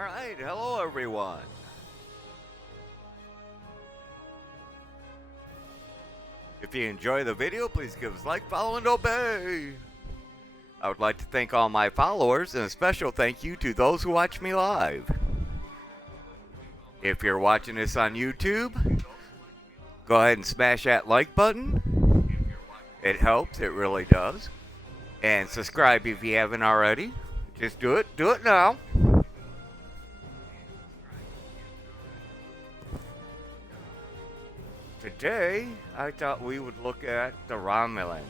Alright, hello everyone. If you enjoy the video, please give us a like, follow, and obey. I would like to thank all my followers, and a special thank you to those who watch me live. If you're watching this on YouTube, go ahead and smash that like button. It helps, it really does. And subscribe if you haven't already. Just do it now. Today, I thought we would look at the Romulans.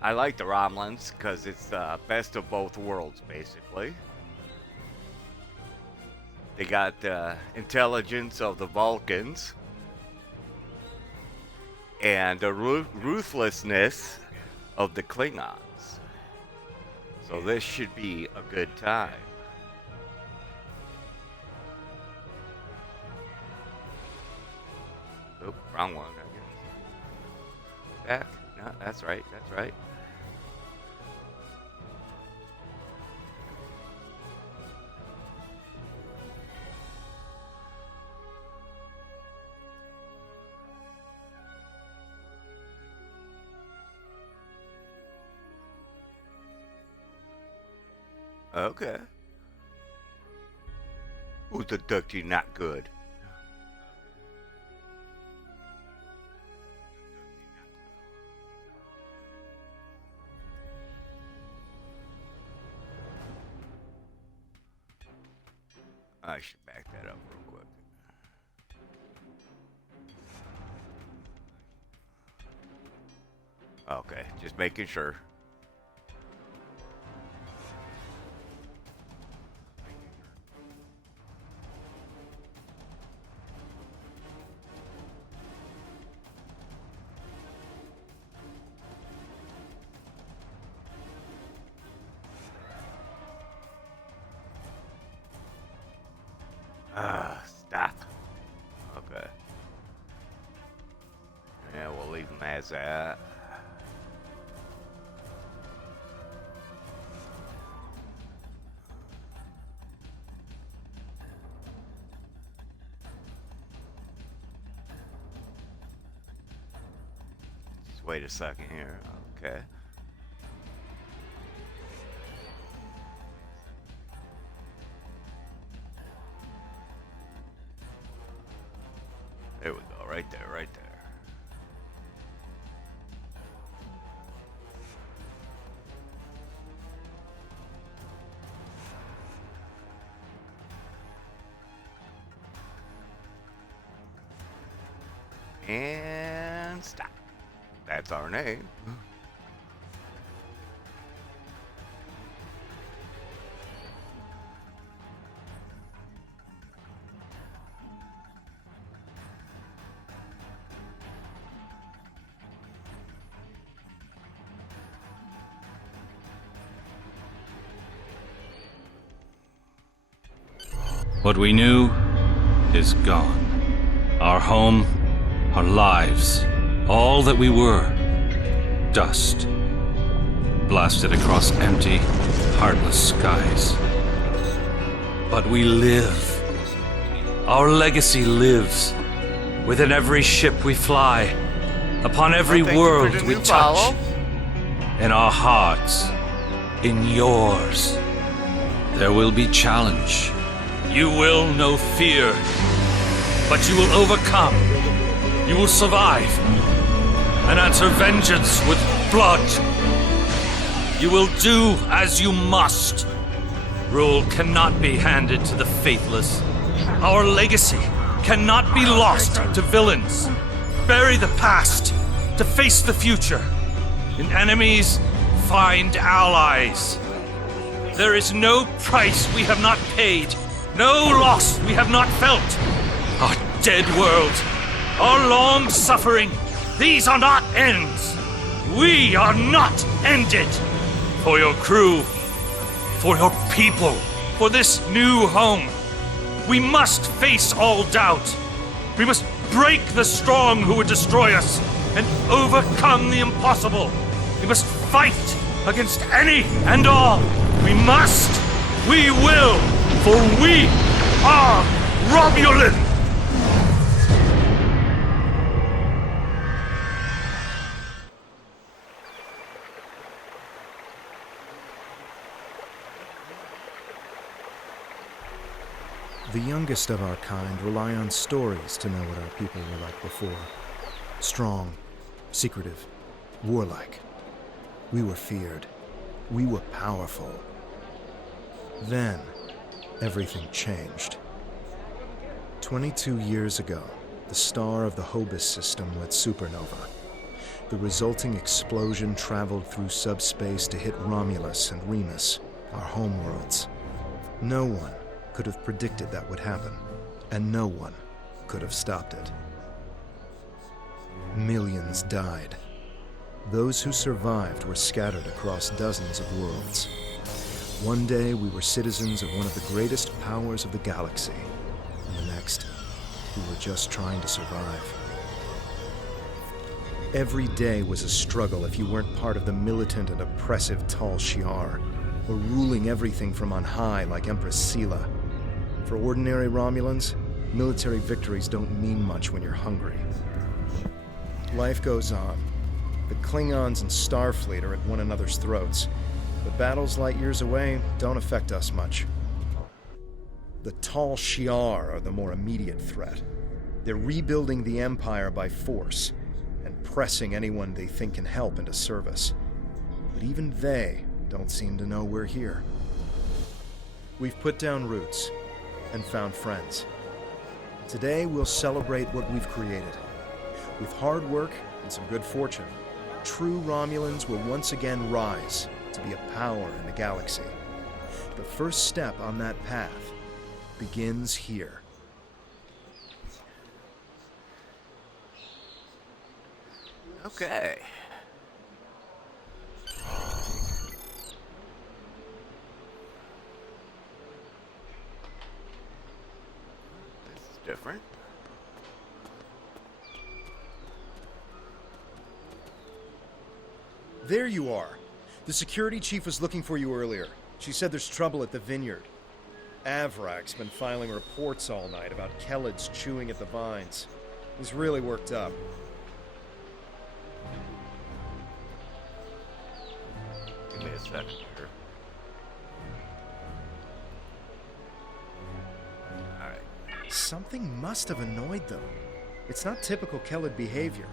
I like the Romulans because it's the best of both worlds, basically. They got the intelligence of the Vulcans and the ruthlessness of the Klingons. So this should be a good time. Oh, wrong one, I guess. Back? No, that's right, that's right. Okay. Who's the ducty not good? I should back that up real quick. Okay, just making sure. Stop. Okay. Yeah, we'll leave them as that. Just wait a second here. Okay. There we go, right there, right there. And stop. That's our name. What we knew is gone. Our home, our lives, all that we were, dust. Blasted across empty, heartless skies. But we live. Our legacy lives within every ship we fly, upon every world we touch, in our hearts, in yours. There will be challenge. You will know fear, but you will overcome. You will survive and answer vengeance with blood. You will do as you must. Rule cannot be handed to the faithless. Our legacy cannot be lost to villains. Bury the past to face the future. In enemies, find allies. There is no price we have not paid. No loss we have not felt. Our dead world, our long suffering, these are not ends. We are not ended. For your crew, for your people, for this new home, we must face all doubt. We must break the strong who would destroy us. and overcome the impossible. We must fight against any and all. We must, we will, for we are Romulan! The youngest of our kind rely on stories to know what our people were like before. Strong, secretive, warlike. We were feared. We were powerful. Then, everything changed. 22 years ago, the star of the Hobus system went supernova. The resulting explosion traveled through subspace to hit Romulus and Remus, our homeworlds. No one could have predicted that would happen, and no one could have stopped it. Millions died. Those who survived were scattered across dozens of worlds. One day we were citizens of one of the greatest powers of the galaxy, and the next, we were just trying to survive. Every day was a struggle if you weren't part of the militant and oppressive Tal Shiar, or ruling everything from on high like Empress Sela. For ordinary Romulans, military victories don't mean much when you're hungry. Life goes on. The Klingons and Starfleet are at one another's throats, but battles light years away don't affect us much. The Tal Shiar are the more immediate threat. They're rebuilding the Empire by force, and pressing anyone they think can help into service. But even they don't seem to know we're here. We've put down roots and found friends. Today we'll celebrate what we've created. With hard work and some good fortune, true Romulans will once again rise to be a power in the galaxy. The first step on that path begins here. Okay. This is different. There you are. The security chief was looking for you earlier. She said there's trouble at the vineyard. Avrak's been filing reports all night about Kellids chewing at the vines. He's really worked up. Give me a second here. Alright. Something must have annoyed them. It's not typical Kellid behavior.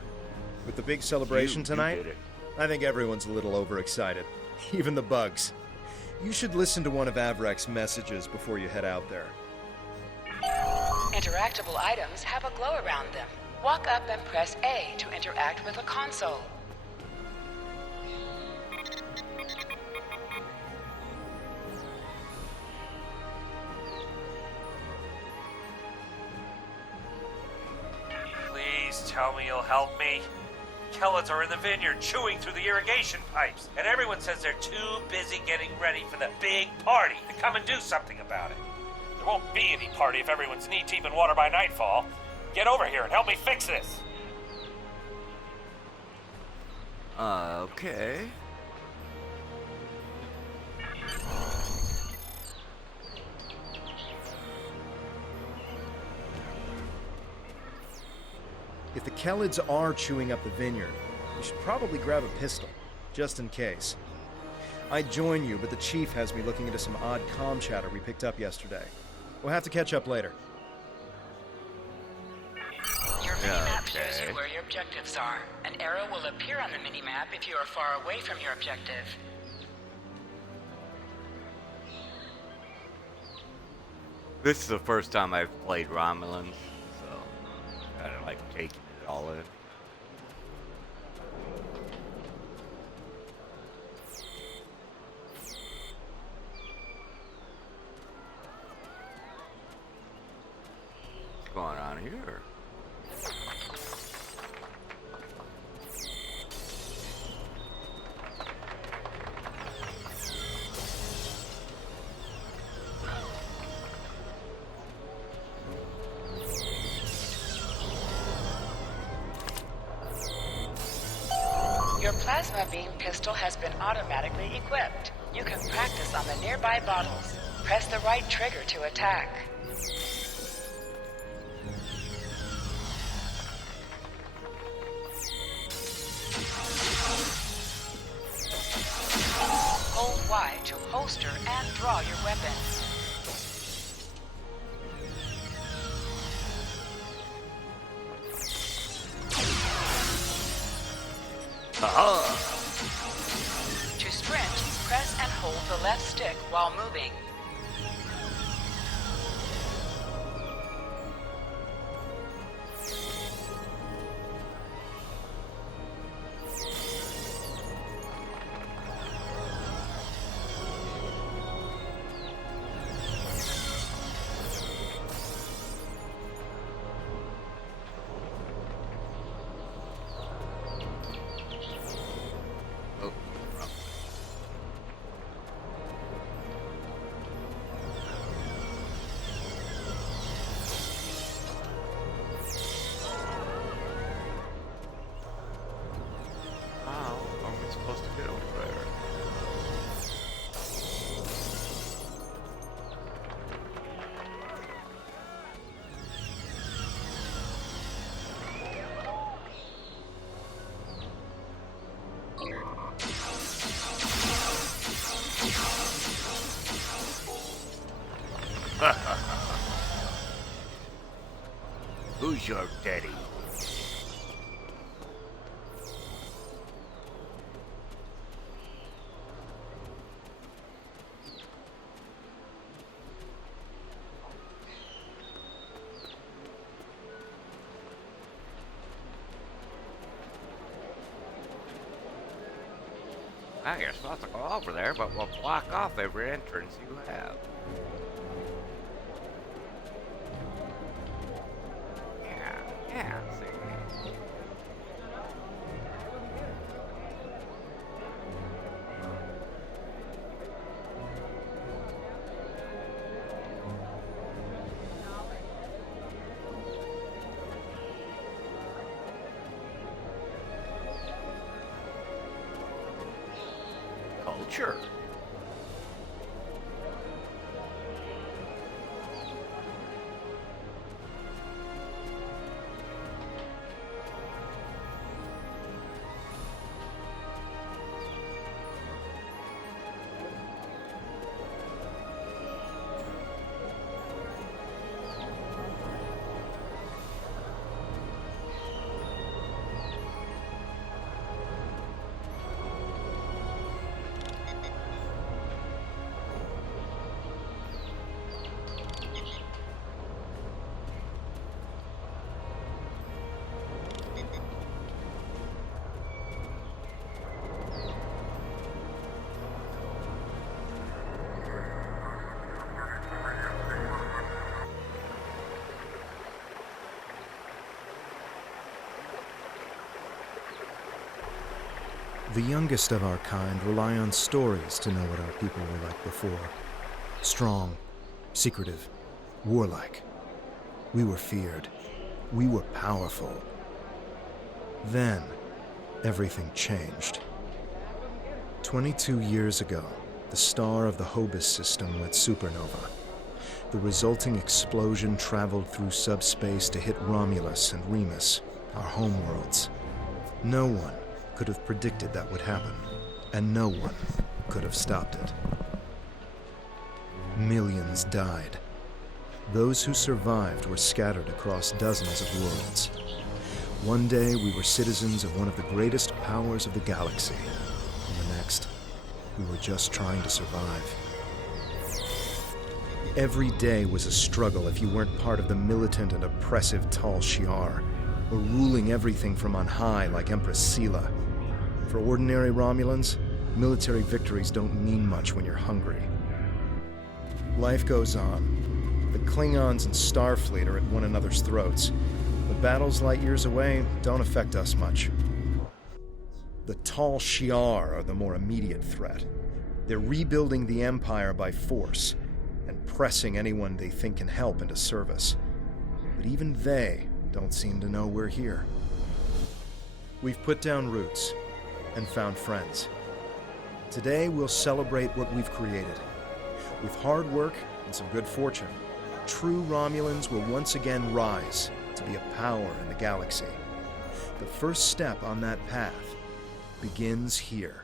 With the big celebration tonight, You did it. I think everyone's a little overexcited. Even the bugs. You should listen to one of Avrak's messages before you head out there. Interactable items have a glow around them. Walk up and press A to interact with a console. Please tell me you'll help me. Kellids are in the vineyard chewing through the irrigation pipes, and everyone says they're too busy getting ready for the big party to come and do something about it. There won't be any party if everyone's knee-deep in water by nightfall. Get over here and help me fix this. Okay. If the Kellids are chewing up the vineyard, you should probably grab a pistol, just in case. I'd join you, but the chief has me looking into some odd comm chatter we picked up yesterday. We'll have to catch up later. Your minimap shows Okay. you where your objectives are. An arrow will appear on the minimap if you are far away from your objective. This is the first time I've played Romulan, so kind of like taking it all in. What's going on here? Your plasma beam pistol has been automatically equipped. You can practice on the nearby bottles. Press the right trigger to attack. Hold Y to holster and draw your weapon. To sprint, press and hold the left stick while moving. Supposed to get over there. Who's your daddy? Ah, you're supposed to go over there, but we'll block off every entrance you have. Yeah, see. Culture. The youngest of our kind rely on stories to know what our people were like before. Strong, secretive, warlike. We were feared. We were powerful. Then, everything changed. 22 years ago, the star of the Hobus system went supernova. The resulting explosion traveled through subspace to hit Romulus and Remus, our homeworlds. No one could have predicted that would happen, and no one could have stopped it. Millions died. Those who survived were scattered across dozens of worlds. One day we were citizens of one of the greatest powers of the galaxy, and the next, we were just trying to survive. Every day was a struggle if you weren't part of the militant and oppressive Tal Shiar, or ruling everything from on high like Empress Sela. For ordinary Romulans, military victories don't mean much when you're hungry. Life goes on. The Klingons and Starfleet are at one another's throats, but battles light years away don't affect us much. The Tal Shiar are the more immediate threat. They're rebuilding the Empire by force, and pressing anyone they think can help into service. But even they don't seem to know we're here. We've put down roots. and found friends. Today, we'll celebrate what we've created. With hard work and some good fortune, true Romulans will once again rise to be a power in the galaxy. The first step on that path begins here.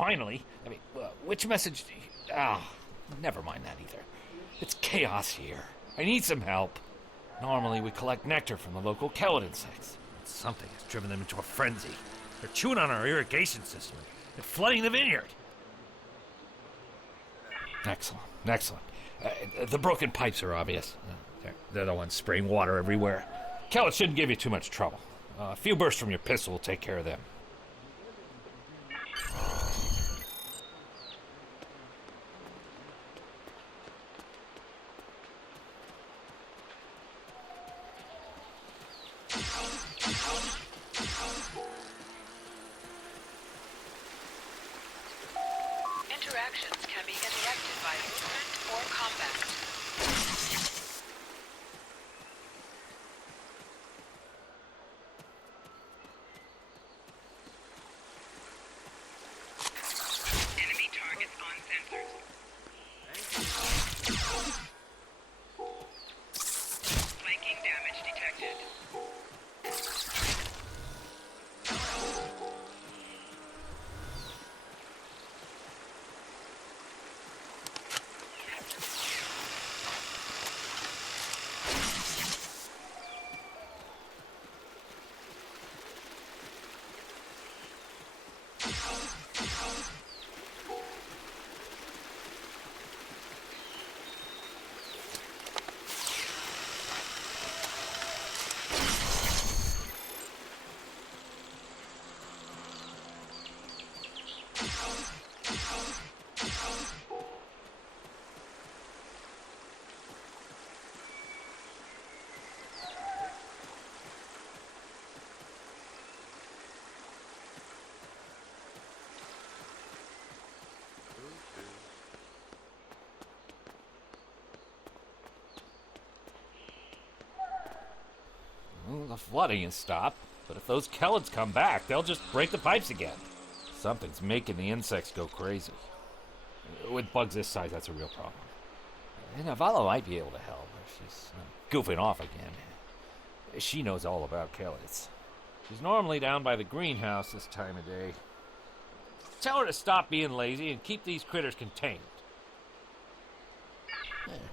finally. I mean, which message... never mind that either. It's chaos here. I need some help. Normally, we collect nectar from the local kellet insects. Something has driven them into a frenzy. They're chewing on our irrigation system and flooding the vineyard. Excellent. The broken pipes are obvious. They're the ones spraying water everywhere. Kellet shouldn't give you too much trouble. A few bursts from your pistol will take care of them. Interactions can be interrupted by movement or combat. Enemy targets on sensors. Flanking damage detected. Well, the flooding has stopped, but if those Kellets come back, they'll just break the pipes again. Something's making the insects go crazy. With bugs this size, that's a real problem. And Navala might be able to help if she's goofing off again. She knows all about Kellets. She's normally down by the greenhouse this time of day. Tell her to stop being lazy and keep these critters contained.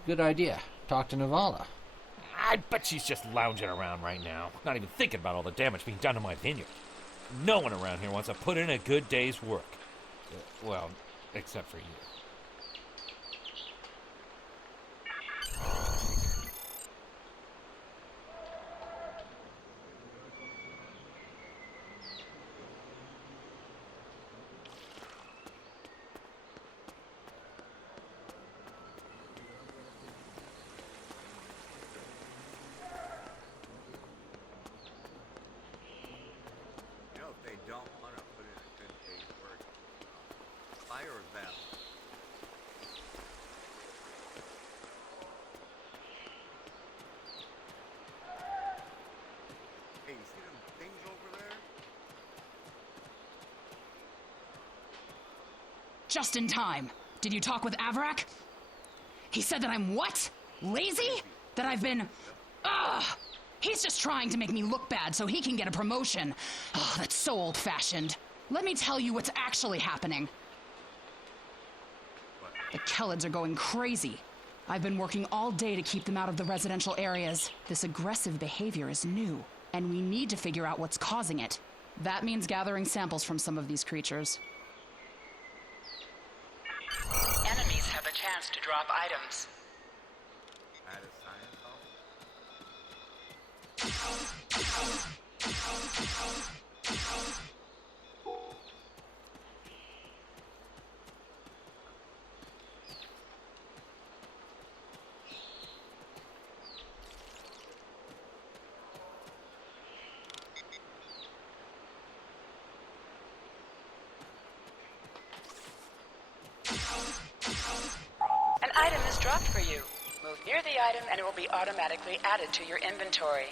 Good idea. Talk to Navala. I bet she's just lounging around right now, not even thinking about all the damage being done to my vineyard. No one around here wants to put in a good day's work. Well, except for you. You know, if they don't want to put in a good day's work, fire them. Hey, you see them things over there? Just in time. Did you talk with Avarak? He said that I'm what? Lazy? That I've been... Ugh! He's just trying to make me look bad so he can get a promotion. Oh, that's so old-fashioned. Let me tell you what's actually happening. The Kellets are going crazy. I've been working all day to keep them out of the residential areas. This aggressive behavior is new, and we need to figure out what's causing it. That means gathering samples from some of these creatures. Enemies have a chance to drop items. At a science hall? An item is dropped for you. Move near the item and it will be automatically added to your inventory.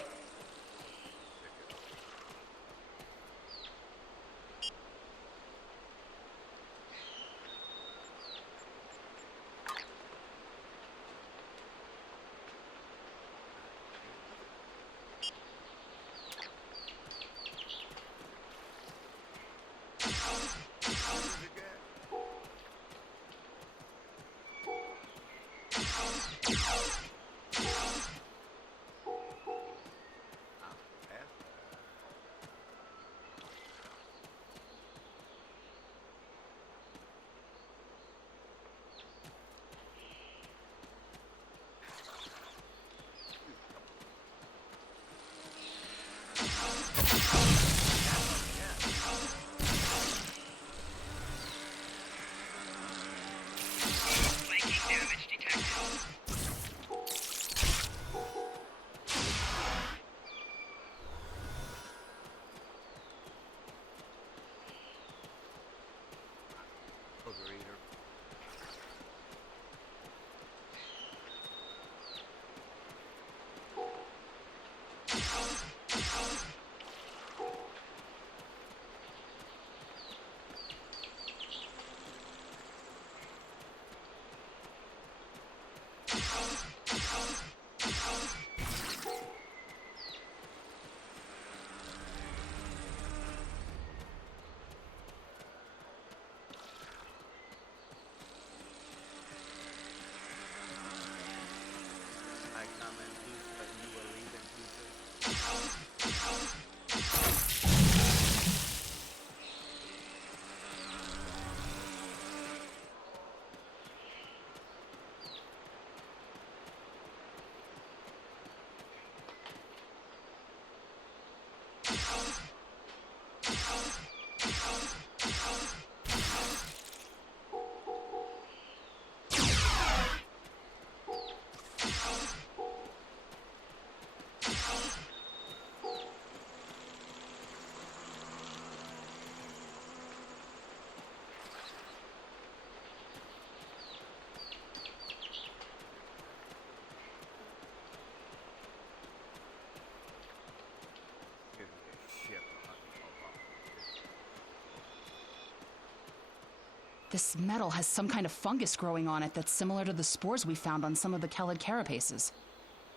This metal has some kind of fungus growing on it that's similar to the spores we found on some of the Kelid carapaces.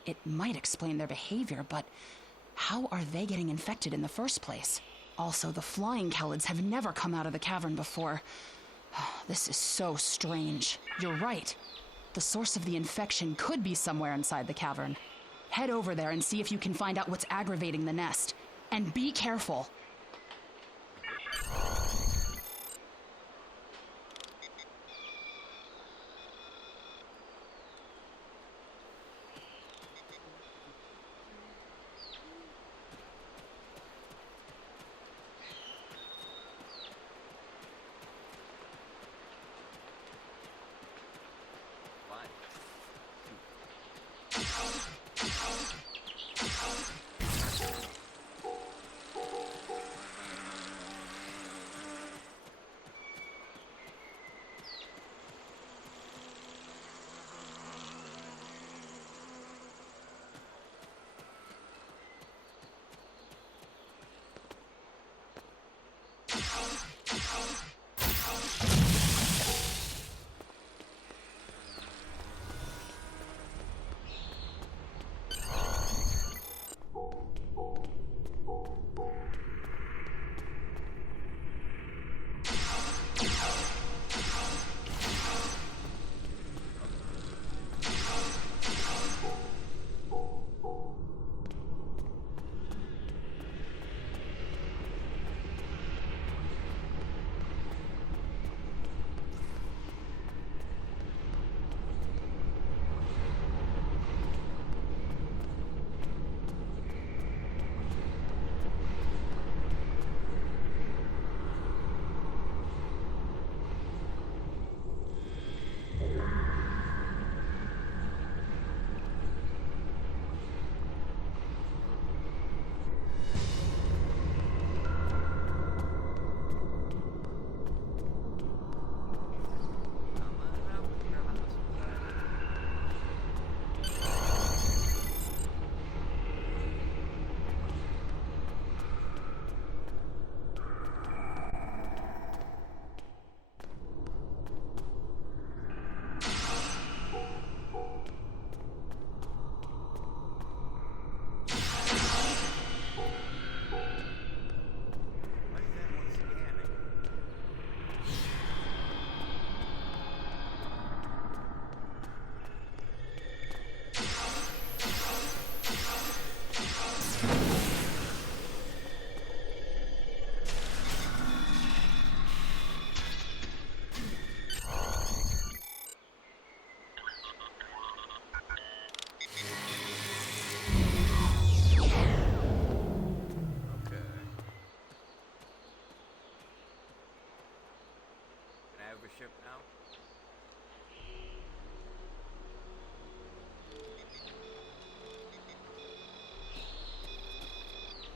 It might explain their behavior, but how are they getting infected in the first place? Also, the flying Kelids have never come out of the cavern before. This is so strange. You're right. The source of the infection could be somewhere inside the cavern. Head over there and see if you can find out what's aggravating the nest. And be careful.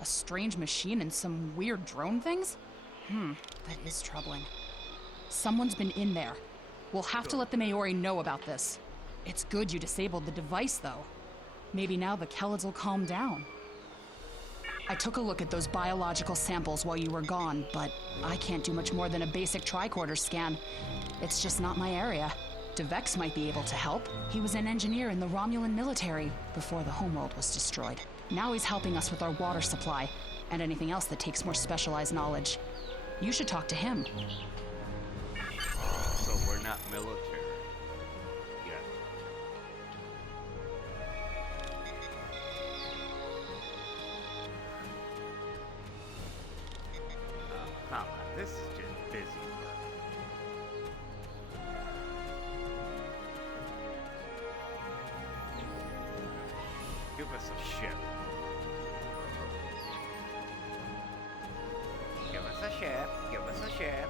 A strange machine and some weird drone things? That is troubling. Someone's been in there. We'll have to let the Maori know about this. It's good you disabled the device, though. Maybe now the Kellids will calm down. I took a look at those biological samples while you were gone, but I can't do much more than a basic tricorder scan. It's just not my area. DeVex might be able to help. He was an engineer in the Romulan military before the homeworld was destroyed. Now he's helping us with our water supply and anything else that takes more specialized knowledge. You should talk to him. So we're not military yet. Oh, come on. This is just busy work. Give us a ship. Give us a ship. Give us a ship.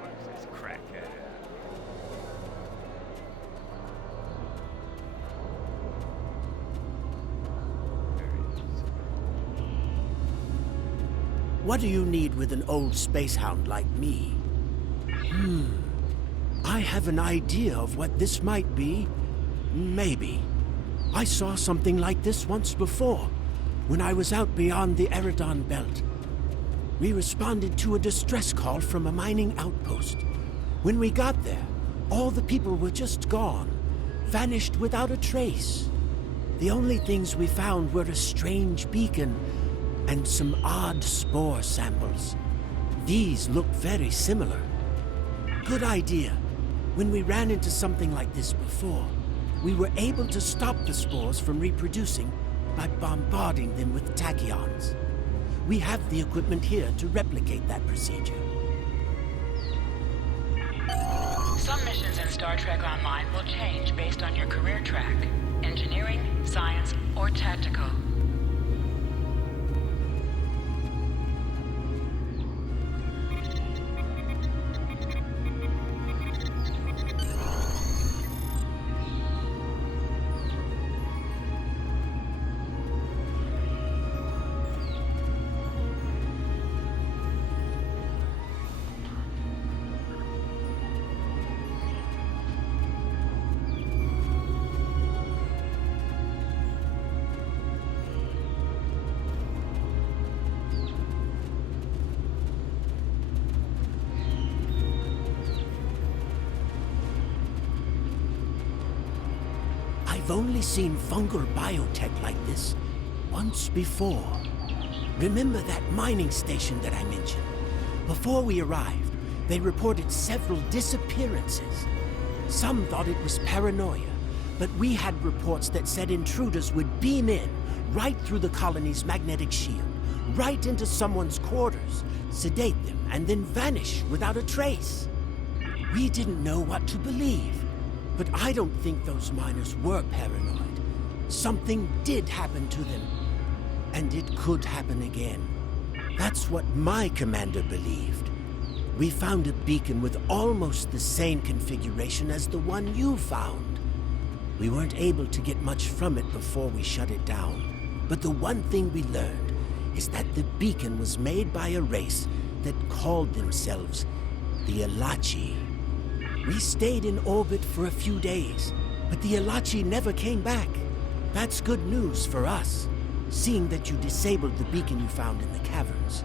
Where's this crackhead at? There he is. What do you need with an old space hound like me? I have an idea of what this might be. Maybe. I saw something like this once before, when I was out beyond the Eridon Belt. We responded to a distress call from a mining outpost. When we got there, all the people were just gone, vanished without a trace. The only things we found were a strange beacon and some odd spore samples. These look very similar. Good idea. When we ran into something like this before, we were able to stop the spores from reproducing by bombarding them with tachyons. We have the equipment here to replicate that procedure. Some missions in Star Trek Online will change based on your career track: engineering, science, or tactical. I've only seen fungal biotech like this once before. Remember that mining station that I mentioned? Before we arrived, they reported several disappearances. Some thought it was paranoia, but we had reports that said intruders would beam in right through the colony's magnetic shield, right into someone's quarters, sedate them, and then vanish without a trace. We didn't know what to believe. But I don't think those miners were paranoid. Something did happen to them, and it could happen again. That's what my commander believed. We found a beacon with almost the same configuration as the one you found. We weren't able to get much from it before we shut it down. But the one thing we learned is that the beacon was made by a race that called themselves the Elachi. We stayed in orbit for a few days, but the Elachi never came back. That's good news for us, seeing that you disabled the beacon you found in the caverns.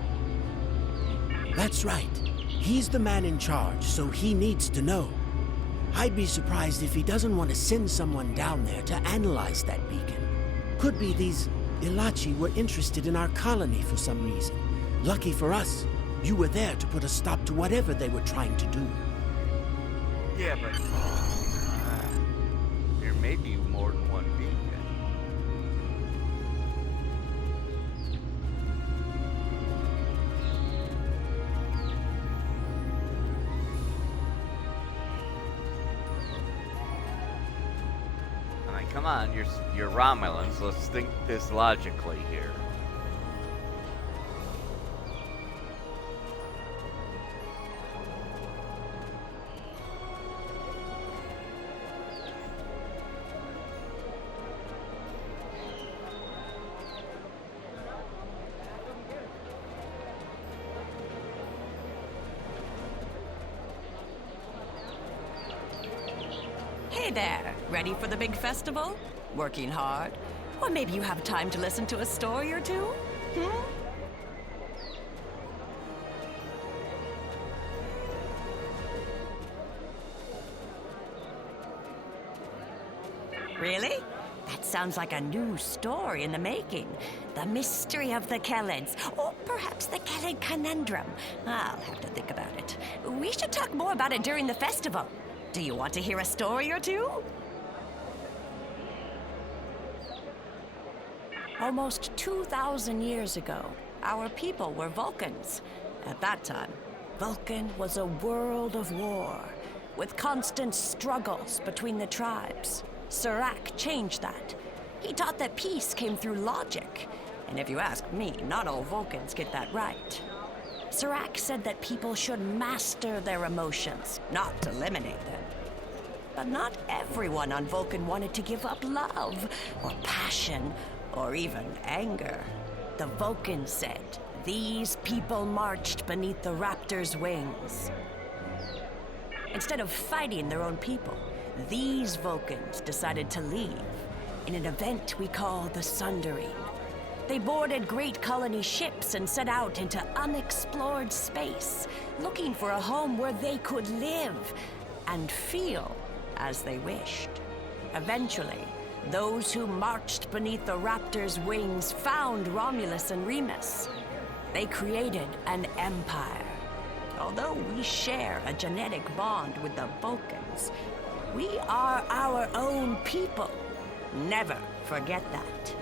That's right. He's the man in charge, so he needs to know. I'd be surprised if he doesn't want to send someone down there to analyze that beacon. Could be these Ilachi were interested in our colony for some reason. Lucky for us, you were there to put a stop to whatever they were trying to do. Yeah, but there may be more than one beacon. I mean, come on, you're Romulans. Let's think this logically here. Hey there, ready for the big festival? Working hard? Or maybe you have time to listen to a story or two? Really? That sounds like a new story in the making. The mystery of the Kellids, or perhaps the Kellid conundrum. I'll have to think about it. We should talk more about it during the festival. Do you want to hear a story or two? Almost 2,000 years ago, our people were Vulcans. At that time, Vulcan was a world of war, with constant struggles between the tribes. Serac changed that. He taught that peace came through logic. And if you ask me, not all Vulcans get that right. Serac said that people should master their emotions, not eliminate them. But not everyone on Vulcan wanted to give up love, or passion, or even anger. The Vulcans said, these people marched beneath the raptor's wings. Instead of fighting their own people, these Vulcans decided to leave in an event we call the Sundering. They boarded great colony ships and set out into unexplored space, looking for a home where they could live and feel as they wished. Eventually, those who marched beneath the raptor's wings found Romulus and Remus. They created an empire. Although we share a genetic bond with the Vulcans, we are our own people. Never forget that.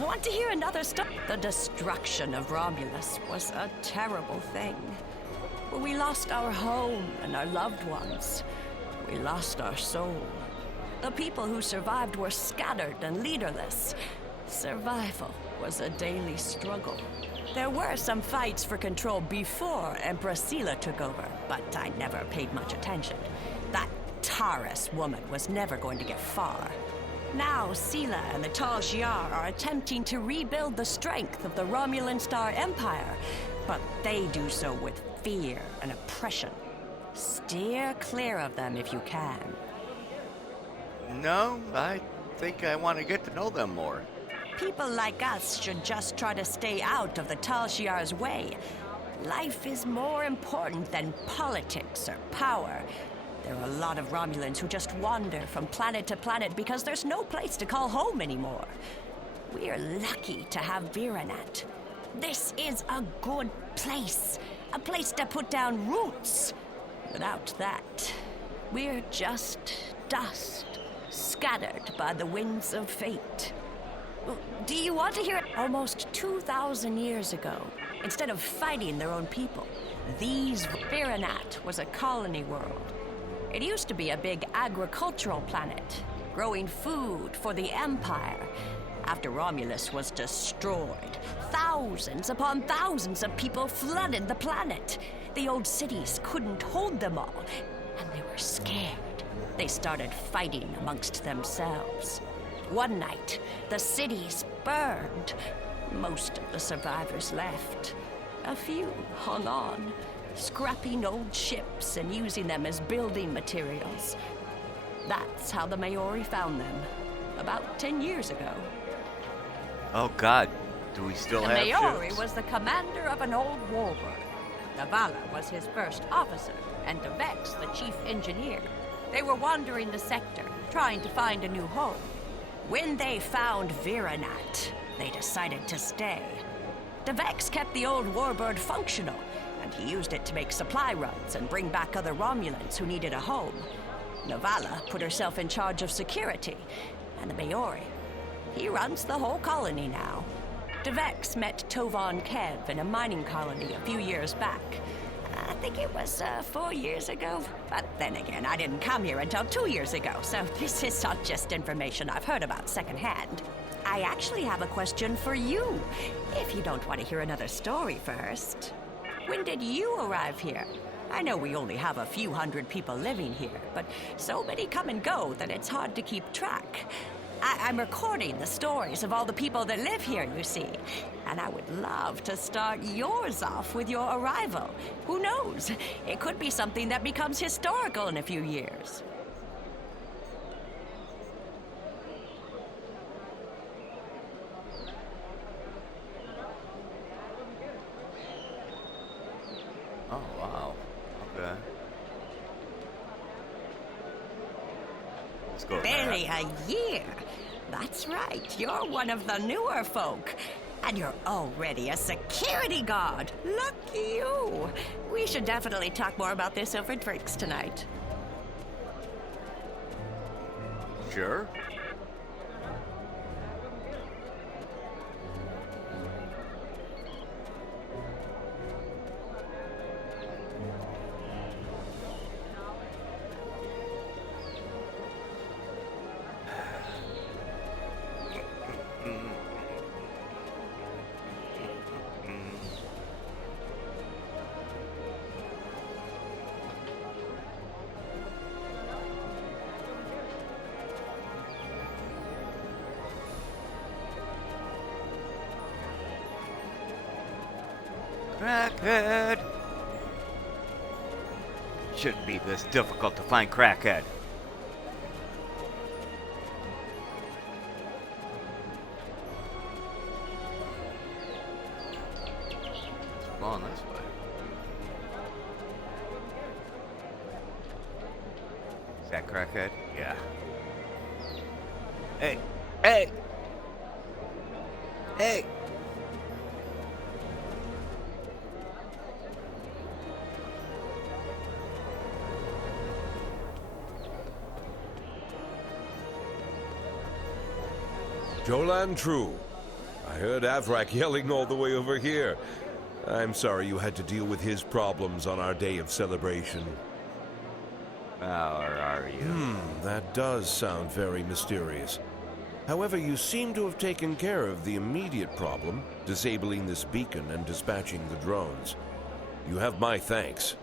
Want to hear another story? The destruction of Romulus was a terrible thing. We lost our home and our loved ones. We lost our soul. The people who survived were scattered and leaderless. Survival was a daily struggle. There were some fights for control before Empress Sela took over, but I never paid much attention. That Taurus woman was never going to get far. Now Sela and the Tal Shiar are attempting to rebuild the strength of the Romulan Star Empire, but they do so with fear and oppression. Steer clear of them if you can. No, I think I want to get to know them more. People like us should just try to stay out of the Tal Shiar's way. Life is more important than politics or power. There are a lot of Romulans who just wander from planet to planet because there's no place to call home anymore. We're lucky to have Viranat. This is a good place. A place to put down roots. Without that, we're just dust, scattered by the winds of fate. Do you want to hear it? Almost 2,000 years ago, instead of fighting their own people, Viranat was a colony world. It used to be a big agricultural planet, growing food for the Empire. After Romulus was destroyed, thousands upon thousands of people flooded the planet. The old cities couldn't hold them all, and they were scared. They started fighting amongst themselves. One night, the cities burned. Most of the survivors left. A few hung on, scrapping old ships and using them as building materials. That's how the Maori found them, about 10 years ago. Oh God, do we still have ships? The Maori was the commander of an old warbird. Navala was his first officer, and Devex the chief engineer. They were wandering the sector, trying to find a new home. When they found Viranat, they decided to stay. DeVex kept the old warbird functional, and he used it to make supply runs and bring back other Romulans who needed a home. Novala put herself in charge of security, and the Maori. He runs the whole colony now. DeVex met Tovan Kev in a mining colony a few years back. I think it was 4 years ago. But then again, I didn't come here until 2 years ago, so this is not just information I've heard about secondhand. I actually have a question for you, if you don't want to hear another story first. When did you arrive here? I know we only have a few hundred people living here, but so many come and go that it's hard to keep track. I'm recording the stories of all the people that live here, you see. And I would love to start yours off with your arrival. Who knows? It could be something that becomes historical in a few years. Oh, wow. Okay. Let's go. Barely a year. That's right. You're one of the newer folk. And you're already a security guard. Lucky you. We should definitely talk more about this over drinks tonight. Sure. Crackhead! Shouldn't be this difficult to find Crackhead. Come on this way. Is that Crackhead? Yeah. Hey! Hey! Hey! Jolan True. I heard Avrak yelling all the way over here. I'm sorry you had to deal with his problems on our day of celebration. Or are you? That does sound very mysterious. However, you seem to have taken care of the immediate problem, disabling this beacon and dispatching the drones. You have my thanks.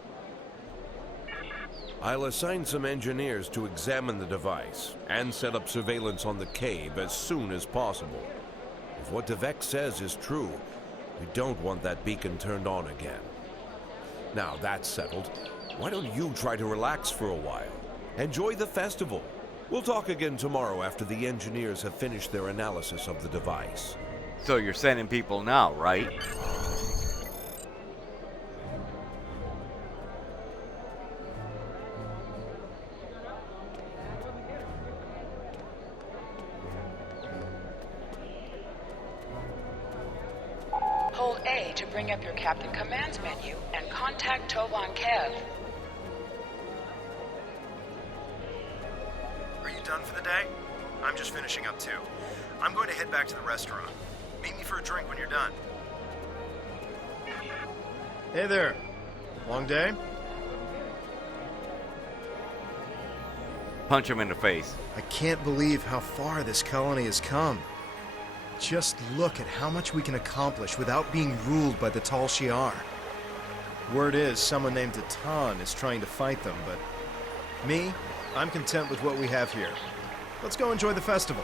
I'll assign some engineers to examine the device and set up surveillance on the cave as soon as possible. If what DeVex says is true, we don't want that beacon turned on again. Now that's settled, why don't you try to relax for a while? Enjoy the festival. We'll talk again tomorrow after the engineers have finished their analysis of the device. So you're sending people now, right? Hold A to bring up your Captain Commands menu and contact Tovan Kev. Are you done for the day? I'm just finishing up too. I'm going to head back to the restaurant. Meet me for a drink when you're done. Hey there. Long day? Punch him in the face. I can't believe how far this colony has come. Just look at how much we can accomplish without being ruled by the Tal Shiar. Word is, someone named Atan is trying to fight them, but me, I'm content with what we have here. Let's go enjoy the festival.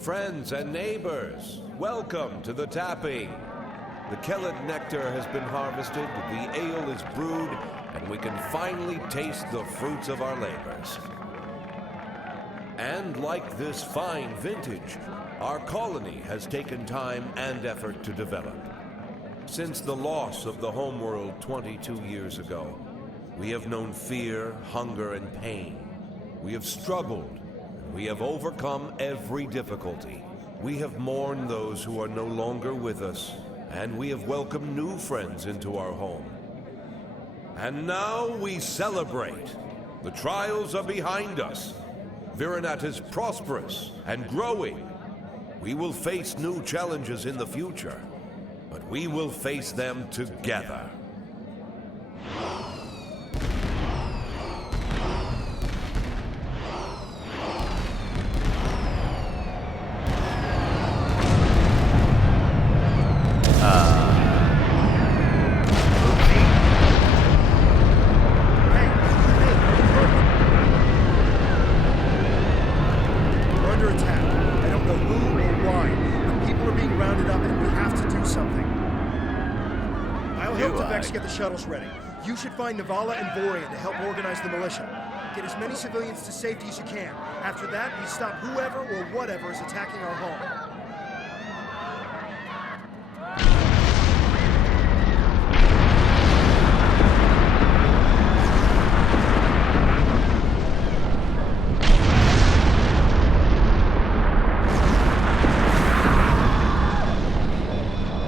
Friends and neighbors, welcome to the tapping. The Kellid nectar has been harvested, the ale is brewed, and we can finally taste the fruits of our labors. And like this fine vintage, our colony has taken time and effort to develop. Since the loss of the homeworld 22 years ago, we have known fear, hunger, and pain. We have struggled, and we have overcome every difficulty. We have mourned those who are no longer with us, and we have welcomed new friends into our home. And now we celebrate. The trials are behind us. Virinat is prosperous and growing. We will face new challenges in the future, but we will face them together. We're under attack. I don't know who or why, but people are being rounded up and we have to do something. I'll help Devex get the shuttles ready. You should find Navala and Vorian to help organize the militia. Get as many civilians to safety as you can. After that, we stop whoever or whatever is attacking our home.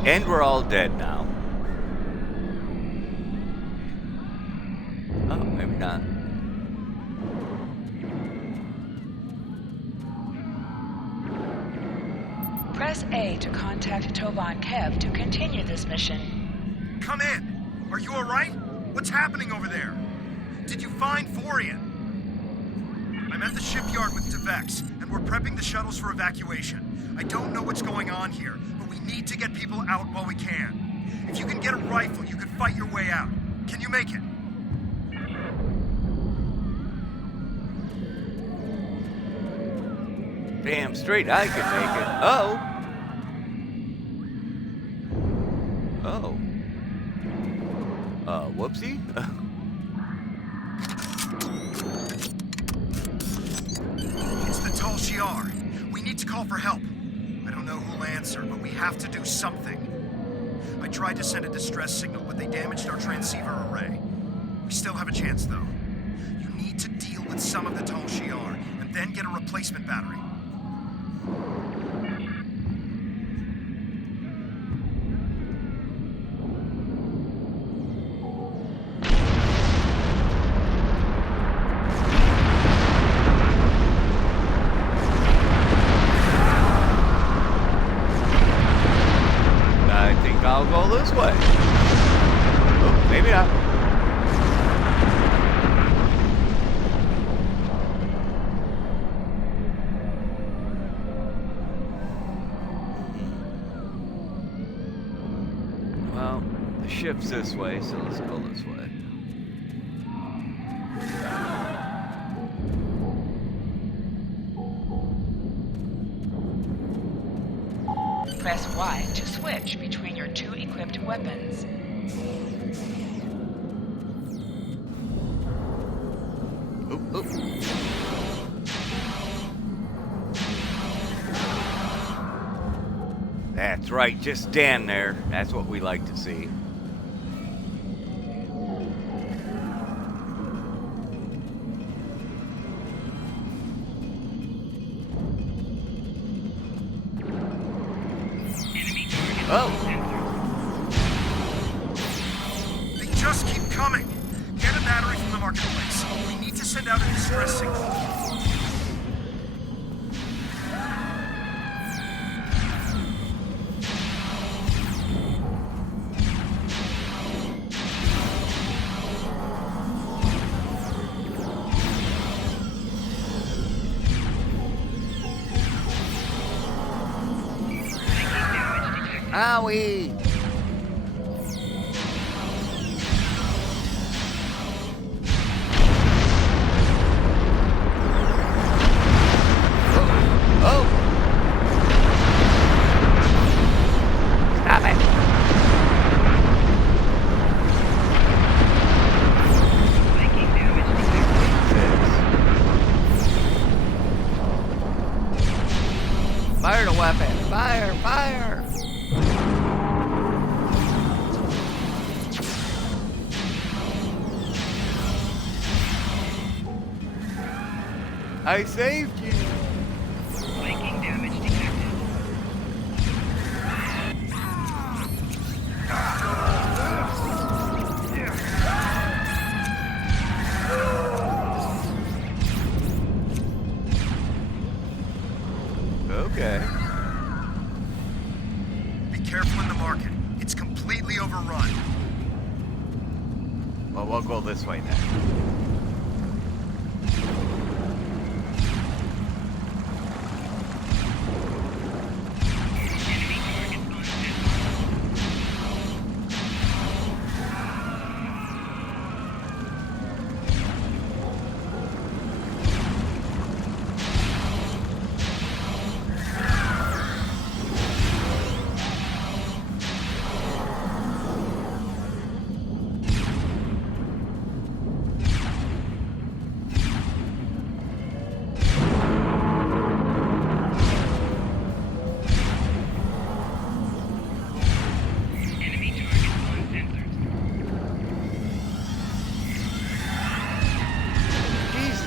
And we're all dead now. Oh, maybe not. Press A to contact Tovan Kev to continue this mission. Come in! Are you alright? What's happening over there? Did you find Vorian? I'm at the shipyard with Devex, and we're prepping the shuttles for evacuation. I don't know what's going on here, but we need to get people out while we can. If you can get a rifle, you could fight your way out. Can you make it? Damn straight I could make it. Oh. Oh. Whoopsie. It's the Tal Shiar. We need to call for help. I don't know who'll answer, but we have to do something. I tried to send a distress signal, but they damaged our transceiver array. We still have a chance, though. You need to deal with some of the Tal Shiar, and then get a replacement battery. I'll go this way. Oh, maybe not. Well, the ship's this way, so let's go this way. Press Y to switch between your two equipped weapons. Oop, oop. That's right, just stand there. That's what we like to see. Oh! They just keep coming! Get a battery from the marketplace. We need to send out a distress signal. Owie! Oh! Stop it! I saved you. Flanking damage detected. Okay. Be careful in the market. It's completely overrun. Well, we'll go this way then.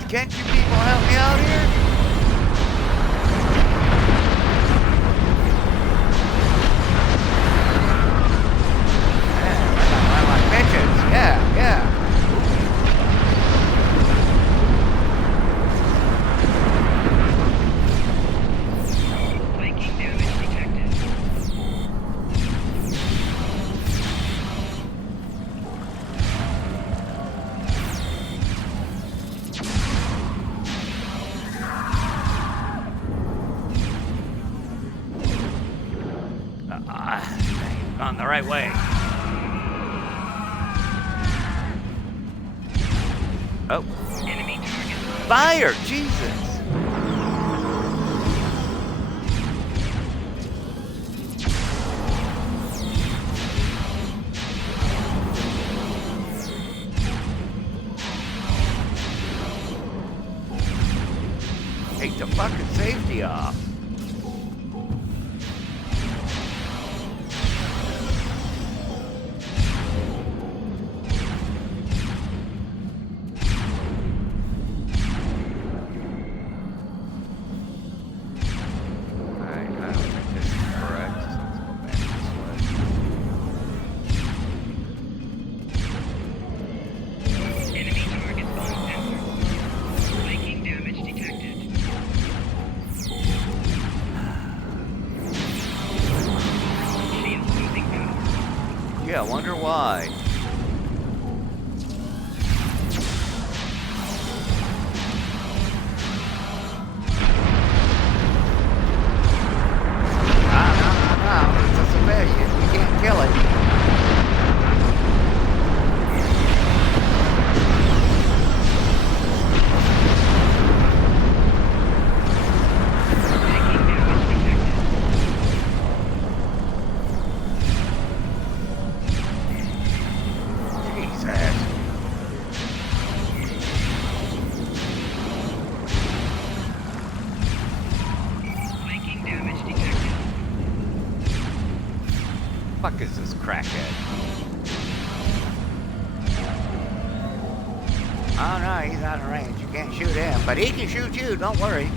Can't you people help me out here? Yeah, I like bitches. Yeah. Flanking damage detected. Gone the right way. Oh. Enemy target. Fire! Jesus! Take the fucking safety off. Enemy target uncensored. Flanking damage detected. Shield losing power. Yeah, I wonder why. No. It's a civilian. You can't kill it. Flanking damage detected. Jesus. Flanking damage detected. Fuck is this crackhead? Oh no, he's out of range. You can't shoot him, but he can shoot you. Don't worry.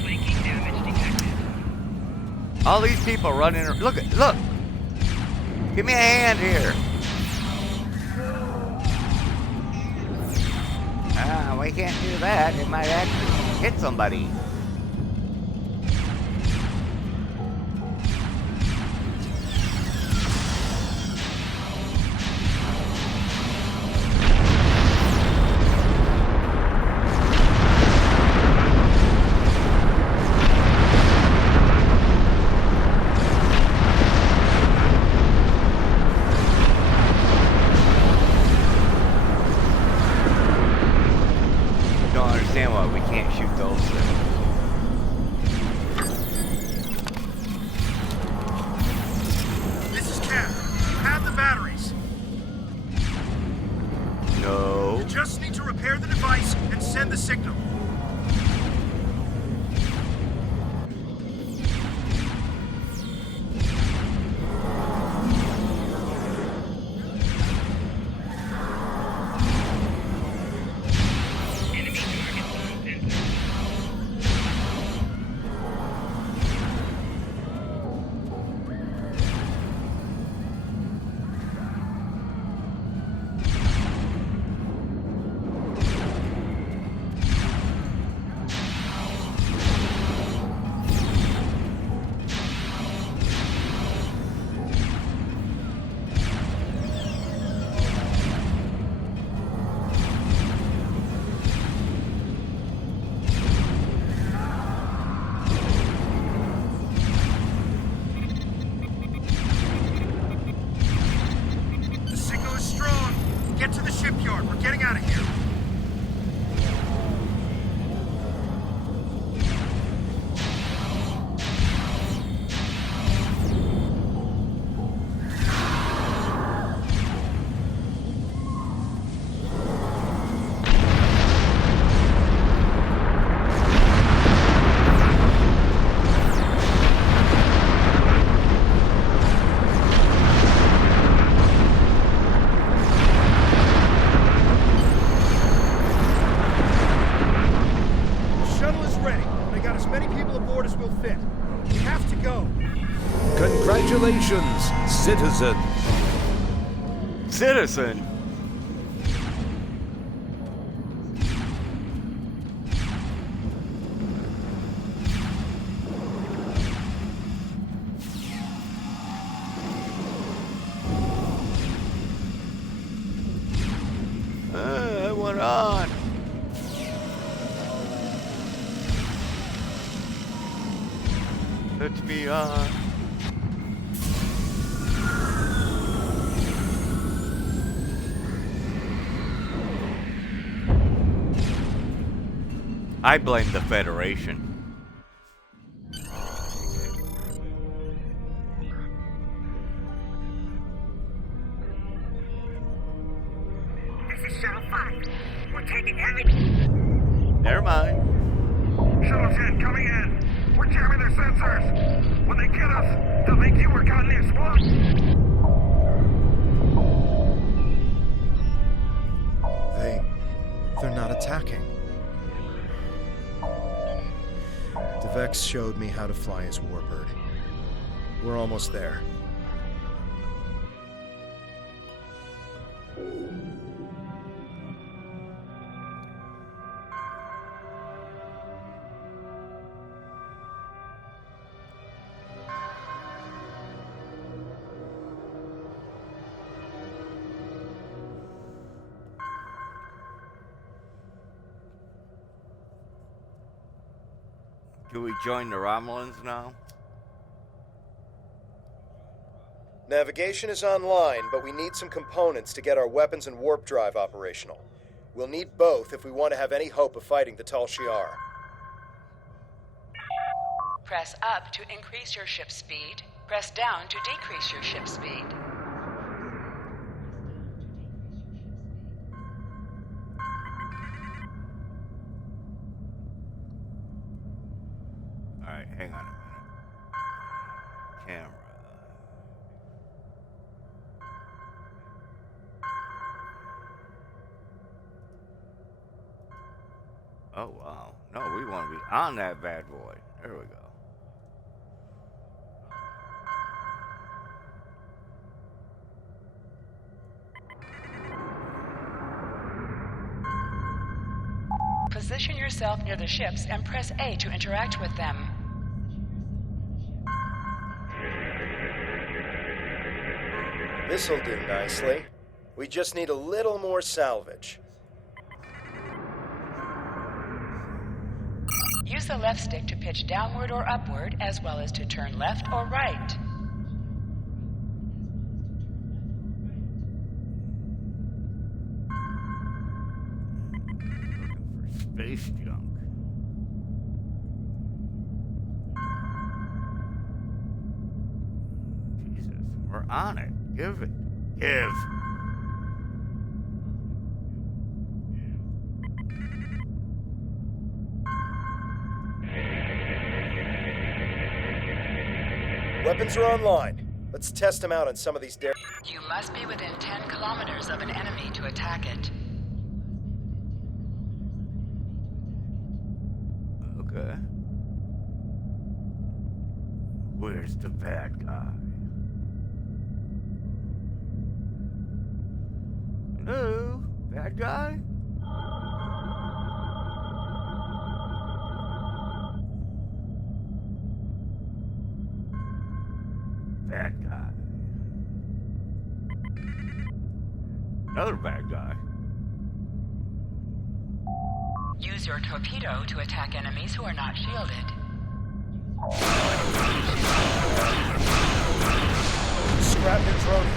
Flanking damage detected. All these people running. Look! Give me a hand here. We can't do that. It might actually hit somebody. shuttle is ready. They got as many people aboard as will fit. We have to go. Congratulations, citizen. Citizen? I went on. Let's be on. I blame the Federation. This is Shuttle 5. We're taking heavy... Never mind. Shuttle 10 coming in. We're jamming their sensors. When they get us, they'll think you were caught in the explosion. They're not attacking. Vex showed me how to fly his warbird. We're almost there. Do we join the Romulans now? Navigation is online, but we need some components to get our weapons and warp drive operational. We'll need both if we want to have any hope of fighting the Tal Shiar. Press up to increase your ship speed. Press down to decrease your ship speed. Alright, hang on a minute. Camera. Oh, wow. No, we want to be on that bad boy. There we go. Position yourself near the ships and press A to interact with them. This'll do nicely. We just need a little more salvage. Use the left stick to pitch downward or upward, as well as to turn left or right. Space junk. Jesus, we're on it. Give it. Give. Weapons are online. Let's test them out on some of these dare. You must be within 10 kilometers of an enemy to attack it. Okay. Where's the bad guy? Hello? Bad guy? Bad guy. Another bad guy. Use your torpedo to attack enemies who are not shielded. Scrap your drone.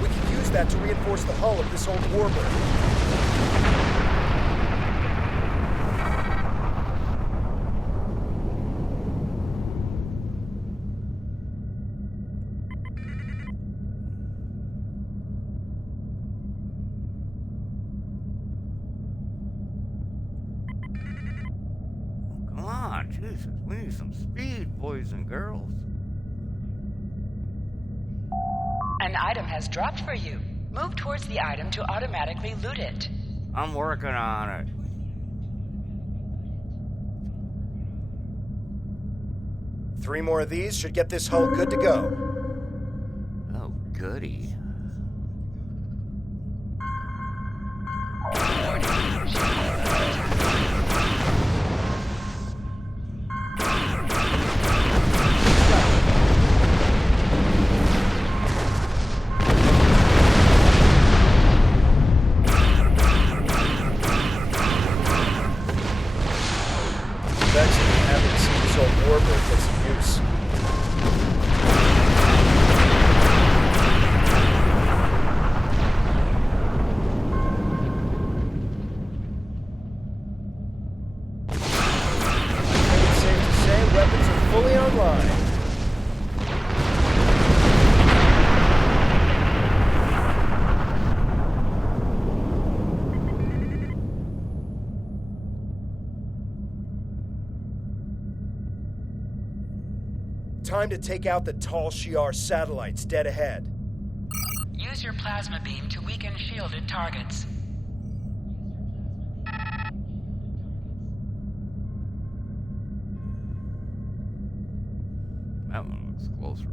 We can use that to reinforce the hull of this old warbird. Come on, Jesus. We need some speed, boys and girls. An item has dropped for you. Move towards the item to automatically loot it. I'm working on it. 3 more of these should get this hull good to go. Oh, goody. Time to take out the Tal Shiar satellites dead ahead. Use your plasma beam to weaken shielded targets. That one looks closer.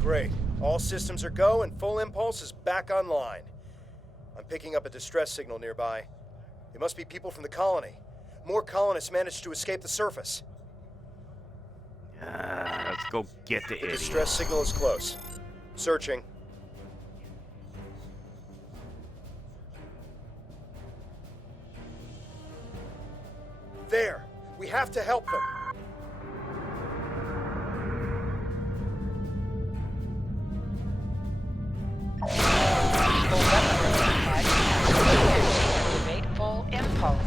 Great. All systems are go and full impulse is back online. I'm picking up a distress signal nearby. It must be people from the colony. More colonists managed to escape the surface. Let's go get the idiot. Distress signal is close. Searching. There! We have to help them! Activate full impulse.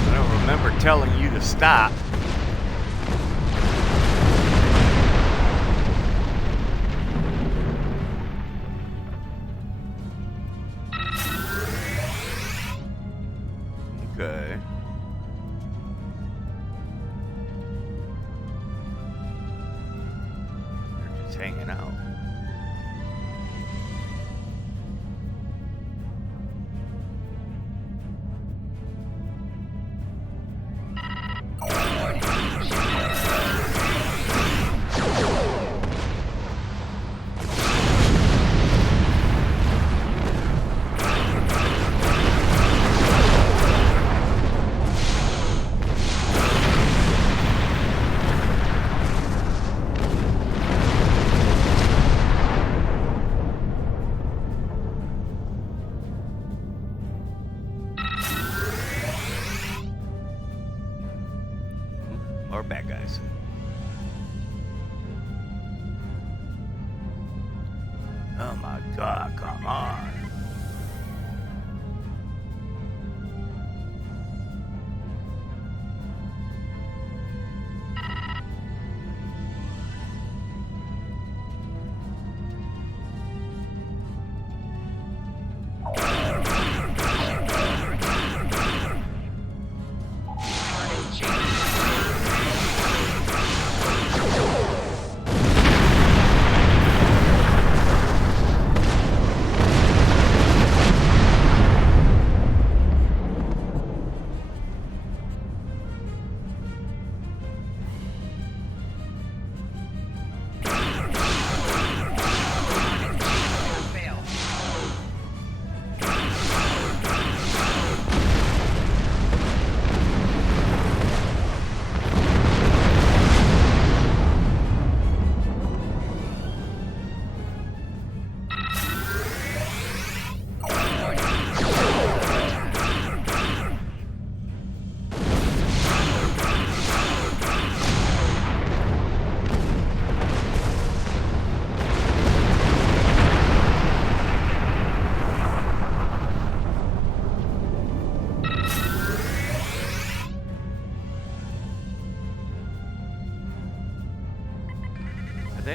I don't remember telling you to stop. Okay. They're just hanging out. Or bad guys. Oh my god, come on.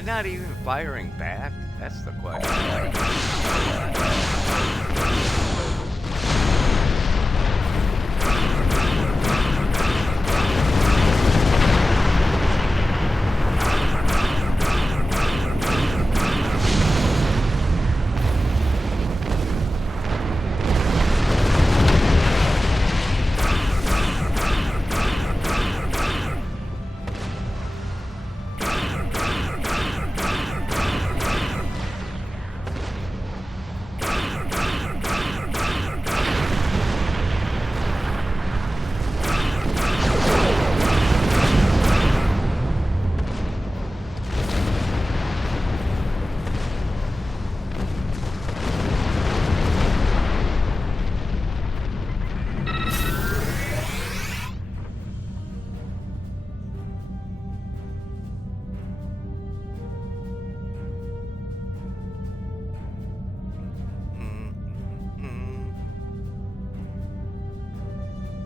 They're not even firing back? That's the question.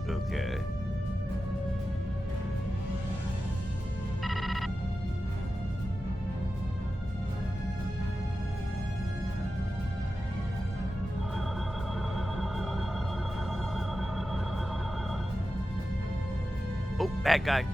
Okay. Oh, bad guy.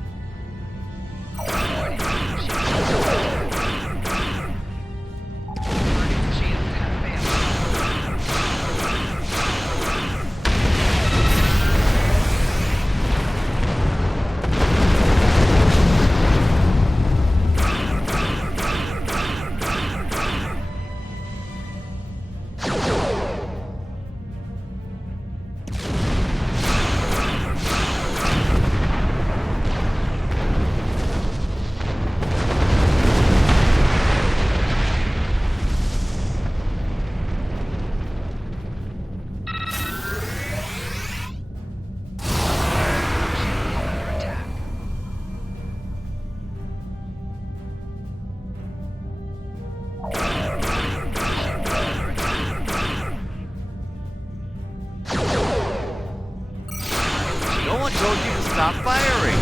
No one told you to stop firing.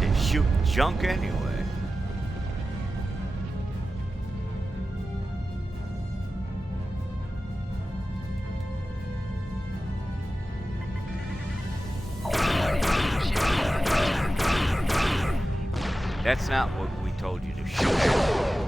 They shoot junk anyway. That's not what we told you to shoot at.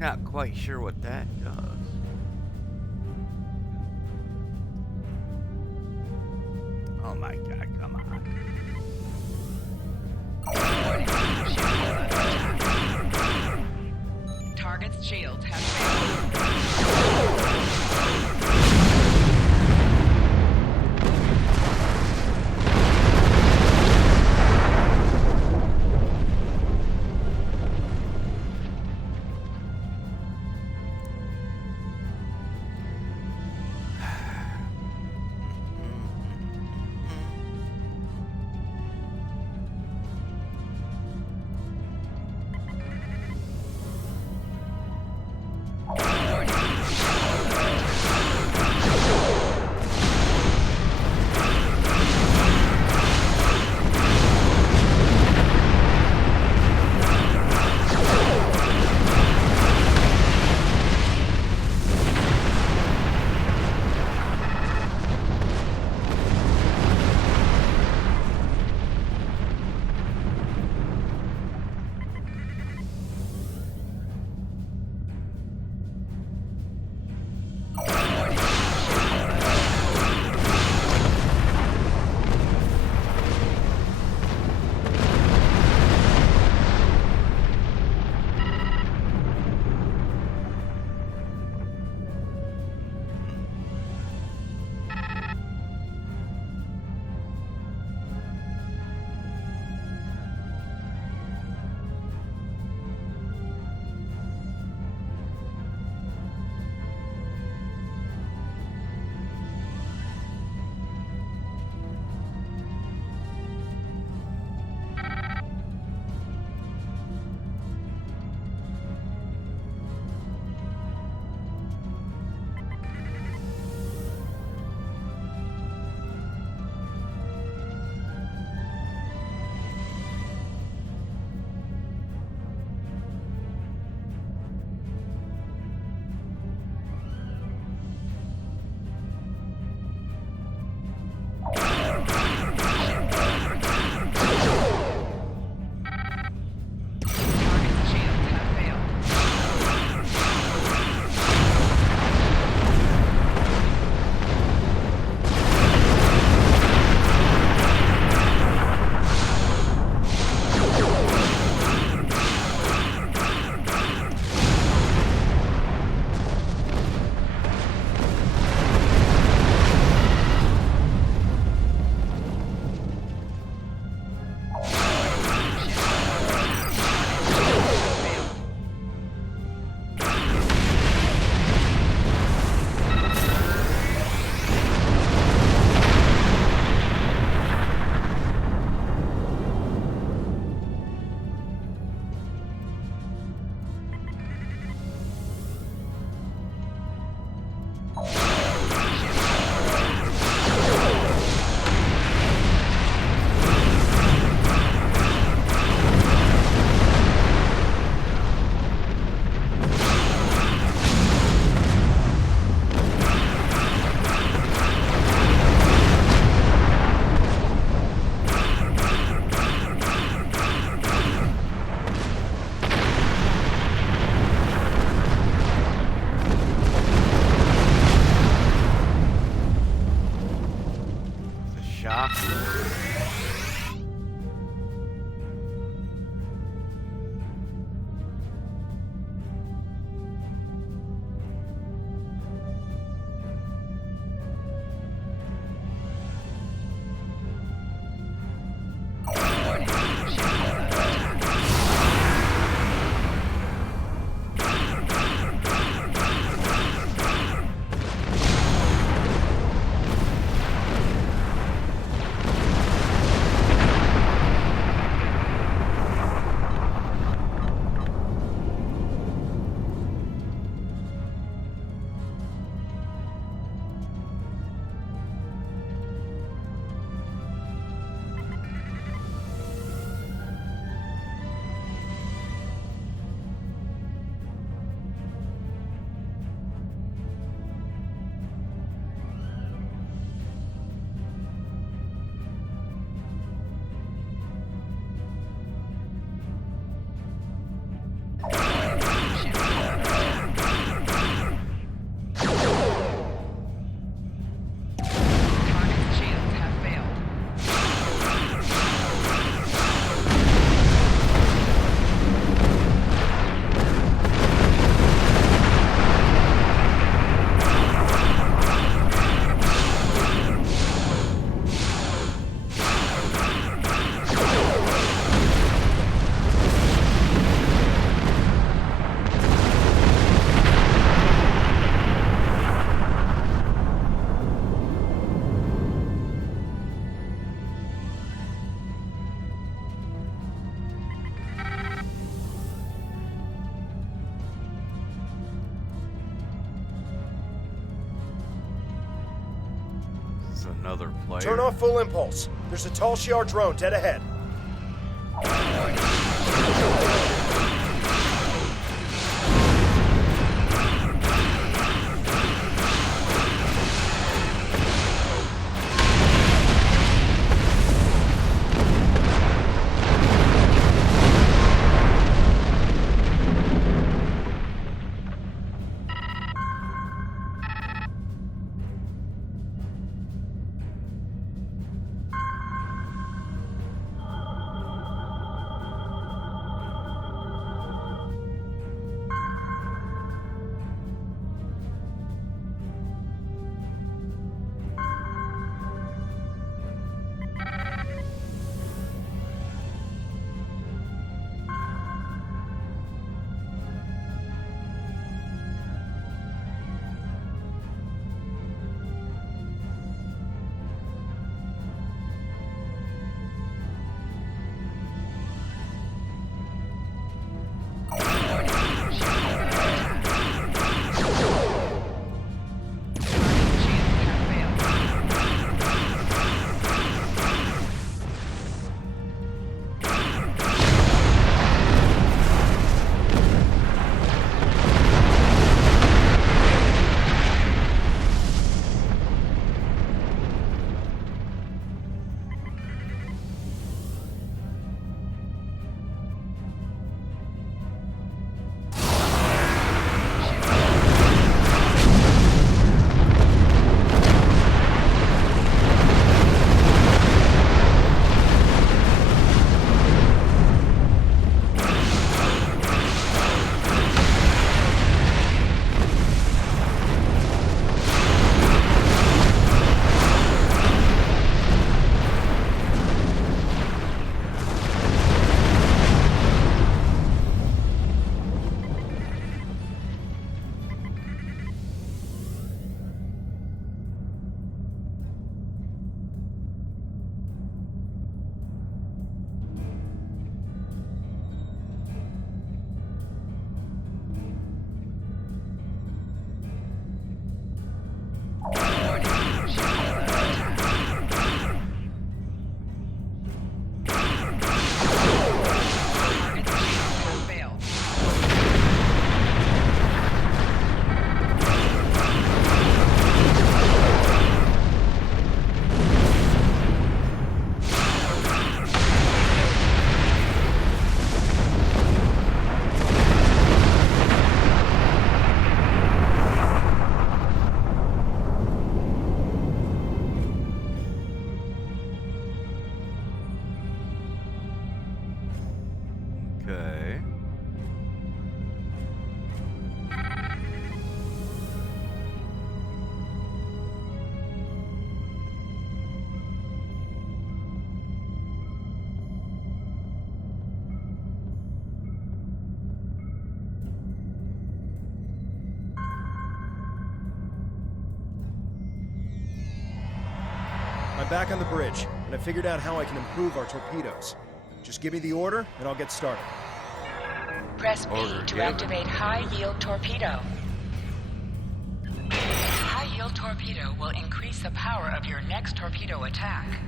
Not quite sure what that does. Oh my god, come on. Target's shields have failed. shock. Another player. Turn off full impulse. There's a Tal Shiar drone dead ahead. back on the bridge, and I figured out how I can improve our torpedoes. Just give me the order, and I'll get started. Press B to activate high-yield torpedo. High-yield torpedo will increase the power of your next torpedo attack.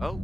Oh.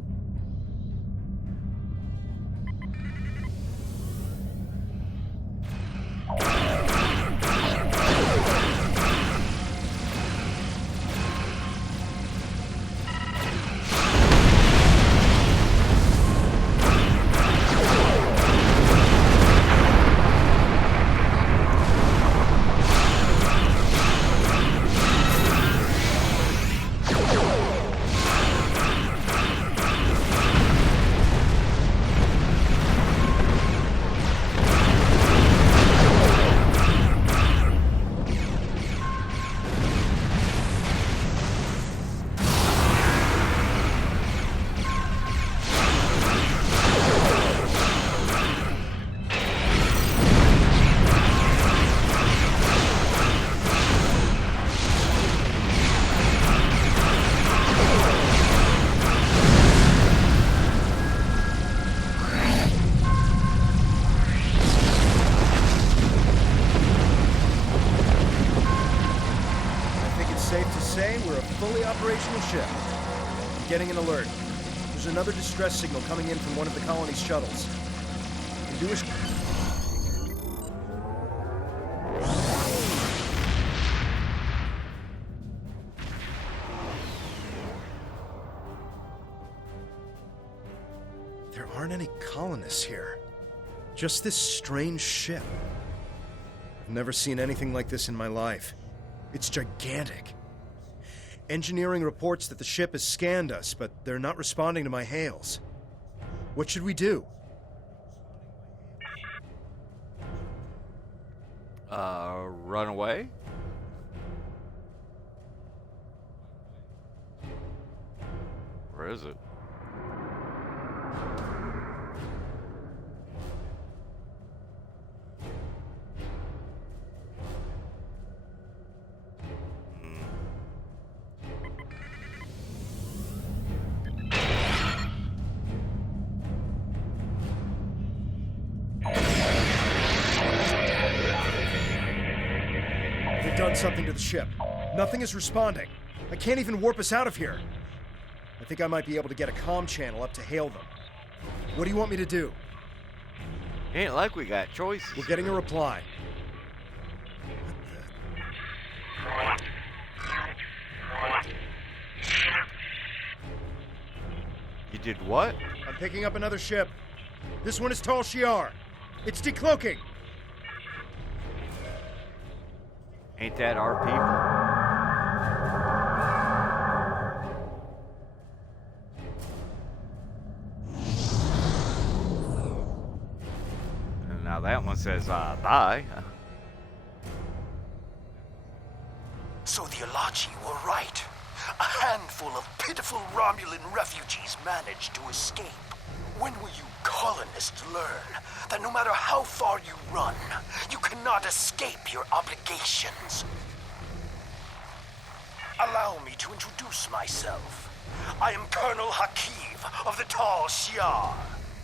We're a fully operational ship. I'm getting an alert. There's another distress signal coming in from one of the colony's shuttles. You can do a... There aren't any colonists here. Just this strange ship. I've never seen anything like this in my life. It's gigantic. Engineering reports that the ship has scanned us, but they're not responding to my hails. What should we do? Run away? Where is it? Done something to the ship. Nothing is responding. I can't even warp us out of here. I think I might be able to get a comm channel up to hail them. What do you want me to do? Ain't like we got choices. We're getting a reply. You did what? I'm picking up another ship. This one is Tal Shiar. It's decloaking. Ain't that our people? And now that one says, bye. So the Alachi were right. A handful of pitiful Romulan refugees managed to escape. When will you colonists learn that no matter how far you run, you cannot escape your obligations? Allow me to introduce myself. I am Colonel Hakiv of the Tal Shiar.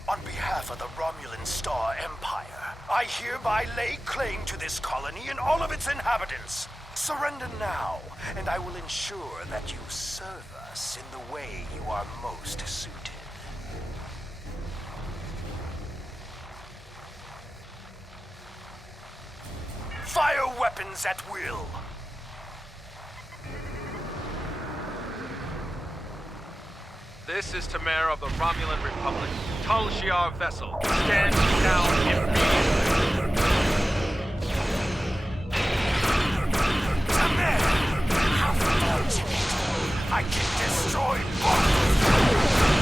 On behalf of the Romulan Star Empire, I hereby lay claim to this colony and all of its inhabitants. Surrender now, and I will ensure that you serve us in the way you are most suited. Fire weapons at will. This is Tamer of the Romulan Republic. Tal Shiar vessel. Stand down immediately. Tamer! How fortunate! I can destroy both!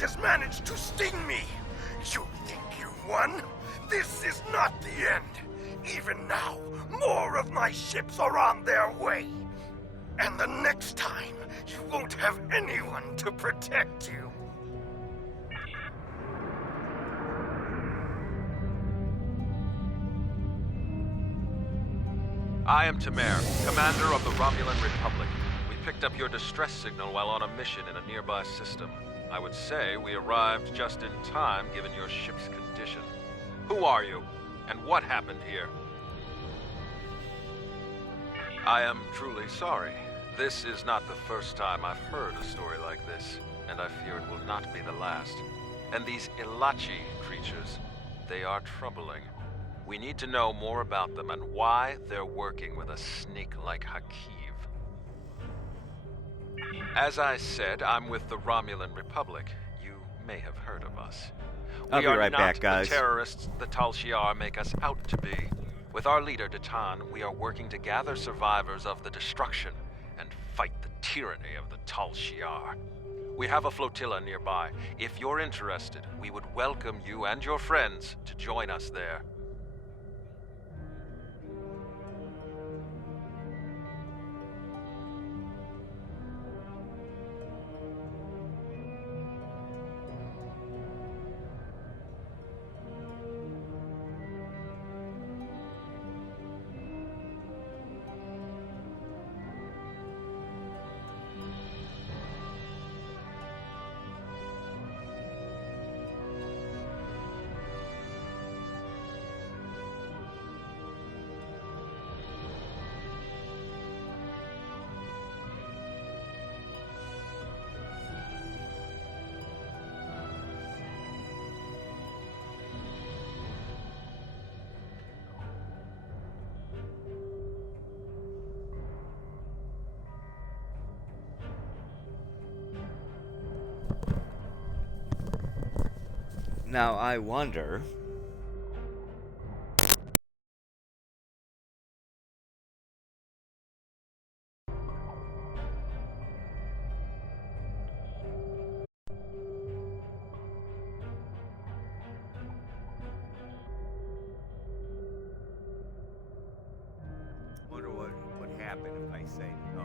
Has managed to sting me. You think you won? This is not the end. Even now, more of my ships are on their way. And the next time, you won't have anyone to protect you. I am Tamer, commander of the Romulan Republic. We picked up your distress signal while on a mission in a nearby system. I would say we arrived just in time given your ship's condition. Who are you? And what happened here? I am truly sorry. This is not the first time I've heard a story like this, and I fear it will not be the last. And these Ilachi creatures, they are troubling. We need to know more about them and why they're working with a snake like Hakiv. As I said, I'm with the Romulan Republic. You may have heard of us. I'll be right back, We are guys. not the terrorists the Tal Shiar make us out to be. With our leader, Datan, we are working to gather survivors of the destruction and fight the tyranny of the Tal Shiar. We have a flotilla nearby. If you're interested, we would welcome you and your friends to join us there. Now, I wonder... wonder what would happen if I say no.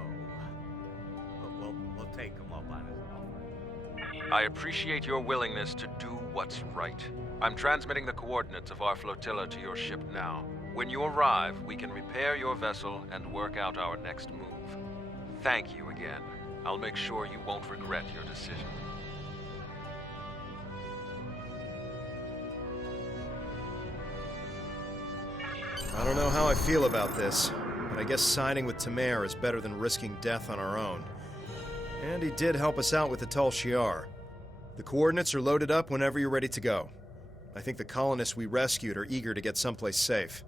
But we'll take him up on his offer. I appreciate your willingness to do what's right. I'm transmitting the coordinates of our flotilla to your ship now. When you arrive, we can repair your vessel and work out our next move. Thank you again. I'll make sure you won't regret your decision. I don't know how I feel about this, but I guess siding with Tamer is better than risking death on our own. And he did help us out with the Tal Shiar. The coordinates are loaded up whenever you're ready to go. I think the colonists we rescued are eager to get someplace safe.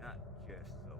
Not just so.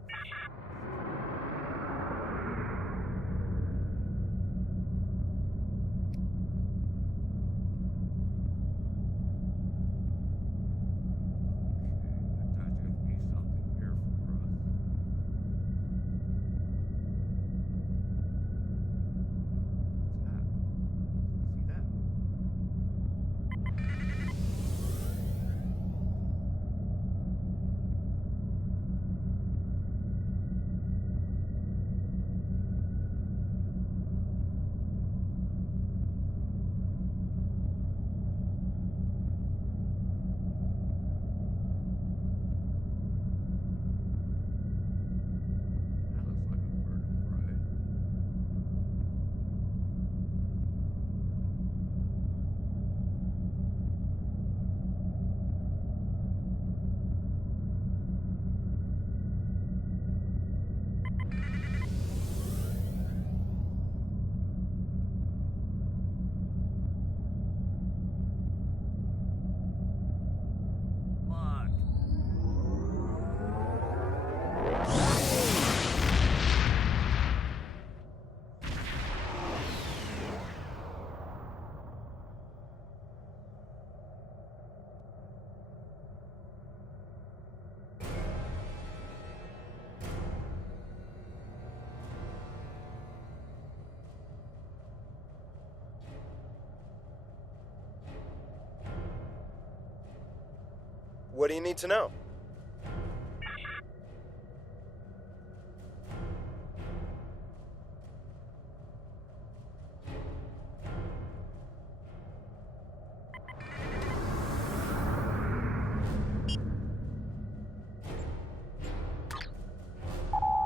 what do you need to know?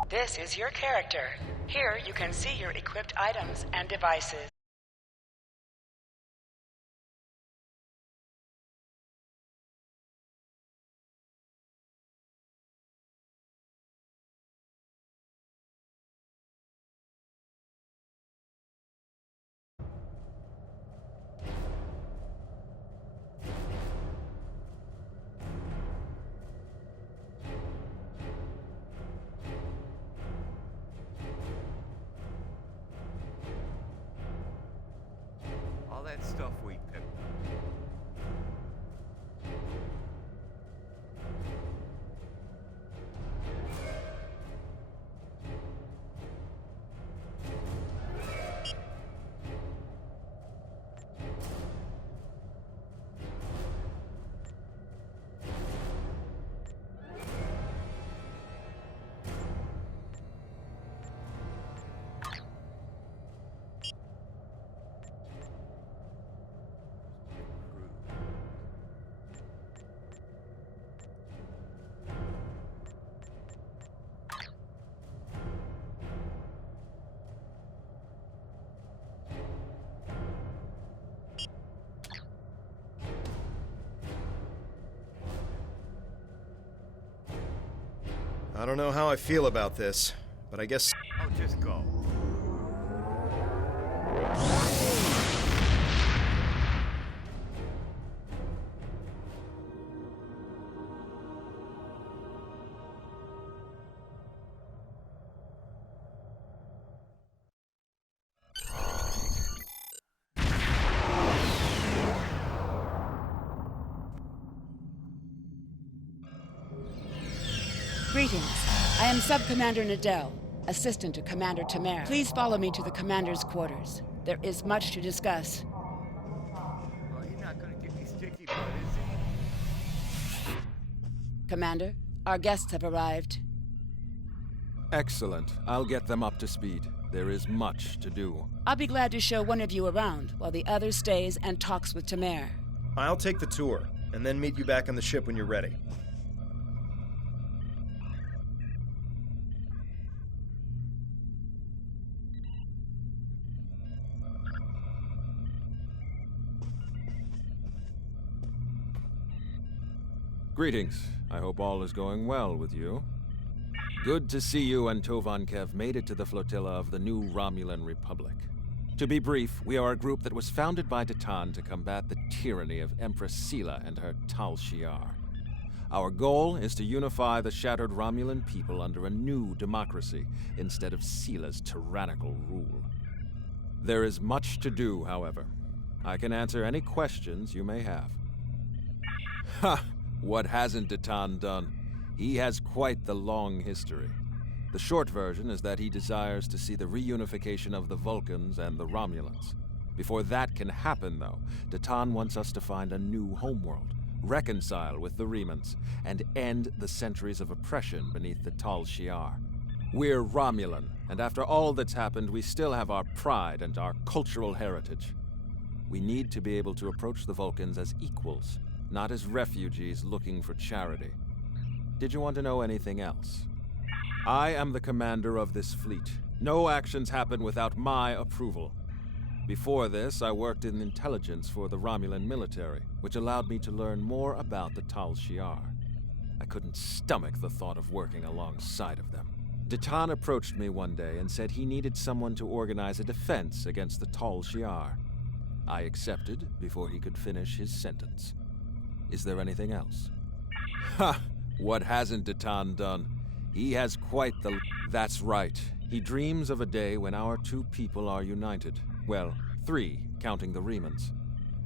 This is your character. Here you can see your equipped items and devices. All that stuff we picked up. I don't know how I feel about this, but I guess... Oh, just go. Greetings. I am Sub-Commander Nadell, assistant to Commander Tamer. Please follow me to the Commander's quarters. There is much to discuss. Well, he's not gonna give me sticky butt, is he? Commander, our guests have arrived. Excellent. I'll get them up to speed. There is much to do. I'll be glad to show one of you around while the other stays and talks with Tamer. I'll take the tour, and then meet you back on the ship when you're ready. Greetings. I hope all is going well with you. Good to see you and Tovankev made it to the flotilla of the new Romulan Republic. To be brief, we are a group that was founded by Titan to combat the tyranny of Empress Sela and her Tal Shiar. Our goal is to unify the shattered Romulan people under a new democracy instead of Sela's tyrannical rule. There is much to do, however. I can answer any questions you may have. Ha! What hasn't Titan done? He has quite the long history. The short version is that he desires to see the reunification of the Vulcans and the Romulans. Before that can happen, though, Titan wants us to find a new homeworld, reconcile with the Remans, and end the centuries of oppression beneath the Tal Shiar. We're Romulan, and after all that's happened, we still have our pride and our cultural heritage. We need to be able to approach the Vulcans as equals, not as refugees looking for charity. Did you want to know anything else? I am the commander of this fleet. No actions happen without my approval. Before this, I worked in intelligence for the Romulan military, which allowed me to learn more about the Tal Shiar. I couldn't stomach the thought of working alongside of them. Titan approached me one day and said he needed someone to organize a defense against the Tal Shiar. I accepted before he could finish his sentence. Is there anything else? Ha! What hasn't Titan done? He has quite the... That's right. He dreams of a day when our two people are united. Well, three, counting the Remans.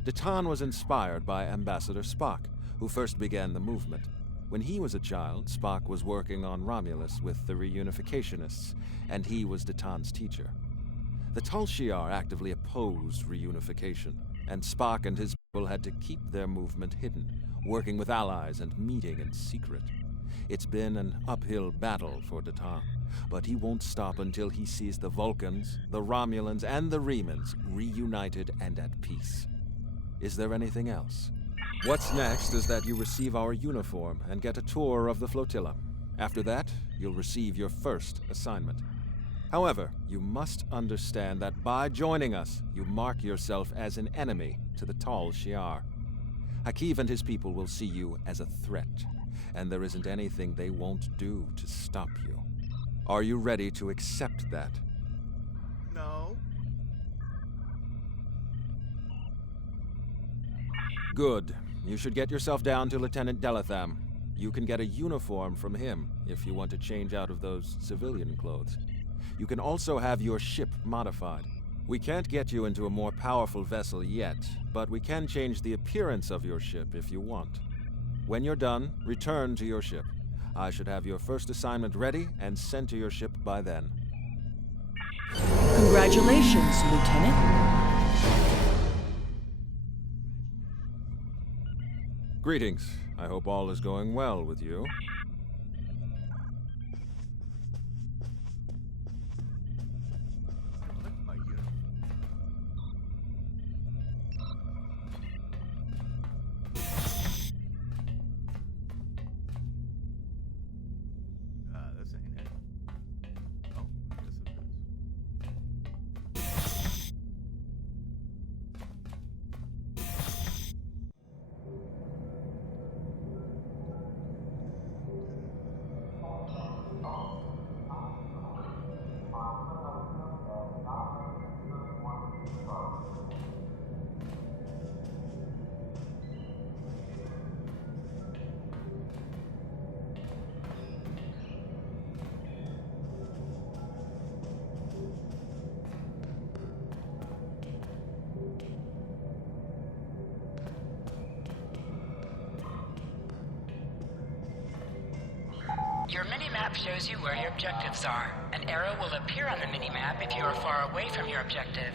Titan was inspired by Ambassador Spock, who first began the movement. When he was a child, Spock was working on Romulus with the reunificationists, and he was Titan's teacher. The Tal Shiar actively opposed reunification, and Spock and his people had to keep their movement hidden, working with allies and meeting in secret. It's been an uphill battle for Datan, but he won't stop until he sees the Vulcans, the Romulans, and the Remans reunited and at peace. Is there anything else? What's next is that you receive our uniform and get a tour of the flotilla. After that, you'll receive your first assignment. However, you must understand that by joining us, you mark yourself as an enemy to the Tal Shiar. Hakiv and his people will see you as a threat, and there isn't anything they won't do to stop you. Are you ready to accept that? No. Good. You should get yourself down to Lieutenant Delatham. You can get a uniform from him if you want to change out of those civilian clothes. You can also have your ship modified. We can't get you into a more powerful vessel yet, but we can change the appearance of your ship if you want. When you're done, return to your ship. I should have your first assignment ready and sent to your ship by then. Congratulations, Lieutenant. Greetings. I hope all is going well with you. This ain't it. Oh, this is Your mini-map shows you where your objectives are. An arrow will appear on the mini-map if you are far away from your objective.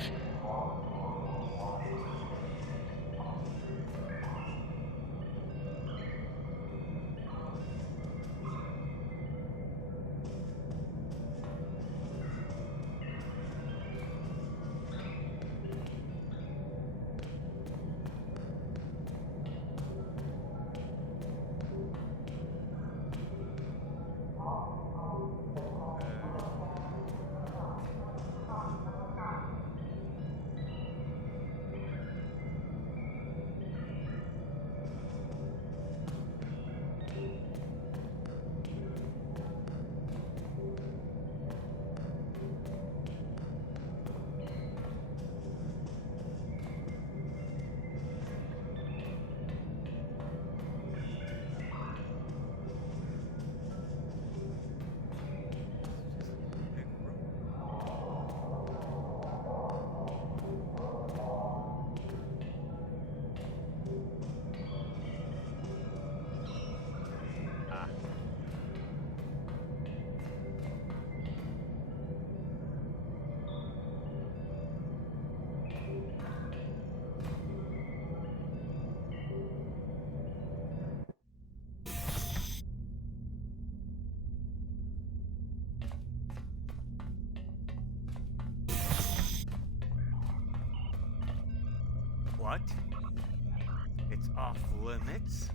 What? It's off limits?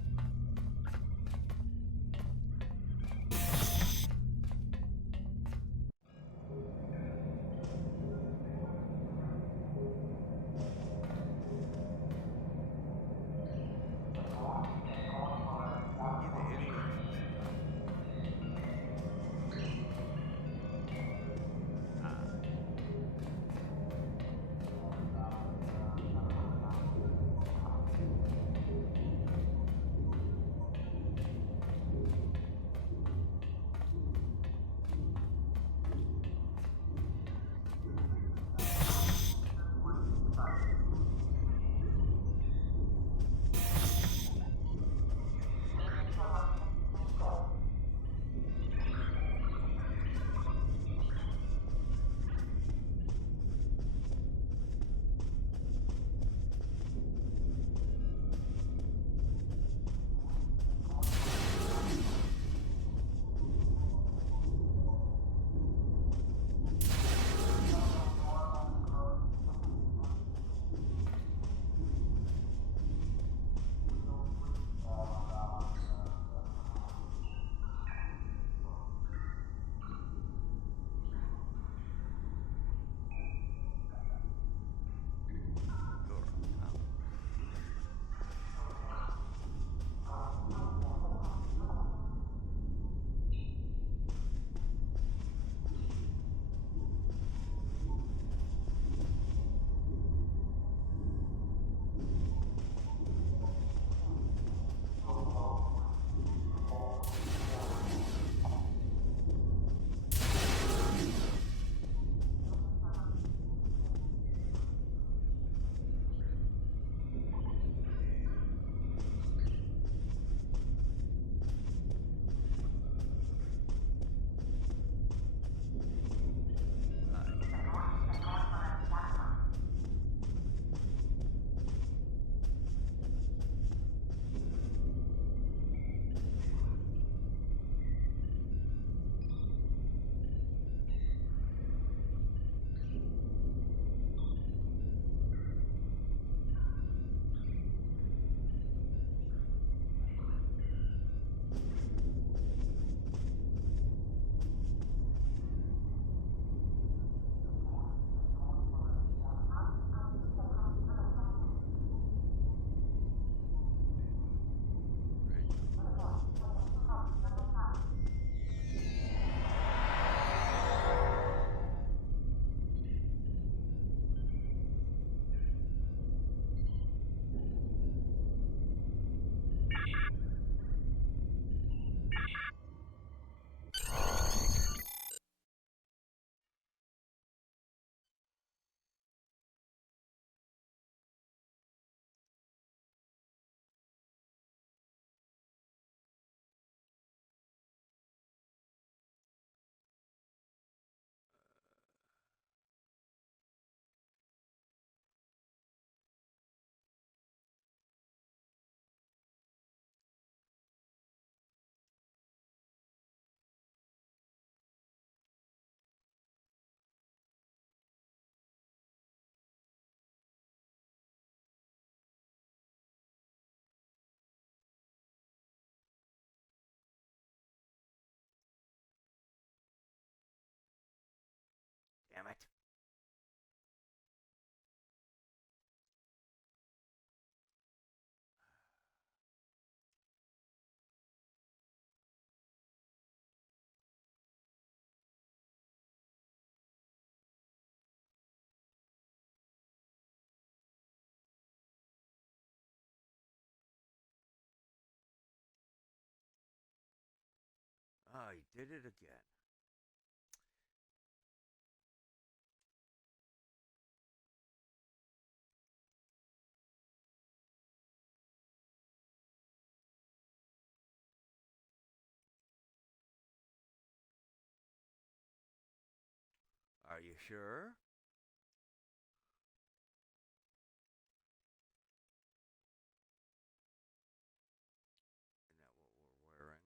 Ah, he did it again. Are you sure? Isn't that what we're wearing?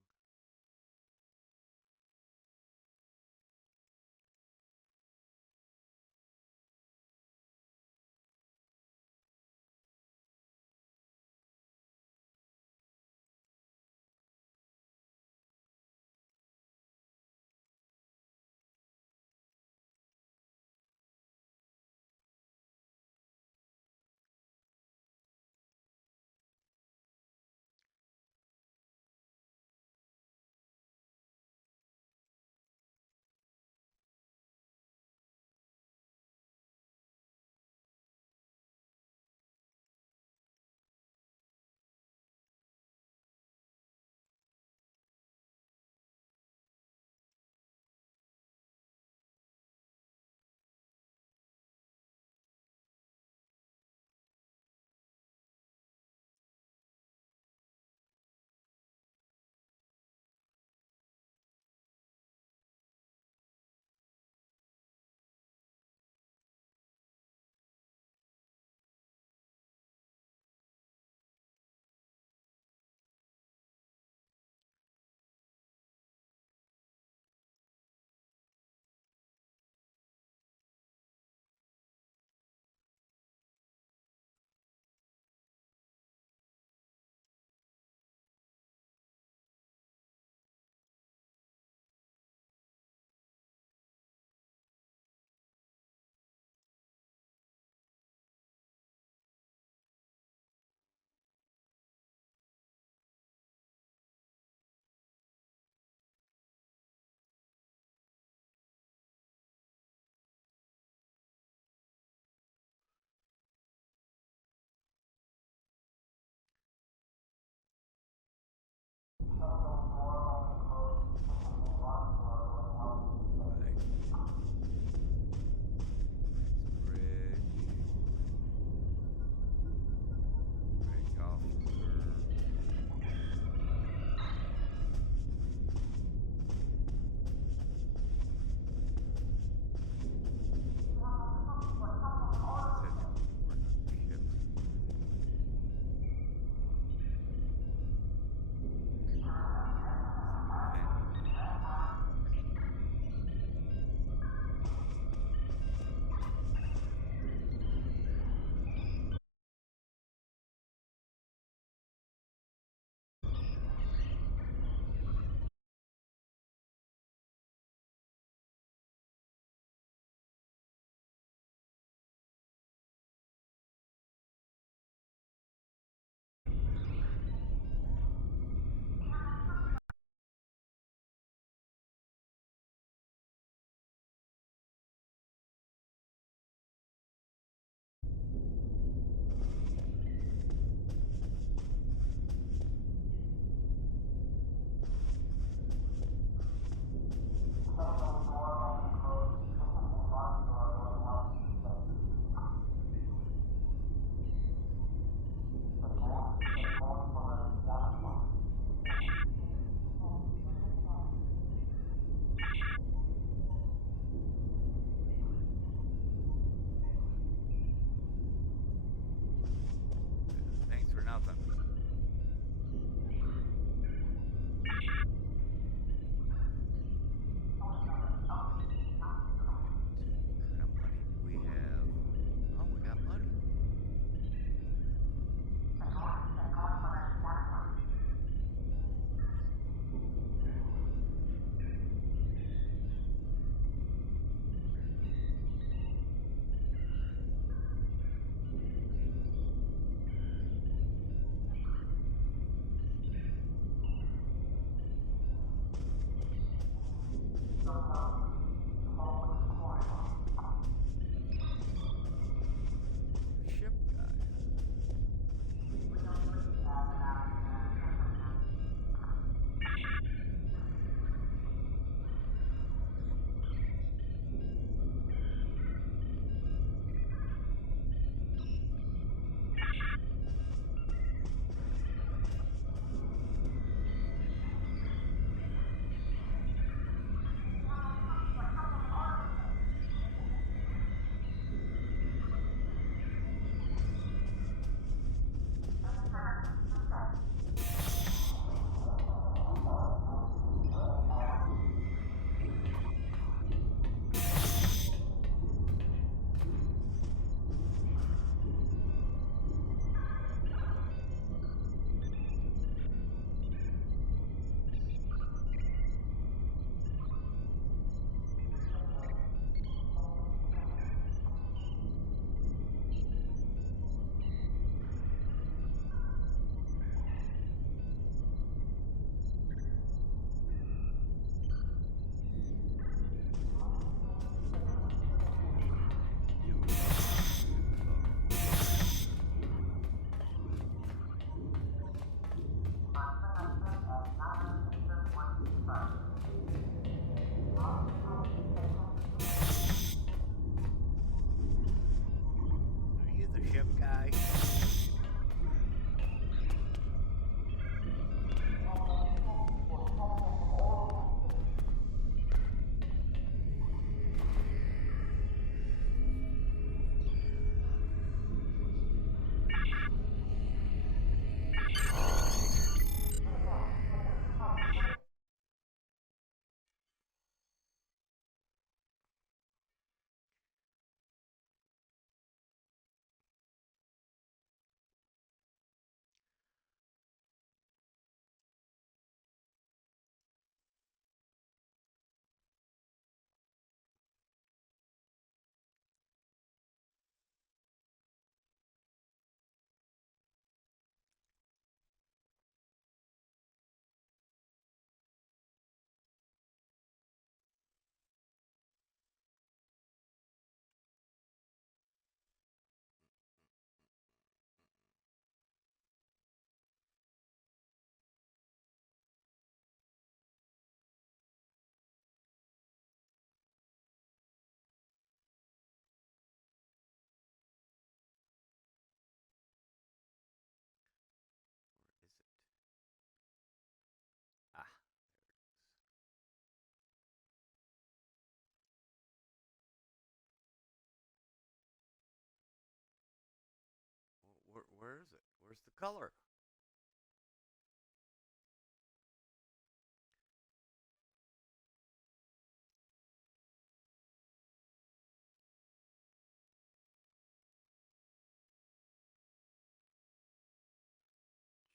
Where is it? Where's the color?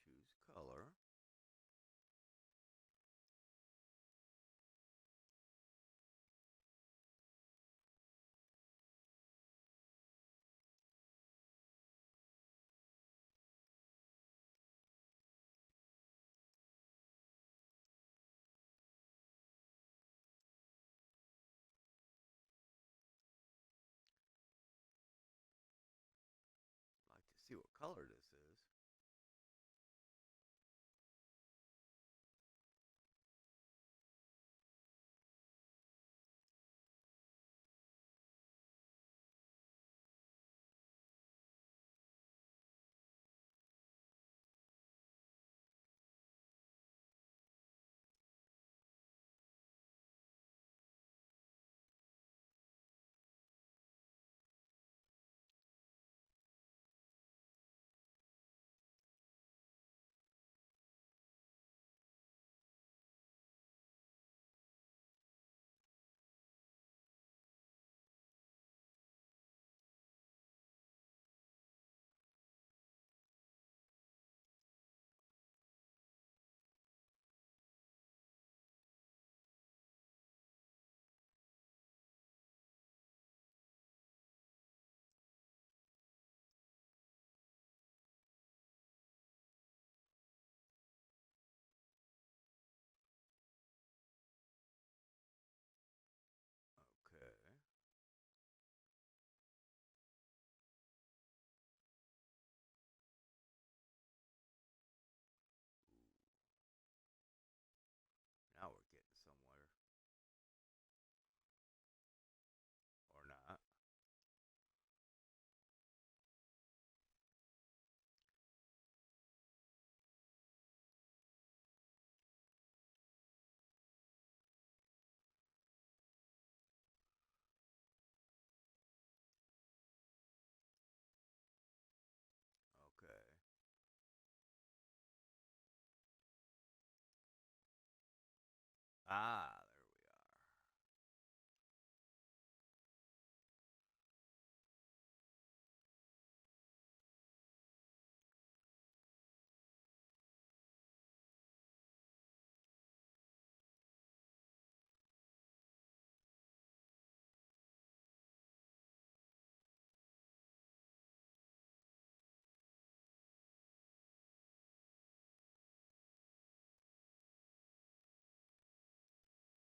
Choose color. I'd like to see what color this is. Okay. Now we're getting somewhere. Or not. Okay. Ah, there we are.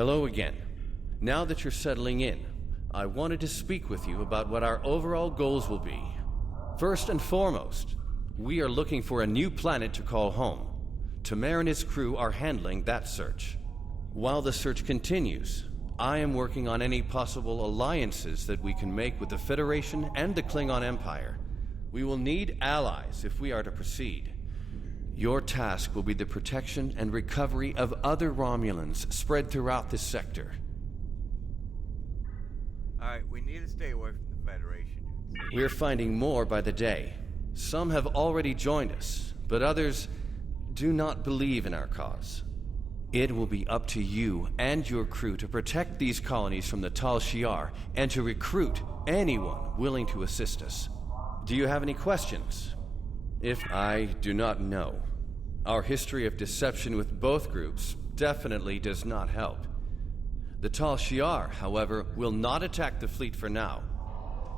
Hello again. Now that you're settling in, I wanted to speak with you about what our overall goals will be. First and foremost, we are looking for a new planet to call home. Tamer and his crew are handling that search. While the search continues, I am working on any possible alliances that we can make with the Federation and the Klingon Empire. We will need allies if we are to proceed. Your task will be the protection and recovery of other Romulans spread throughout this sector. Alright, we need to stay away from the Federation. We're finding more by the day. Some have already joined us, but others do not believe in our cause. It will be up to you and your crew to protect these colonies from the Tal Shiar and to recruit anyone willing to assist us. Do you have any questions? If I do not know. Our history of deception with both groups definitely does not help. The Tal Shiar, however, will not attack the fleet for now.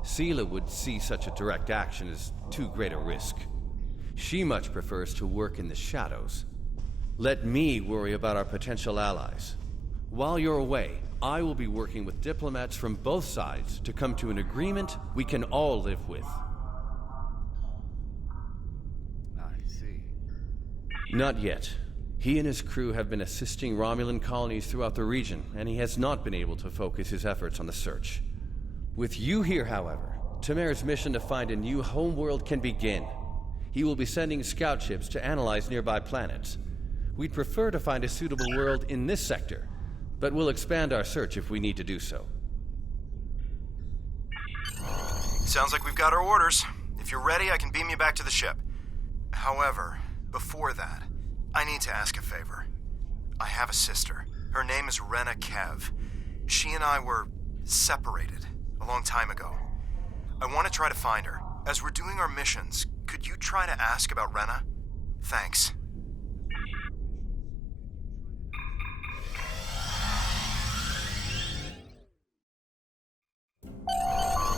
Sela would see such a direct action as too great a risk. She much prefers to work in the shadows. Let me worry about our potential allies. While you're away, I will be working with diplomats from both sides to come to an agreement we can all live with. I see. Not yet. He and his crew have been assisting Romulan colonies throughout the region, and he has not been able to focus his efforts on the search. With you here, however, Tamer's mission to find a new homeworld can begin. He will be sending scout ships to analyze nearby planets. We'd prefer to find a suitable world in this sector, but we'll expand our search if we need to do so. Sounds like we've got our orders. If you're ready, I can beam you back to the ship. However, before that, I need to ask a favor. I have a sister. Her name is Rena Kev. She and I were separated a long time ago. I want to try to find her. As we're doing our missions, could you try to ask about Rena? Thanks.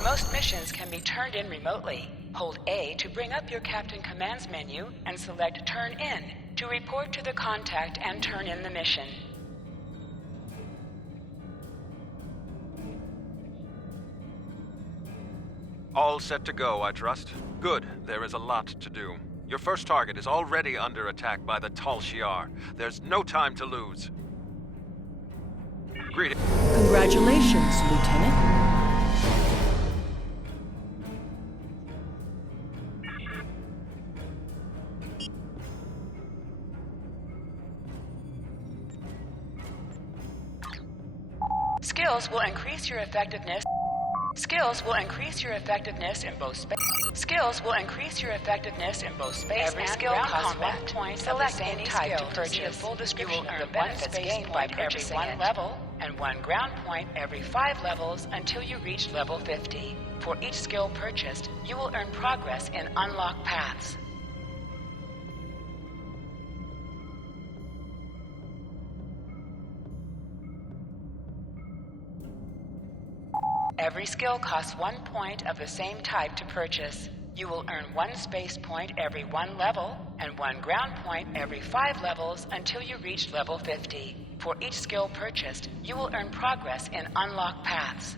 Most missions can be turned in remotely. Hold A to bring up your Captain Commands menu and select Turn In to report to the contact and turn in the mission. All set to go, I trust? Good. There is a lot to do. Your first target is already under attack by the Tal Shiar. There's no time to lose. Greetings. Congratulations, Lieutenant. Skills will increase your effectiveness. Skills will increase your effectiveness in both space. Skills will increase your effectiveness in both space Every and skill ground costs combat. 1 point Select of the same any type skill to to see the purchase. full description You will of earn the benefits 1 gained point by every purchasing 1 it. level and 1 ground point every 5 levels until you reach level 50. For each skill purchased, you will earn progress in unlocked paths. Every skill costs 1 point of the same type to purchase. You will earn 1 space point every 1 level and 1 ground point every 5 levels until you reach level 50. For each skill purchased, you will earn progress in unlocked paths.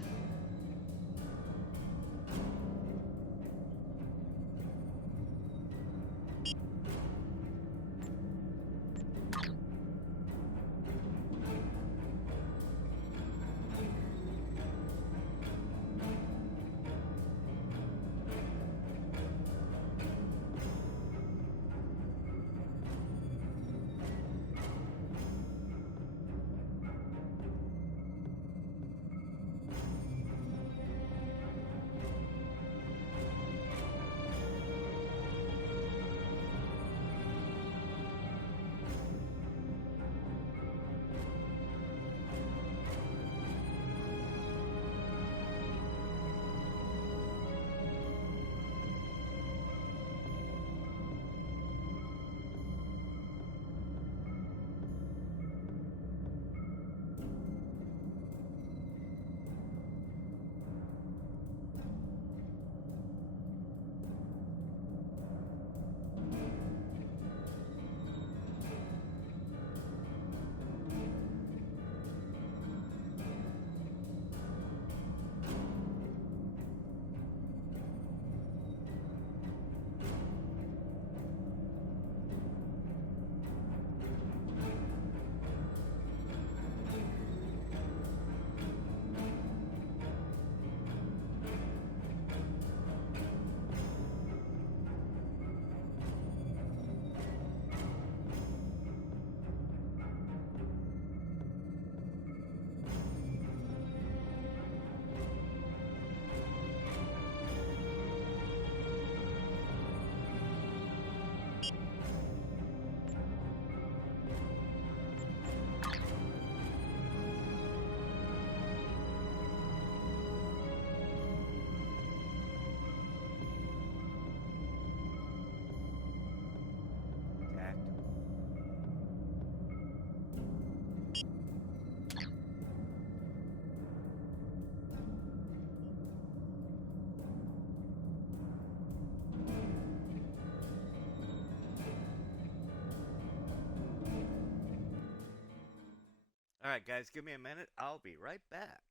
All right, guys, give me a minute. I'll be right back.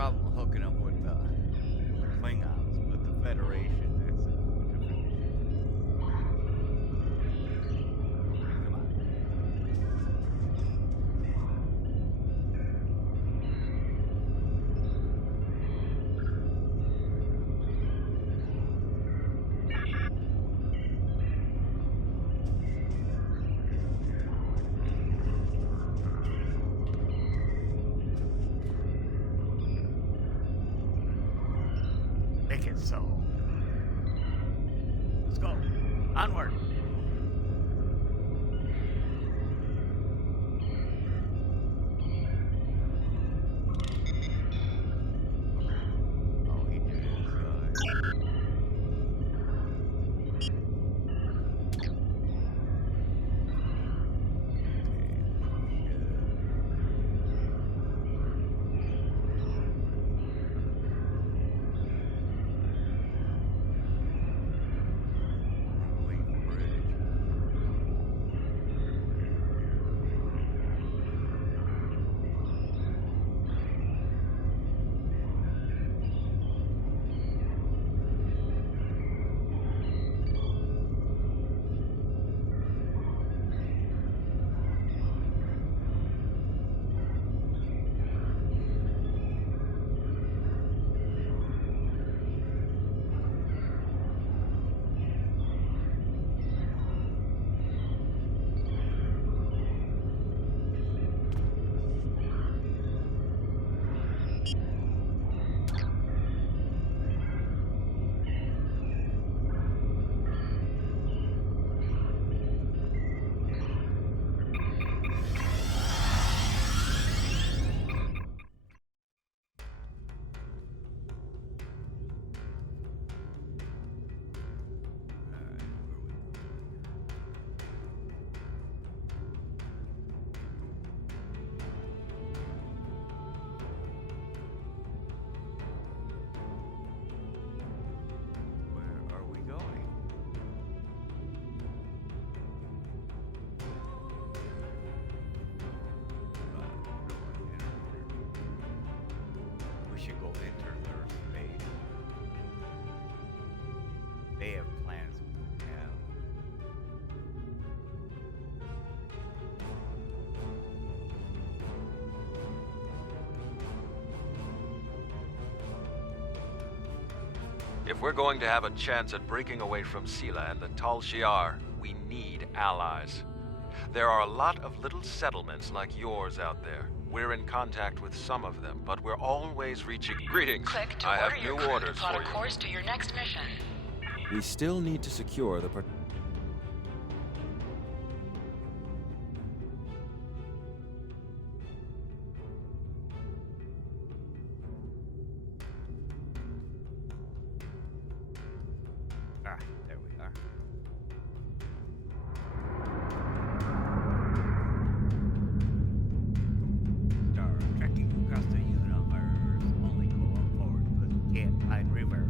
problem hooking up with the Klingons, but the Federation, that's a different issue. Come on. Make it so. Let's go. Onward. Oh, he did his, should go enter their space. They have plans we have. If we're going to have a chance at breaking away from Sela and the Tal Shiar, we need allies. There are a lot of little settlements like yours out there. We're in contact with some of them, but we're always reaching... Greetings. Click to I have order new your crew orders to plot for a you. course to your next mission. We still need to secure the... Ah, there we are. Star trekking across the universe. Only go forward because we can't find rivers.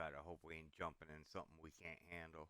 gotta hope we ain't jumping in something we can't handle.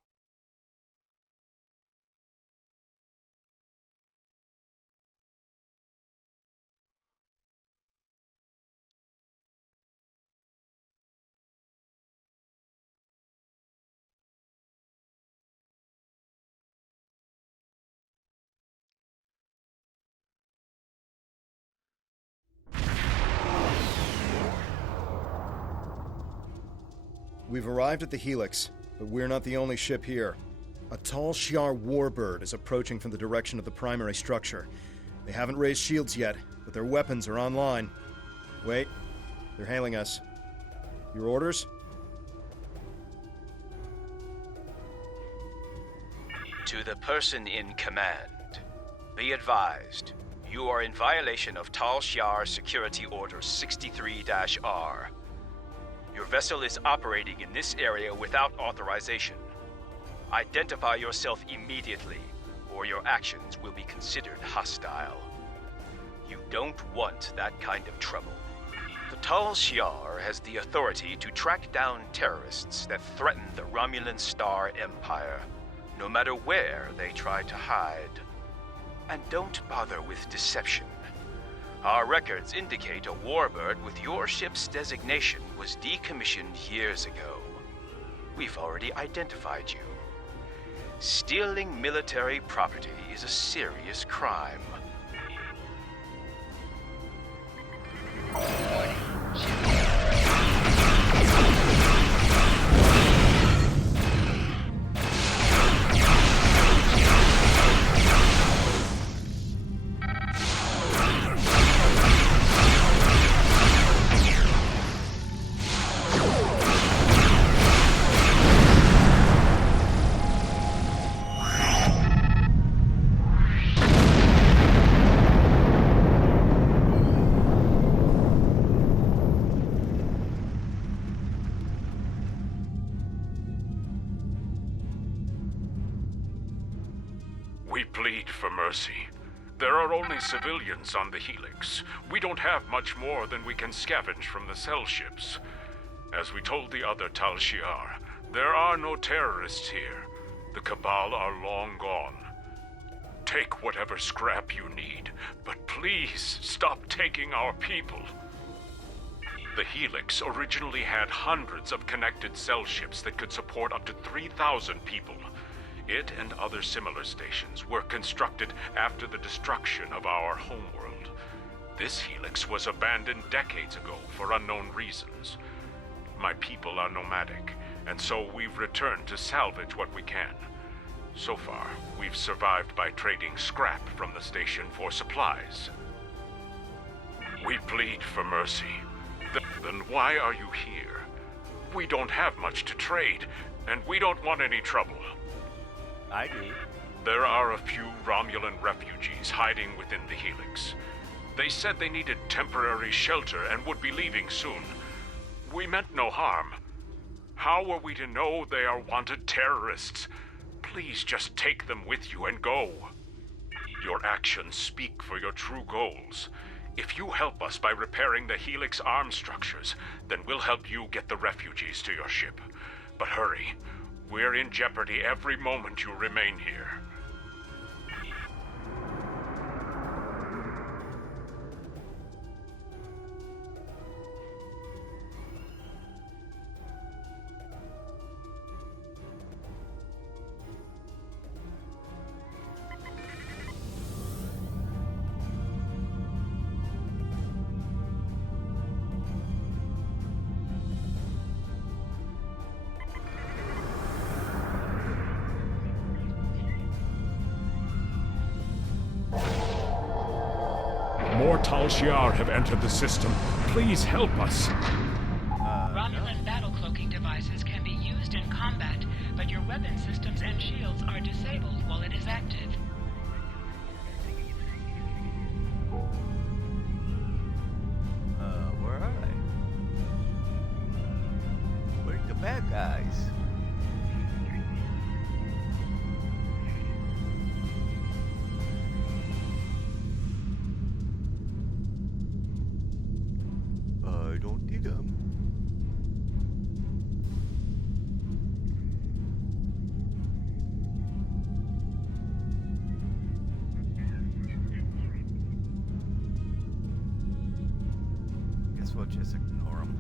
We've arrived at the Helix, but we're not the only ship here. A tall Shi'ar warbird is approaching from the direction of the primary structure. They haven't raised shields yet, but their weapons are online. Wait, they're hailing us. Your orders? To the person in command, be advised, you are in violation of Tal Shiar Security Order 63-R. Your vessel is operating in this area without authorization. Identify yourself immediately, or your actions will be considered hostile. You don't want that kind of trouble. The Tal Shiar has the authority to track down terrorists that threaten the Romulan Star Empire, no matter where they try to hide. And don't bother with deception. Our records indicate a warbird with your ship's designation was decommissioned years ago. We've already identified you. Stealing military property is a serious crime. We plead for mercy. There are only civilians on the Helix. We don't have much more than we can scavenge from the cell ships. As we told the other Tal Shiar, there are no terrorists here. The Cabal are long gone. Take whatever scrap you need, but please stop taking our people. The Helix originally had hundreds of connected cell ships that could support up to 3,000 people. It and other similar stations were constructed after the destruction of our homeworld. This Helix was abandoned decades ago for unknown reasons. My people are nomadic, and so we've returned to salvage what we can. So far, we've survived by trading scrap from the station for supplies. We plead for mercy. Then why are you here? We don't have much to trade, and we don't want any trouble. I do. There are a few Romulan refugees hiding within the Helix. They said they needed temporary shelter and would be leaving soon. We meant no harm. How were we to know they are wanted terrorists? Please just take them with you and go. Your actions speak for your true goals. If you help us by repairing the Helix arm structures, then we'll help you get the refugees to your ship. But hurry. We're in jeopardy every moment you remain here. More Tal Shiar have entered the system. Please help us. Romulan battle cloaking devices can be used in combat, but your weapon systems and shields are disabled while it is active. Where are they? Where's the bad guys? I don't see them. we'll just ignore them.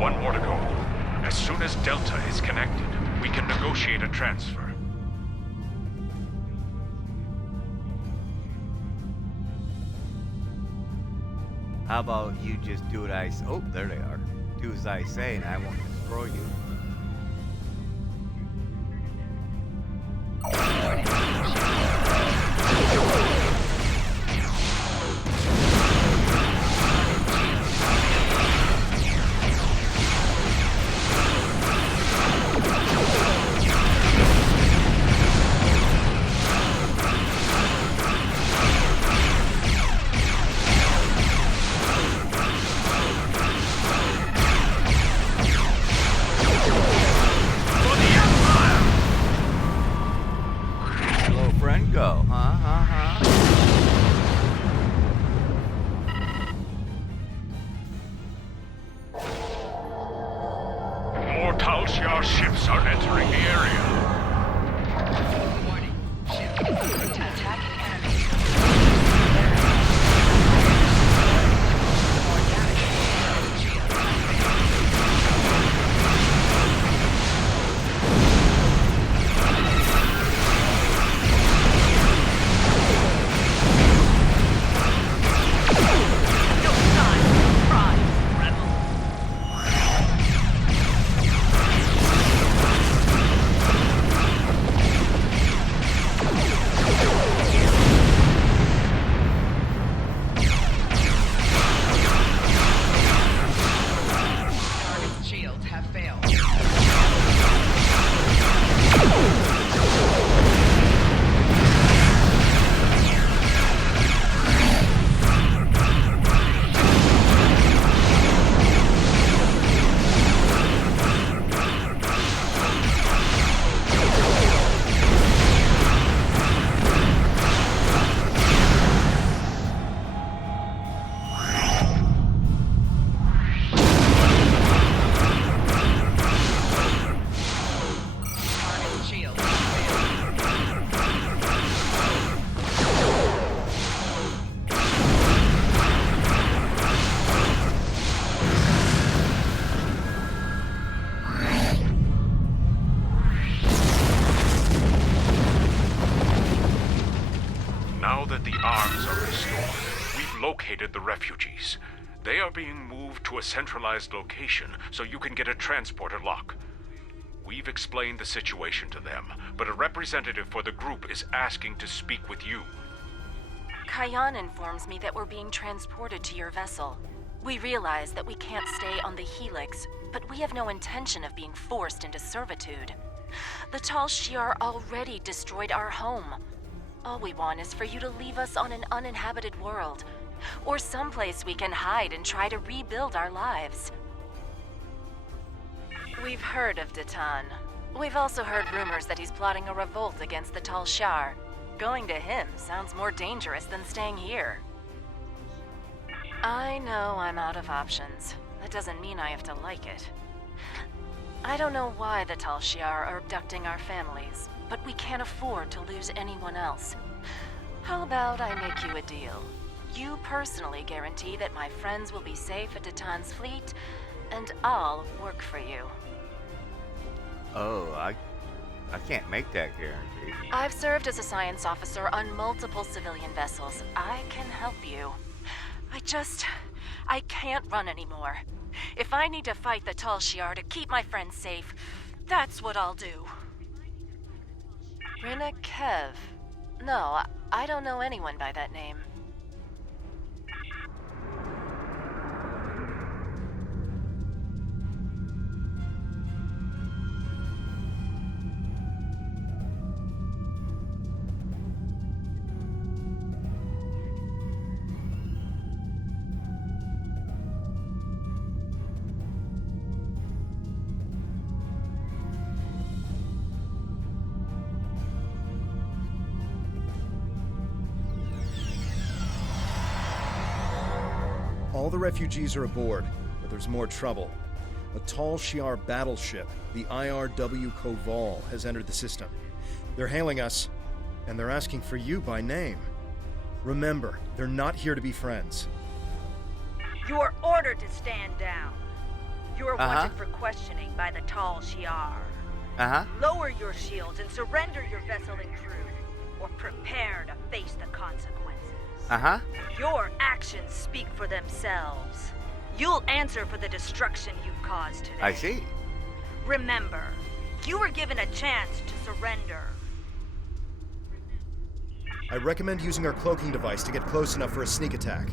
One more to go. As soon as Delta is connected, we can negotiate a transfer. How about you just do what I say? Oh, there they are. Do as I say, and I won't destroy you. Go, More Tal Shiar ships are entering the area. Warning. Ship attacking enemy. More damage. Shields have failed. Now that the arms are restored, we've located the refugees. They are being moved to a centralized location so you can get a transporter lock. We've explained the situation to them, but a representative for the group is asking to speak with you. Kayan informs me that we're being transported to your vessel. We realize that we can't stay on the Helix, but we have no intention of being forced into servitude. The Tal Shiar already destroyed our home. All we want is for you to leave us on an uninhabited world, or someplace we can hide and try to rebuild our lives. We've heard of Datan. We've also heard rumors that he's plotting a revolt against the Tal Shiar. Going to him sounds more dangerous than staying here. I know I'm out of options. That doesn't mean I have to like it. I don't know why the Tal Shiar are abducting our families, but we can't afford to lose anyone else. How about I make you a deal? You personally guarantee that my friends will be safe at Datan's fleet, and I'll work for you. Oh, I can't make that guarantee. I've served as a science officer on multiple civilian vessels. I can help you. I can't run anymore. If I need to fight the Tal Shiar to keep my friends safe, that's what I'll do. Rina Kev. No, I don't know anyone by that name. All the refugees are aboard, but there's more trouble. A Tal Shiar battleship, the IRW Koval, has entered the system. They're hailing us, and they're asking for you by name. Remember, they're not here to be friends. You are ordered to stand down. You are wanted for questioning by the Tal Shiar. Lower your shields and surrender your vessel and crew, or prepare to face the consequences. Your actions speak for themselves. You'll answer for the destruction you've caused today. I see. Remember, you were given a chance to surrender. I recommend using our cloaking device to get close enough for a sneak attack.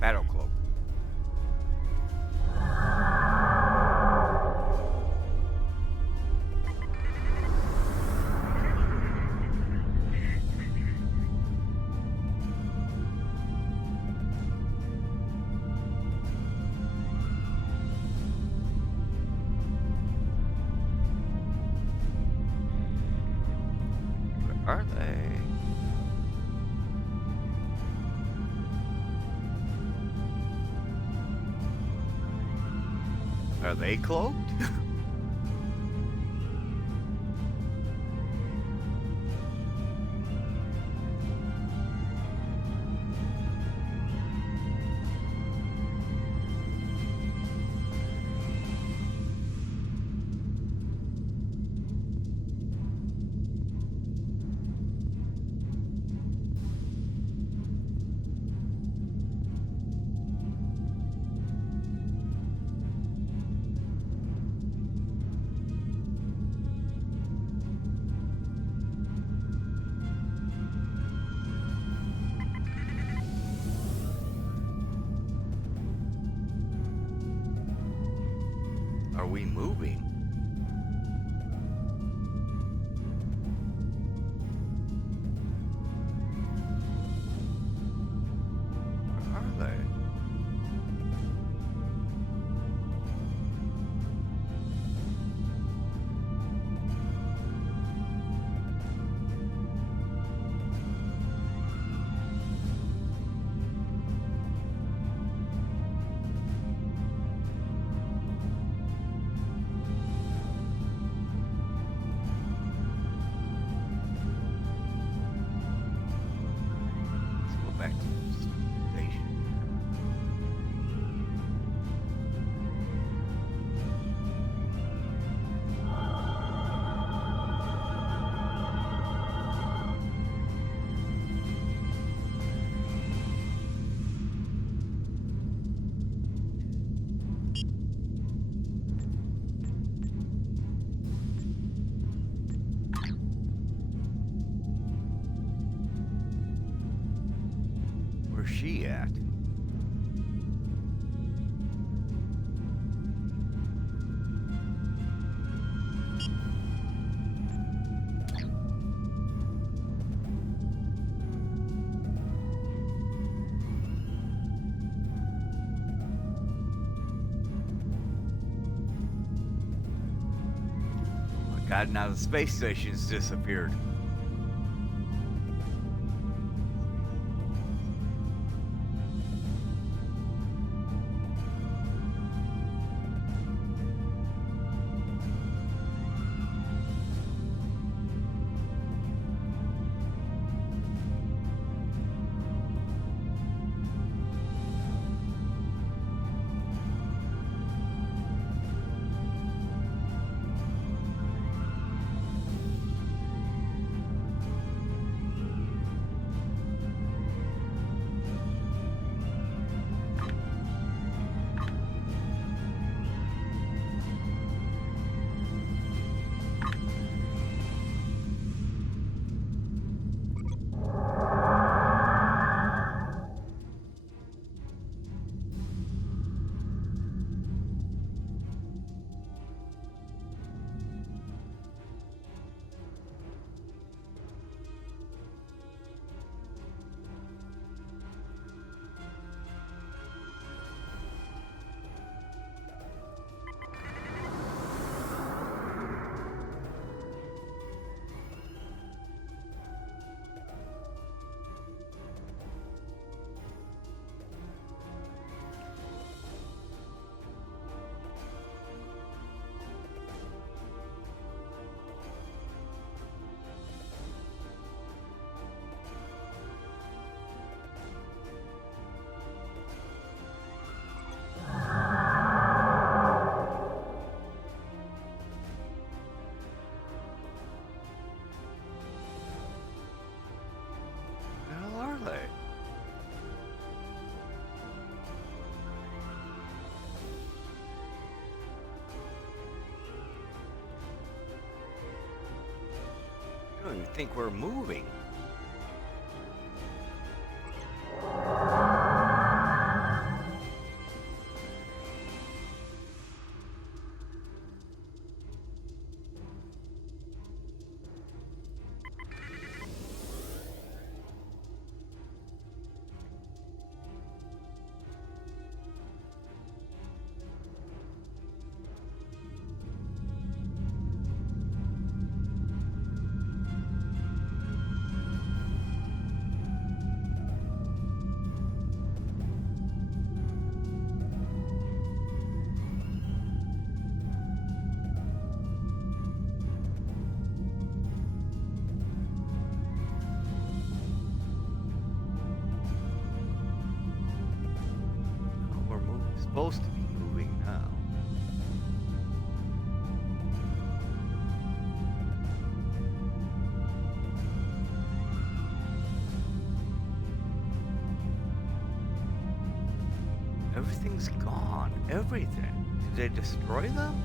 Battle cloak. Where are they? Are they cloaked? Are we moving? Where are they? Back to the station. Where's she at? Oh my God, now the space station's disappeared. don't even think we're moving. Supposed to be moving now. Everything's gone. Everything. Did they destroy them?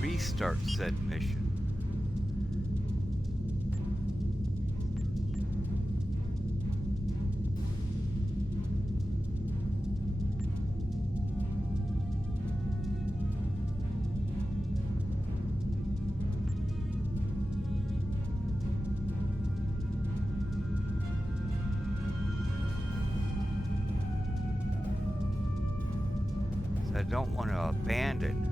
Restart said mission. So I don't want to abandon.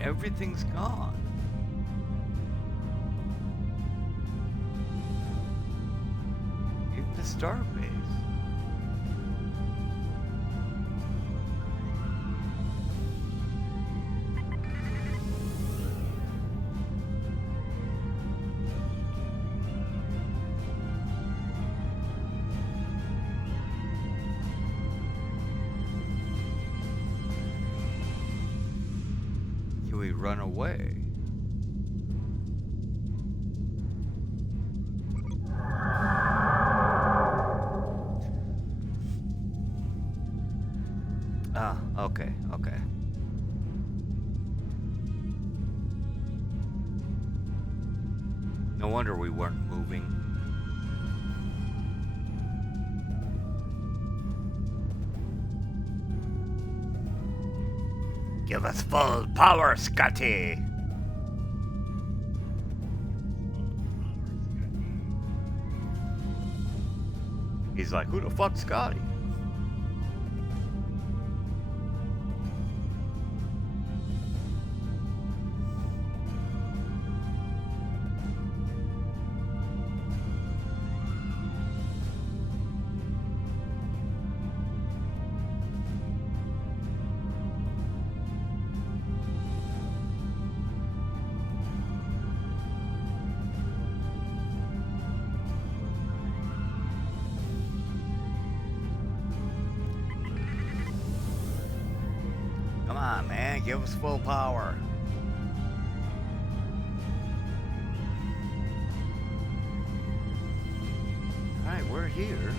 Everything's gone. Even the star base. We run away. Ah, okay, okay. No wonder we weren't moving. Give us full power, Scotty! He's like, who the fuck's Scotty? Come on, man, give us full power. Alright, we're here.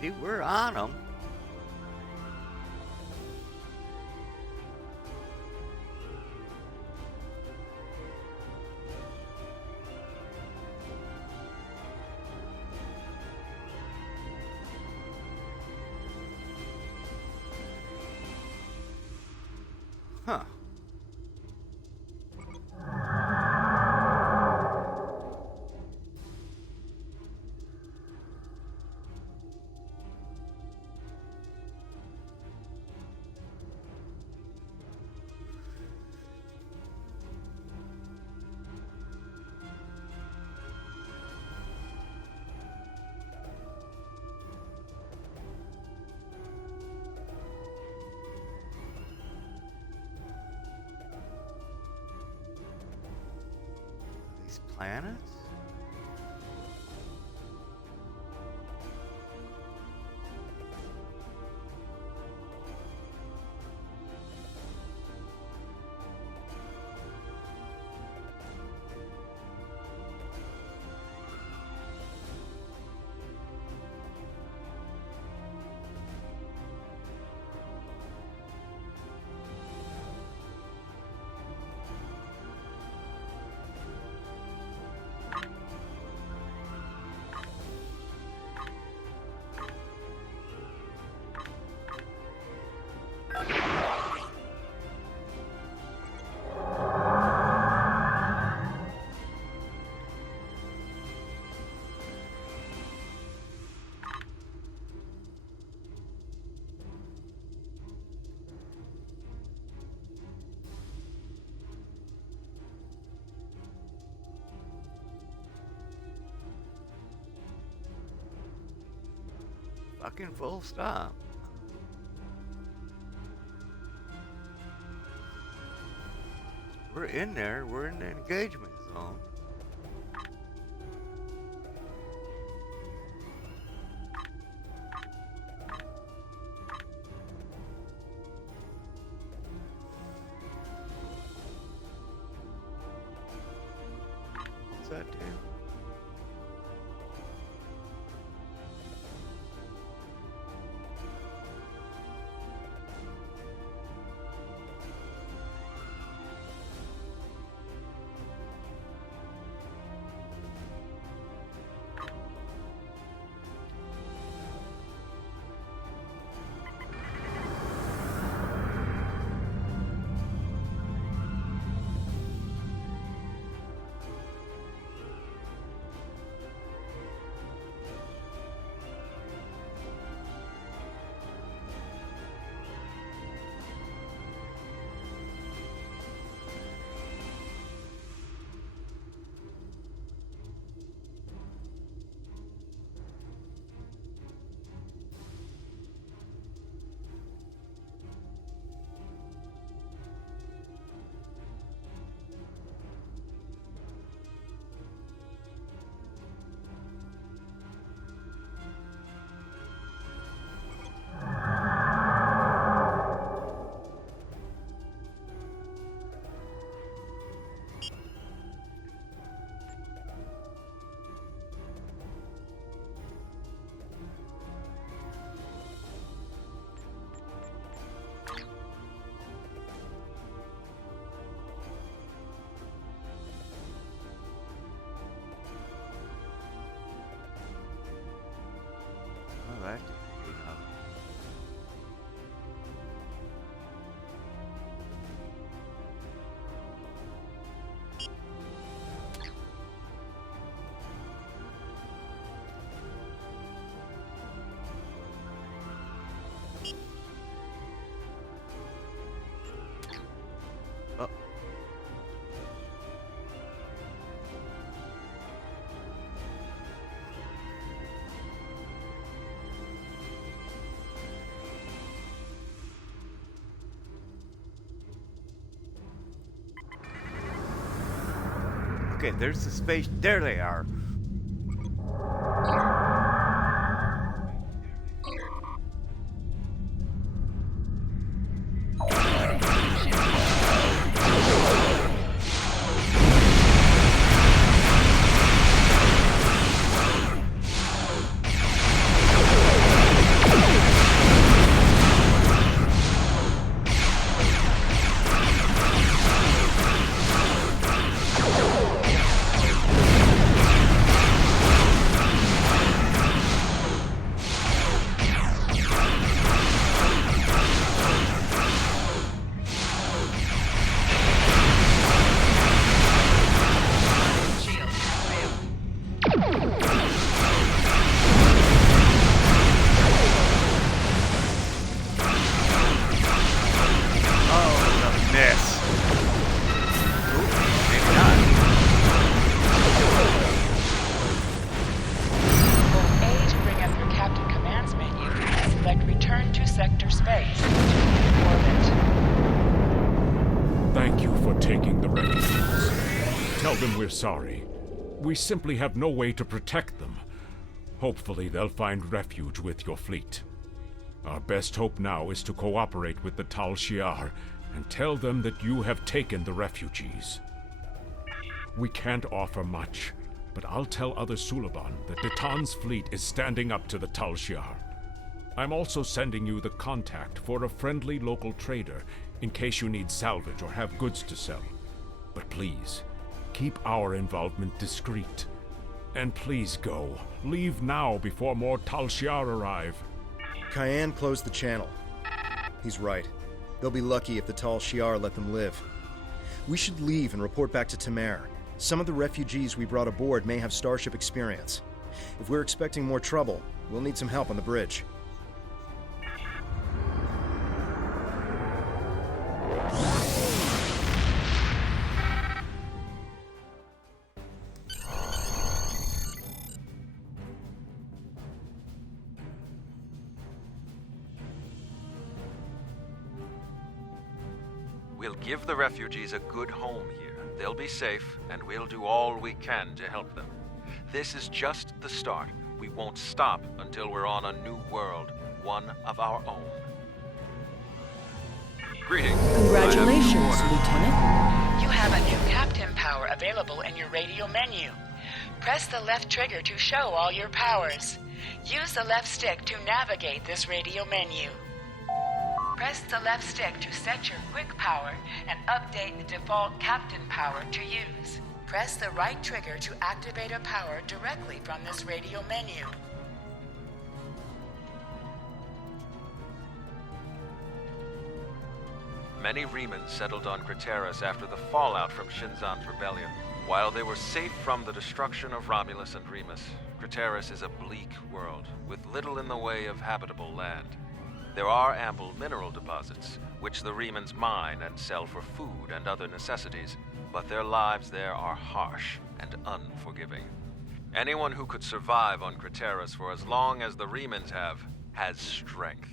See, we're on them. Huh. Planets? Fucking full stop. We're in there. We're in the engagement zone. What's that do? Oh. Okay, there's the space. There they are. We're sorry. We simply have no way to protect them. Hopefully they'll find refuge with your fleet. Our best hope now is to cooperate with the Tal Shiar and tell them that you have taken the refugees. We can't offer much, but I'll tell other Suliban that Datan's fleet is standing up to the Tal Shiar. I'm also sending you the contact for a friendly local trader in case you need salvage or have goods to sell. But please, keep our involvement discreet. And please go. Leave now before more Tal Shiar arrive. Cayenne closed the channel. He's right. They'll be lucky if the Tal Shiar let them live. We should leave and report back to Tamer. Some of the refugees we brought aboard may have starship experience. If we're expecting more trouble, we'll need some help on the bridge. We'll give the refugees a good home here. They'll be safe, and we'll do all we can to help them. This is just the start. We won't stop until we're on a new world, one of our own. Greetings. Congratulations, Lieutenant. You have a new captain power available in your radio menu. Press the left trigger to show all your powers. Use the left stick to navigate this radio menu. Press the left stick to set your quick power and update the default captain power to use. Press the right trigger to activate a power directly from this radio menu. Many Remans settled on Craterus after the fallout from Shinzan's rebellion. While they were safe from the destruction of Romulus and Remus, Craterus is a bleak world, with little in the way of habitable land. There are ample mineral deposits, which the Remans mine and sell for food and other necessities, but their lives there are harsh and unforgiving. Anyone who could survive on Craterus for as long as the Remans have, has strength.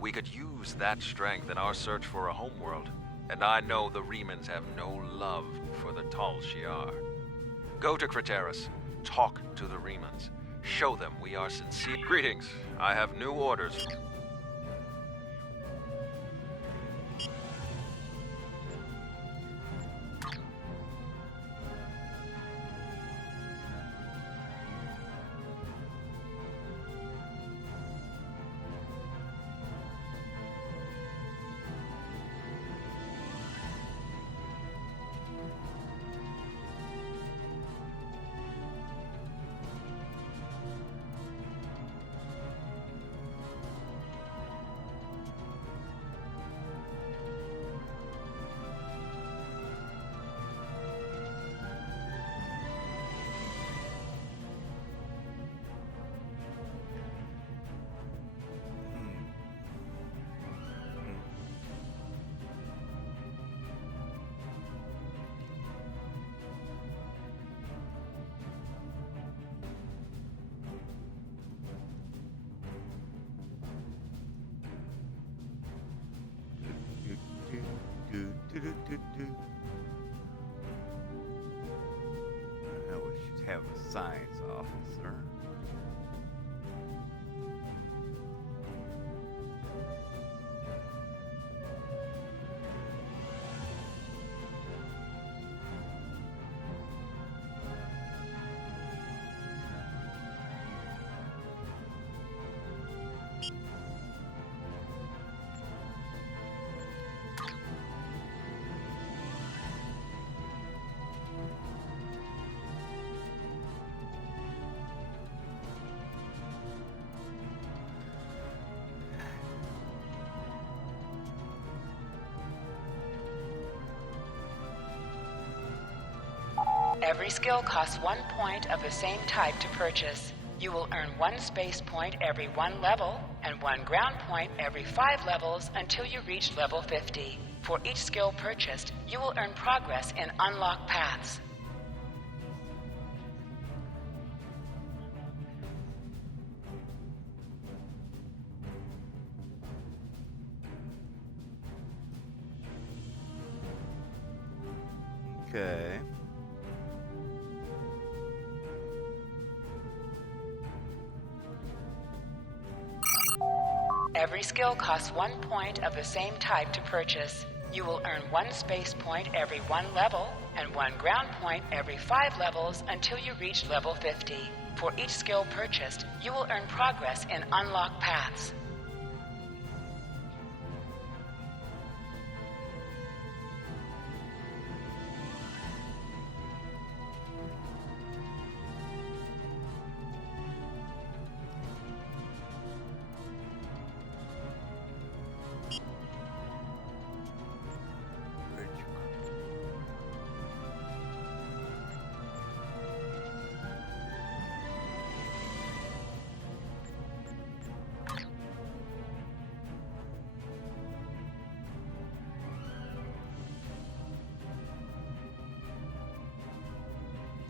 We could use that strength in our search for a homeworld, and I know the Remans have no love for the Tal Shiar. Go to Craterus, talk to the Remans, show them we are sincere. Greetings, I have new orders. Now we should have a science officer. Every skill costs 1 point of the same type to purchase. You will earn 1 space point every 1 level and 1 ground point every 5 levels until you reach level 50. For each skill purchased, you will earn progress in unlocked paths. Okay. Every skill costs 1 point of the same type to purchase. You will earn 1 space point every 1 level and 1 ground point every 5 levels until you reach level 50. For each skill purchased, you will earn progress in unlocked paths.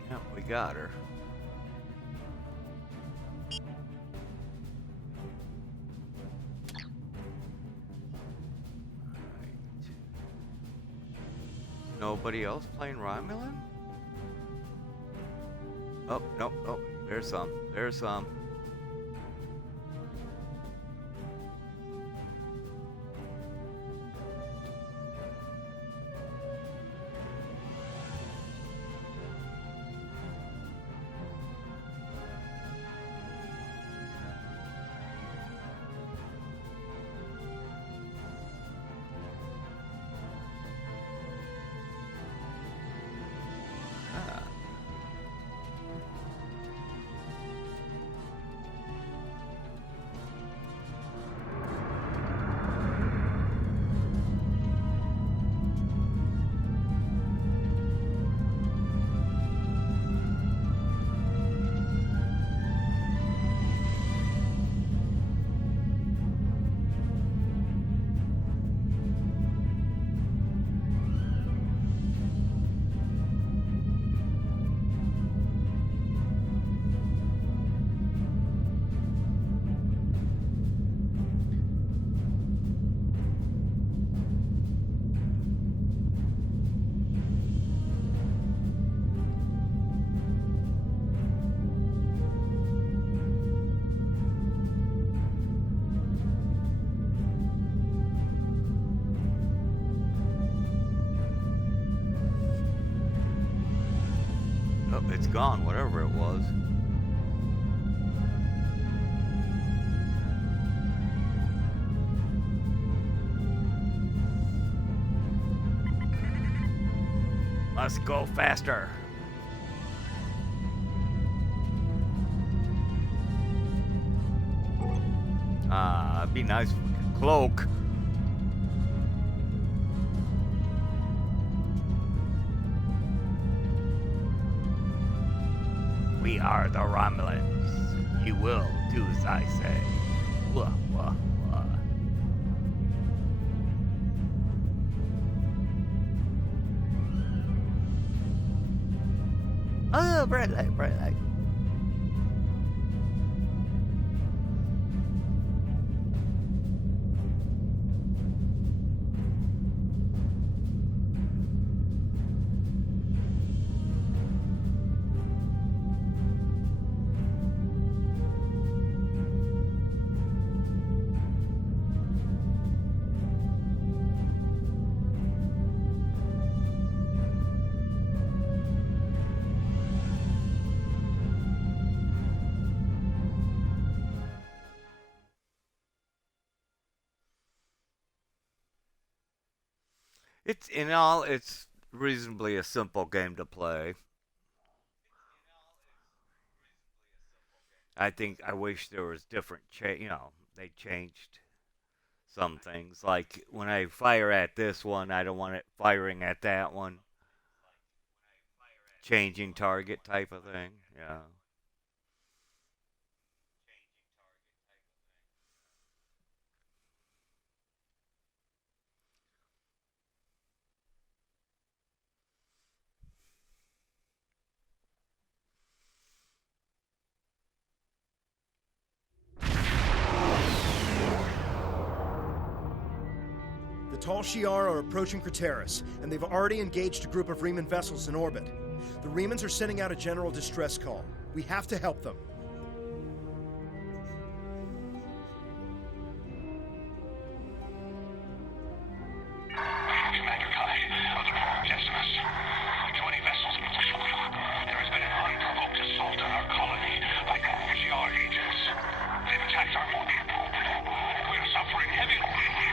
Yep, we got her. Nobody else playing Romulan? Oh, no, oh, there's some. There's some. Oh, it's gone, whatever it was. Must go faster. Ah, it'd be nice if we could cloak. We are the Romulans. You will do as I say. Wah, wah, wah. Oh, bright light, bright light. It's reasonably a simple game to play. I wish there was different, they changed some things. Like when I fire at this one, I don't want it firing at that one. Changing target type of thing. Yeah. The Tal Shiar are approaching Craterus, and they've already engaged a group of Riemann vessels in orbit. The Riemanns are sending out a general distress call. We have to help them. Commander Kai of the Decimus. To any vessels in position, there has been an unprovoked assault on our colony by Tal agents. They've attacked our mortar poop. We're suffering heavy losses.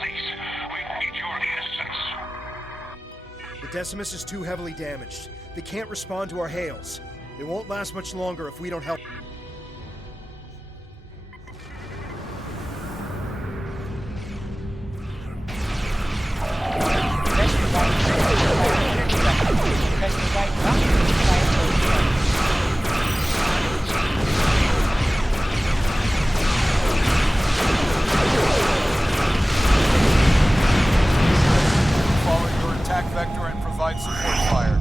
Please, we need your assistance. The Decimus is too heavily damaged. They can't respond to our hails. It won't last much longer if we don't help. Follow your attack vector and provide support fire.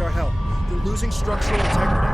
Our help. They're losing structural integrity.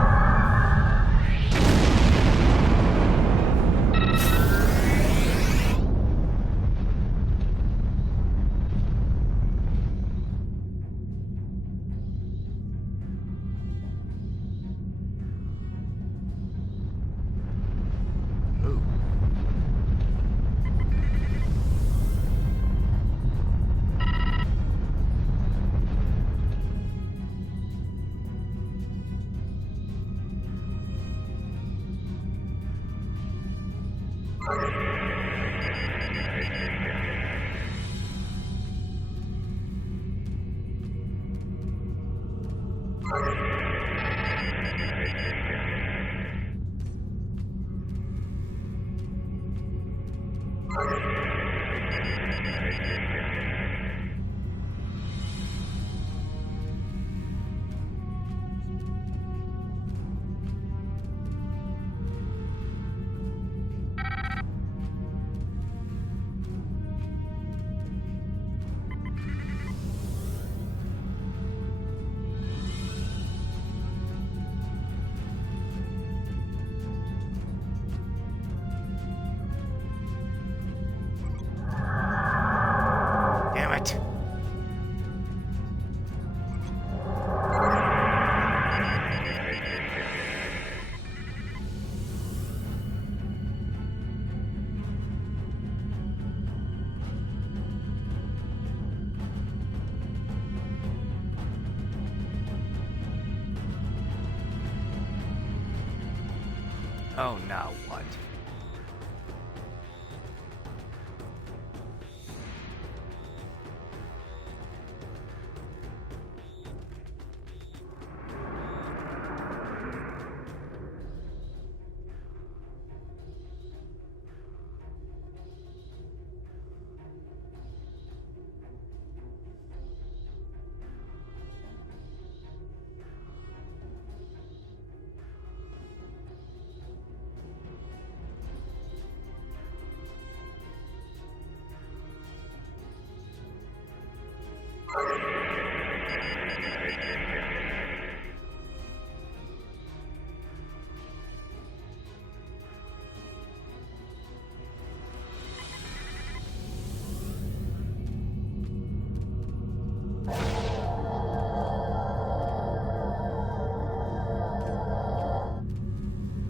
Oh, now what?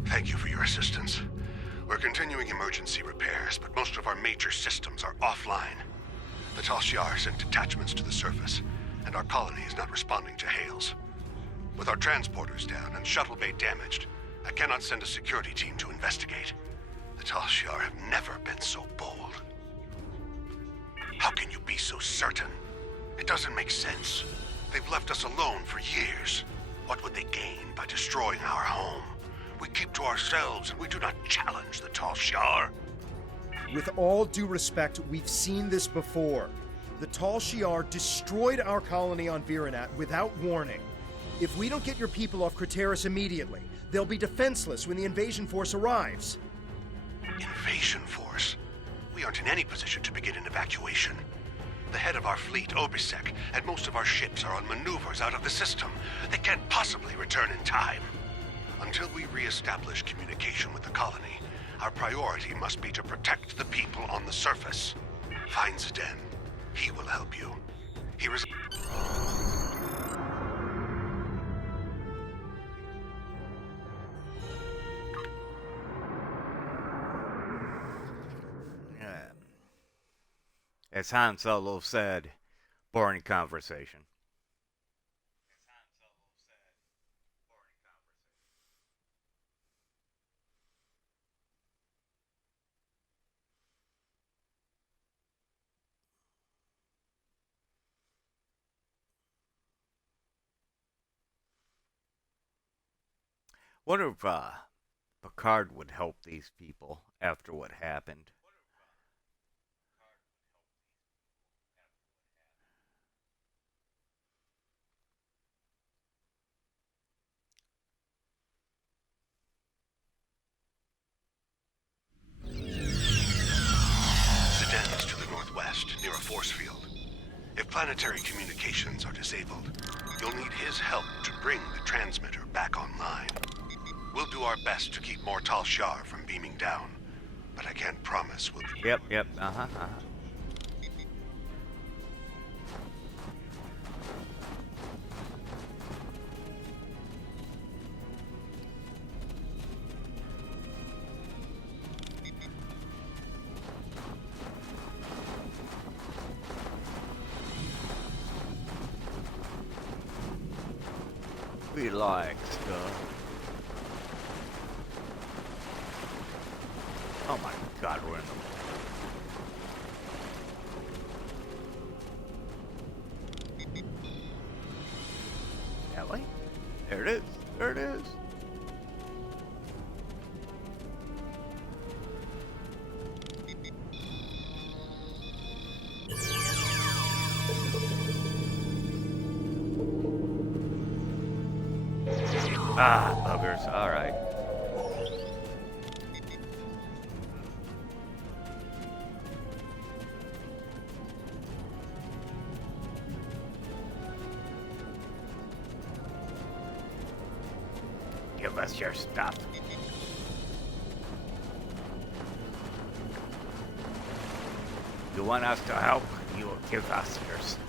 Thank you for your assistance. We're continuing emergency repairs, but most of our major systems are offline. The Tal Shiar sent detachments to the surface, and our colony is not responding to hails. With our transporters down and shuttle bay damaged, I cannot send a security team to investigate. The Tal Shiar have never been so bold. How can you be so certain? It doesn't make sense. They've left us alone for years. What would they gain by destroying our home? We keep to ourselves and we do not challenge the Tal Shiar. With all due respect, we've seen this before. The Tal Shiar destroyed our colony on Viranat without warning. If we don't get your people off Craterus immediately, they'll be defenseless when the invasion force arrives. Invasion force? We aren't in any position to begin an evacuation. The head of our fleet, Obisek, and most of our ships are on maneuvers out of the system. They can't possibly return in time. Until we re-establish communication with the colony, our priority must be to protect the people on the surface. Find Zden. He will help you. He is... As Han Solo said, boring conversation. Wonder if Picard would help these people after what happened. Zden is to the northwest, near a force field. If planetary communications are disabled, you'll need his help to bring the transmitter back online. We'll do our best to keep more Tal Shiar from beaming down, but I can't promise we'll... Yep. We like stuff. Oh my god, we're in the... Ellie? There it is. There it is. Ah, buggers. All right. Give us your stuff. You want us to help? You will give us your stuff.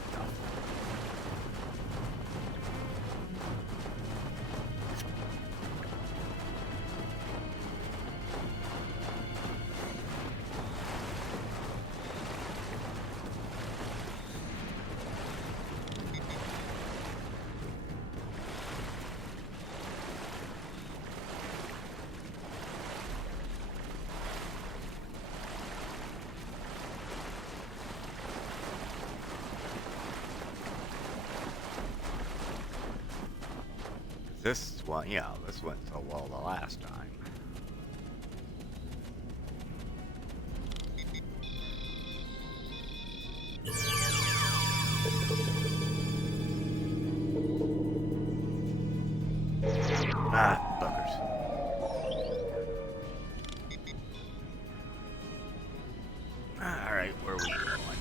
This one, yeah, this went so well the last time. Ah, buggers. Alright, where are we going?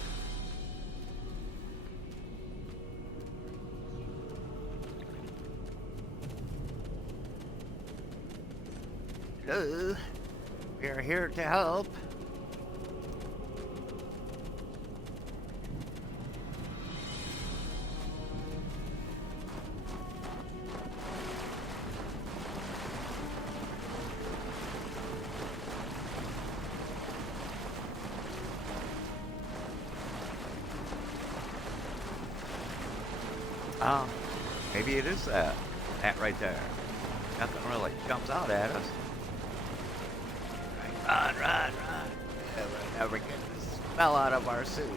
Hello. We are here to help. Oh, maybe it is that right there. Nothing really jumps out at us. Run, run, run. Yeah, we'll never get the smell out of our suits.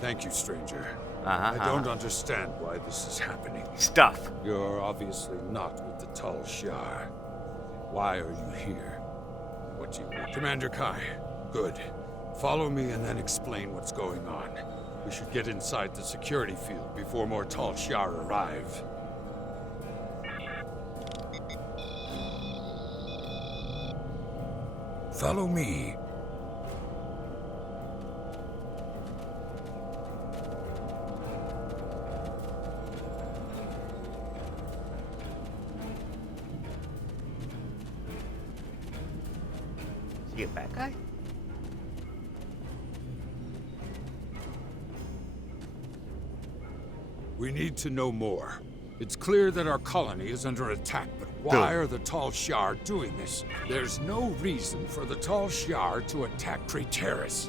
Thank you, stranger. Uh-huh. I don't understand why this is happening. Stuff. You're obviously not with the Tal Shiar. Why are you here? What do you want? Commander Kai. Good. Follow me and then explain what's going on. We should get inside the security field before more Tal Shiar arrive. Follow me. See a bad guy? We need to know more. It's clear that our colony is under attack, but why are the Tal Shiar doing this? There's no reason for the Tal Shiar to attack Craterus.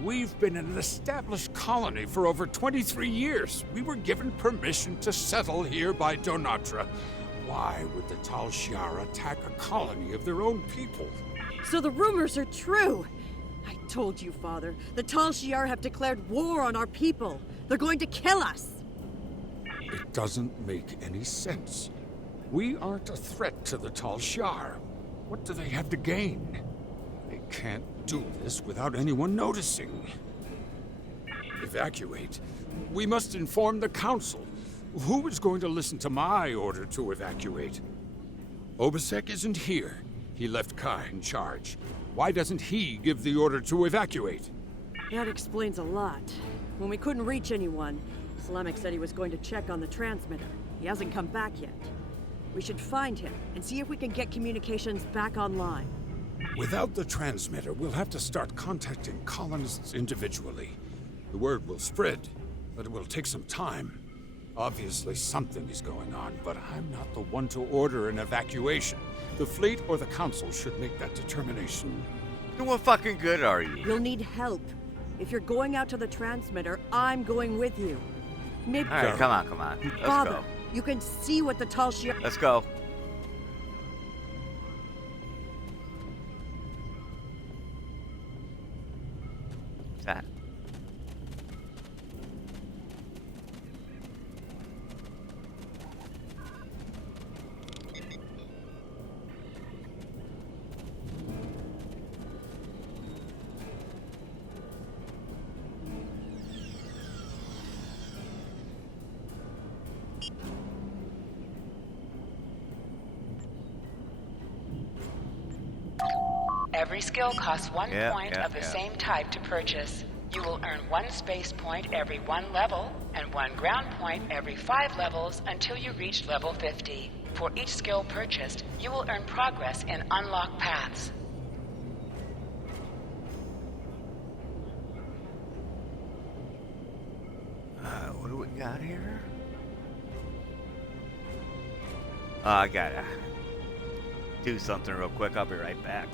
We've been an established colony for over 23 years. We were given permission to settle here by Donatra. Why would the Tal Shiar attack a colony of their own people? So the rumors are true. I told you, Father. The Tal Shiar have declared war on our people. They're going to kill us. It doesn't make any sense. We aren't a threat to the Tal Shiar. What do they have to gain? They can't do this without anyone noticing. Evacuate? We must inform the Council. Who is going to listen to my order to evacuate? Obasek isn't here. He left Kai in charge. Why doesn't he give the order to evacuate? That explains a lot. When we couldn't reach anyone, Slemmick said he was going to check on the transmitter. He hasn't come back yet. We should find him and see if we can get communications back online. Without the transmitter, we'll have to start contacting colonists individually. The word will spread, but it will take some time. Obviously, something is going on, but I'm not the one to order an evacuation. The fleet or the council should make that determination. What fucking good are you? You'll need help. If you're going out to the transmitter, I'm going with you. Maybe. All right, come on. Let's Father, go. you can see what the Tal Shiar. Let's go. What's that? Every skill costs 1 point of the same type to purchase. You will earn 1 space point every 1 level and 1 ground point every 5 levels until you reach level 50. For each skill purchased, you will earn progress in unlocked paths. What do we got here? I gotta do something real quick. I'll be right back.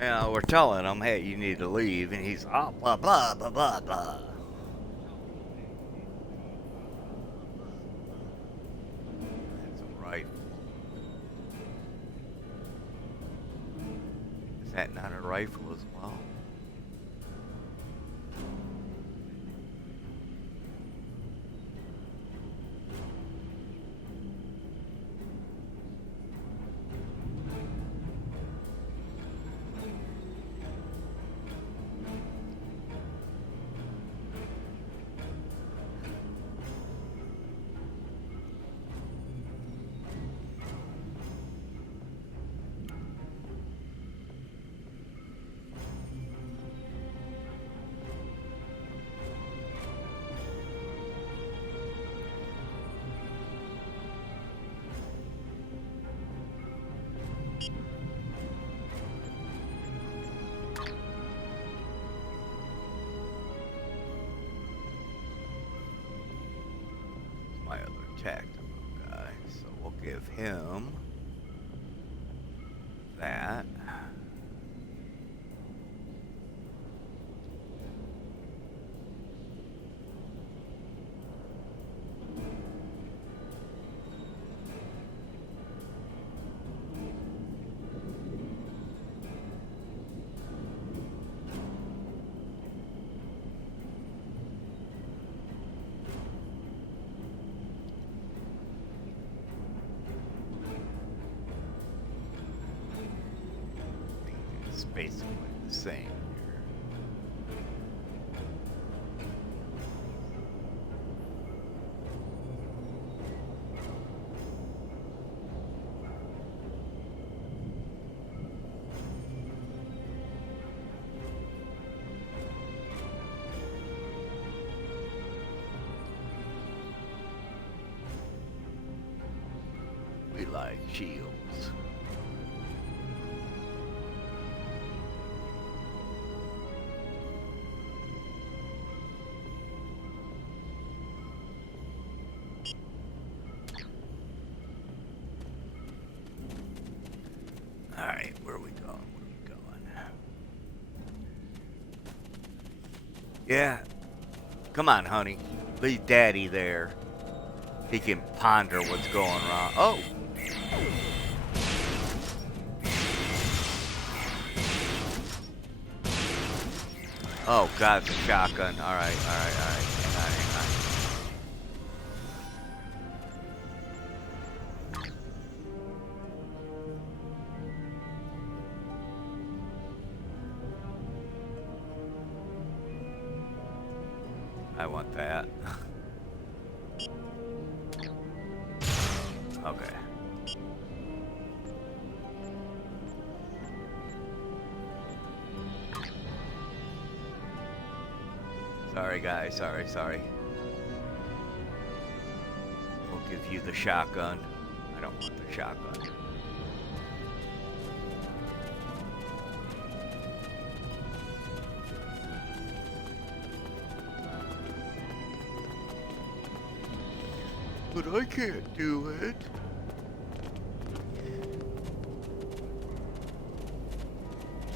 You know, we're telling him, hey, you need to leave, and he's, oh, blah, blah, blah, blah, blah. That's a rifle. Is that not a rifle as well? My other tactical guy, so we'll give him that. It's basically the same here. We like shields. Alright, where are we going? Where are we going? Yeah. Come on, honey. Leave Daddy there. He can ponder what's going on. Oh! Oh, God, it's a shotgun. Alright. Hang on. I want that. Okay. Sorry, guys. Sorry. We'll give you the shotgun. I don't want the shotgun. But I can't do it.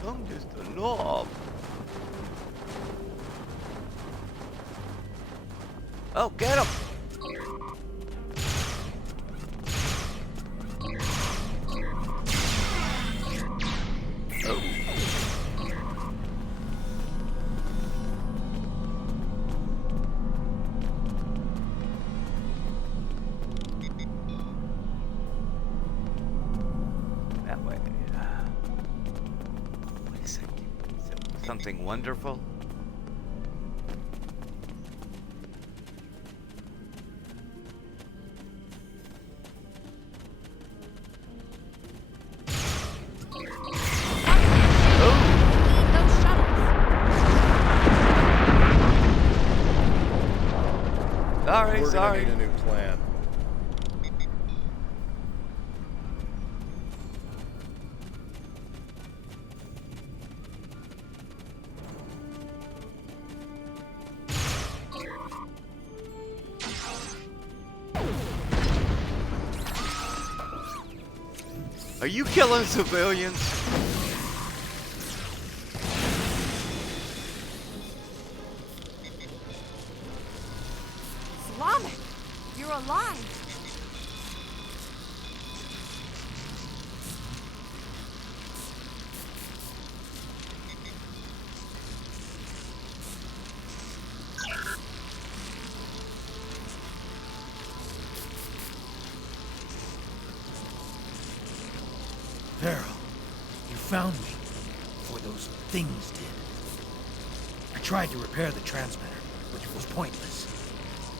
I'm just a knob. Oh, get him! Oh. That way. Wait a second. Is it something wonderful? We're gonna need a new plan. Are you killing civilians? Farrell, you found me before those things did. I tried to repair the transmitter, but it was pointless.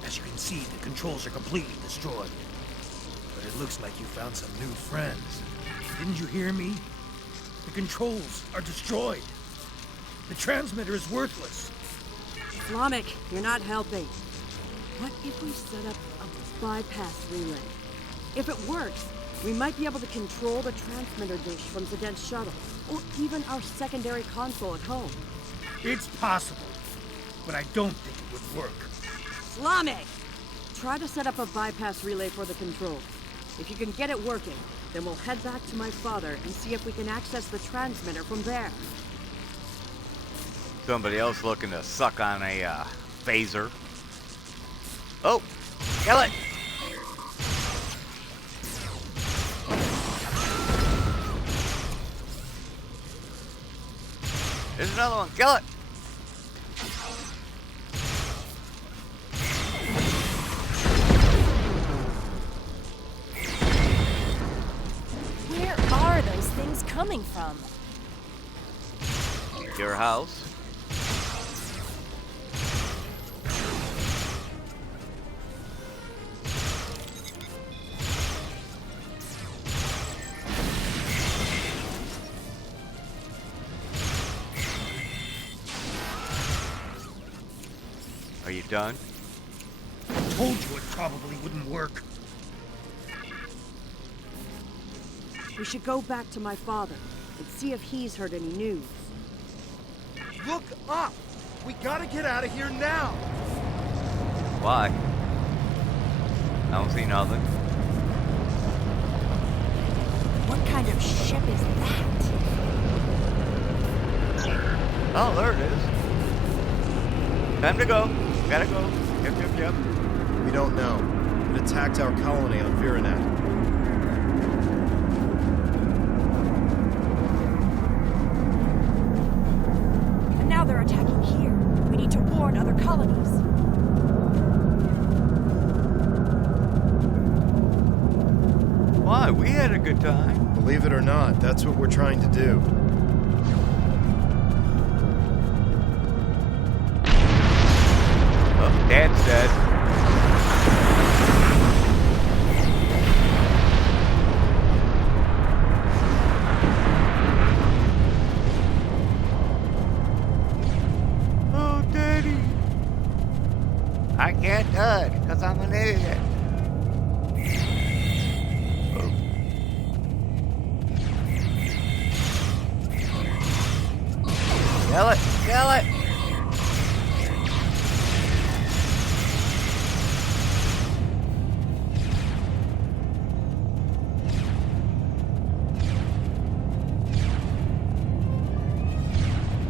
As you can see, the controls are completely destroyed. But it looks like you found some new friends. Didn't you hear me? The controls are destroyed. The transmitter is worthless. Slamek, you're not helping. What if we set up a bypass relay? If it works, we might be able to control the transmitter dish from Zedet's shuttle, or even our secondary console at home. It's possible, but I don't think it would work. Slamek! Try to set up a bypass relay for the controls. If you can get it working, then we'll head back to my father and see if we can access the transmitter from there. Somebody else looking to suck on a phaser. Oh, kill it! There's another one. Kill it! Where are those things coming from? Your house. Are you done? I told you it probably wouldn't work. We should go back to my father and see if he's heard any news. Look up! We gotta get out of here now! Why? I don't see nothing. What kind of ship is that? Oh, there it is. Time to go. Gotta go. Yep. We don't know. It attacked our colony on Viranet. And now they're attacking here. We need to warn other colonies. Why? We had a good time. Believe it or not, that's what we're trying to do. Oh, Dad's dead. Oh, Daddy. I can't do it because I'm an idiot. Kill it! Kill it!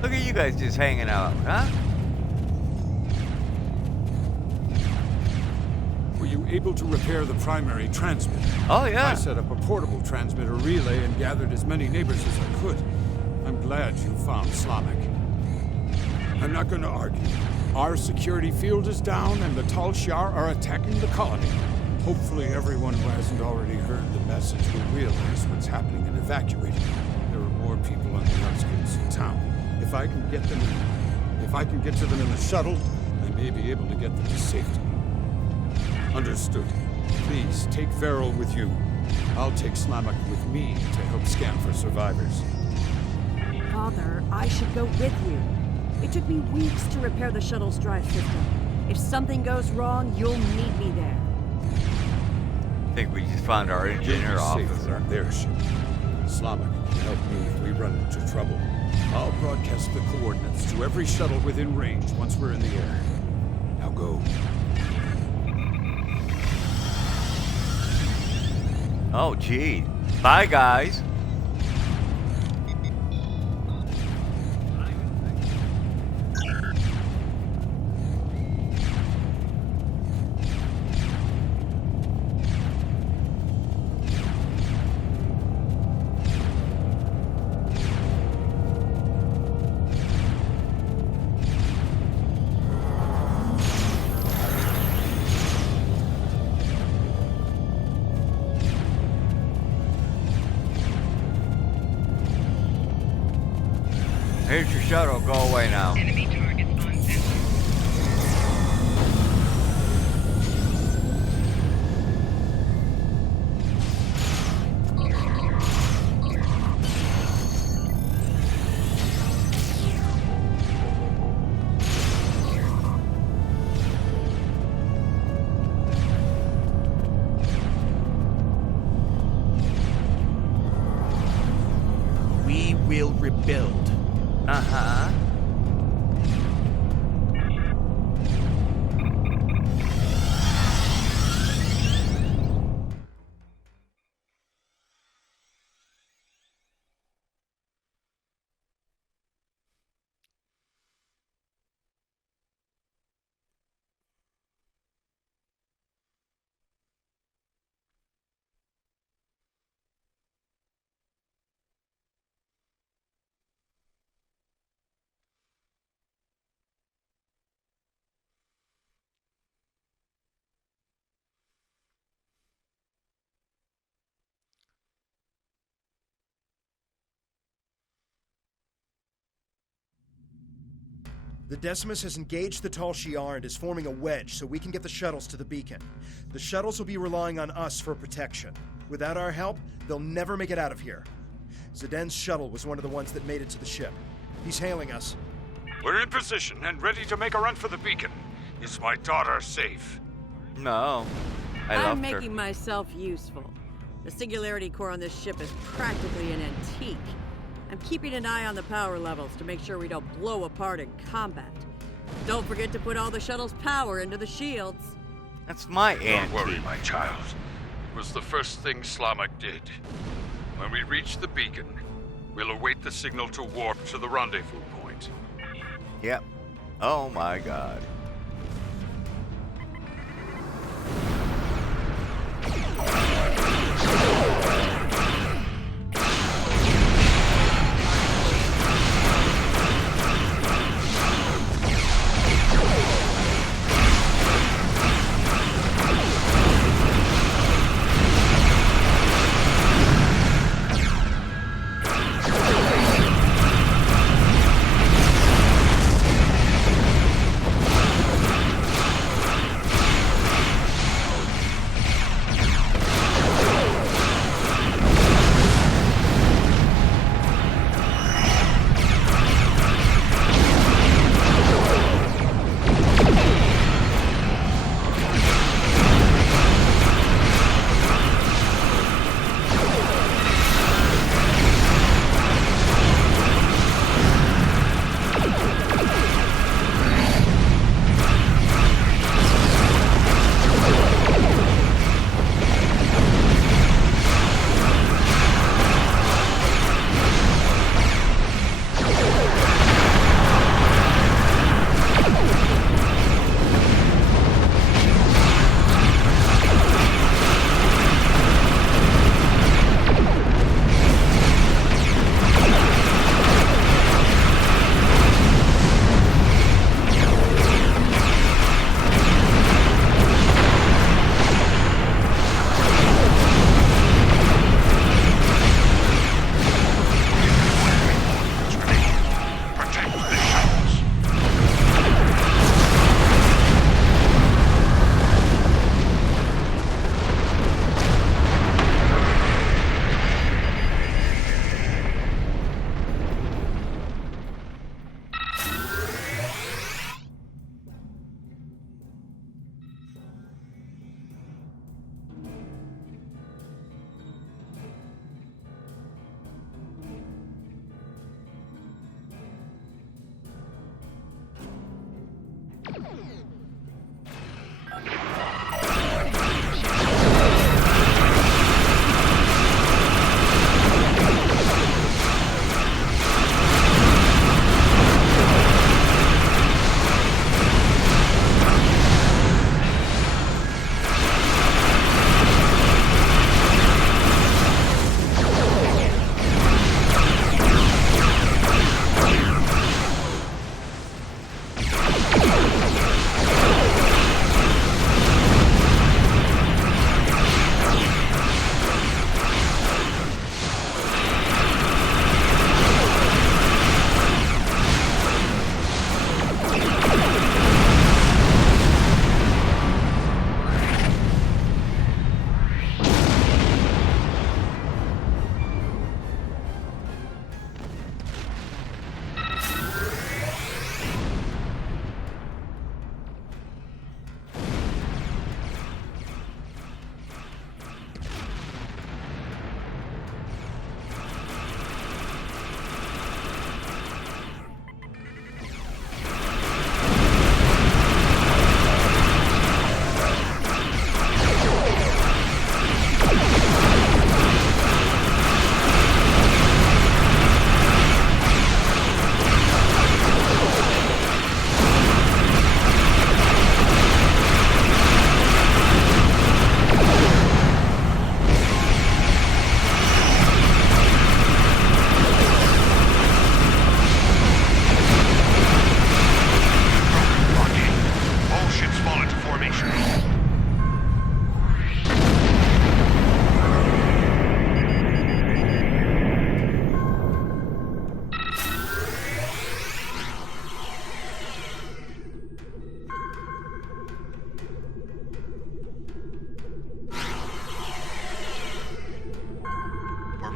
Look at you guys just hanging out, huh? Were you able to repair the primary transmitter? Oh, yeah. I set up a portable transmitter relay and gathered as many neighbors as I could. I'm glad you found Slamek. I'm not going to argue. Our security field is down and the Tal Shiar are attacking the colony. Hopefully everyone who hasn't already heard the message will realize what's happening and evacuate. There are more people on the outskirts of town. If I can get to them in the shuttle, I may be able to get them to safety. Understood. Please take Farrell with you. I'll take Slamek with me to help scan for survivors. Father, I should go with you. It took me weeks to repair the shuttle's drive system. If something goes wrong, you'll meet me there. I think we just found our engineer officer. Their ship. Slamek can help me if we run into trouble. I'll broadcast the coordinates to every shuttle within range once we're in the air. Now go. Oh, gee. Bye, guys. Here's your shuttle. Go away now. Enemy targets on center. We will rebuild. Uh-huh. The Decimus has engaged the Tal Shiar and is forming a wedge so we can get the shuttles to the beacon. The shuttles will be relying on us for protection. Without our help, they'll never make it out of here. Zeden's shuttle was one of the ones that made it to the ship. He's hailing us. We're in position and ready to make a run for the beacon. Is my daughter safe? No. I'm making myself useful. The singularity core on this ship is practically an antique. I'm keeping an eye on the power levels to make sure we don't blow apart in combat. Don't forget to put all the shuttle's power into the shields. That's my aunt. Don't worry, my child. It was the first thing Slamak did. When we reach the beacon, we'll await the signal to warp to the rendezvous point. Yep. Oh my god.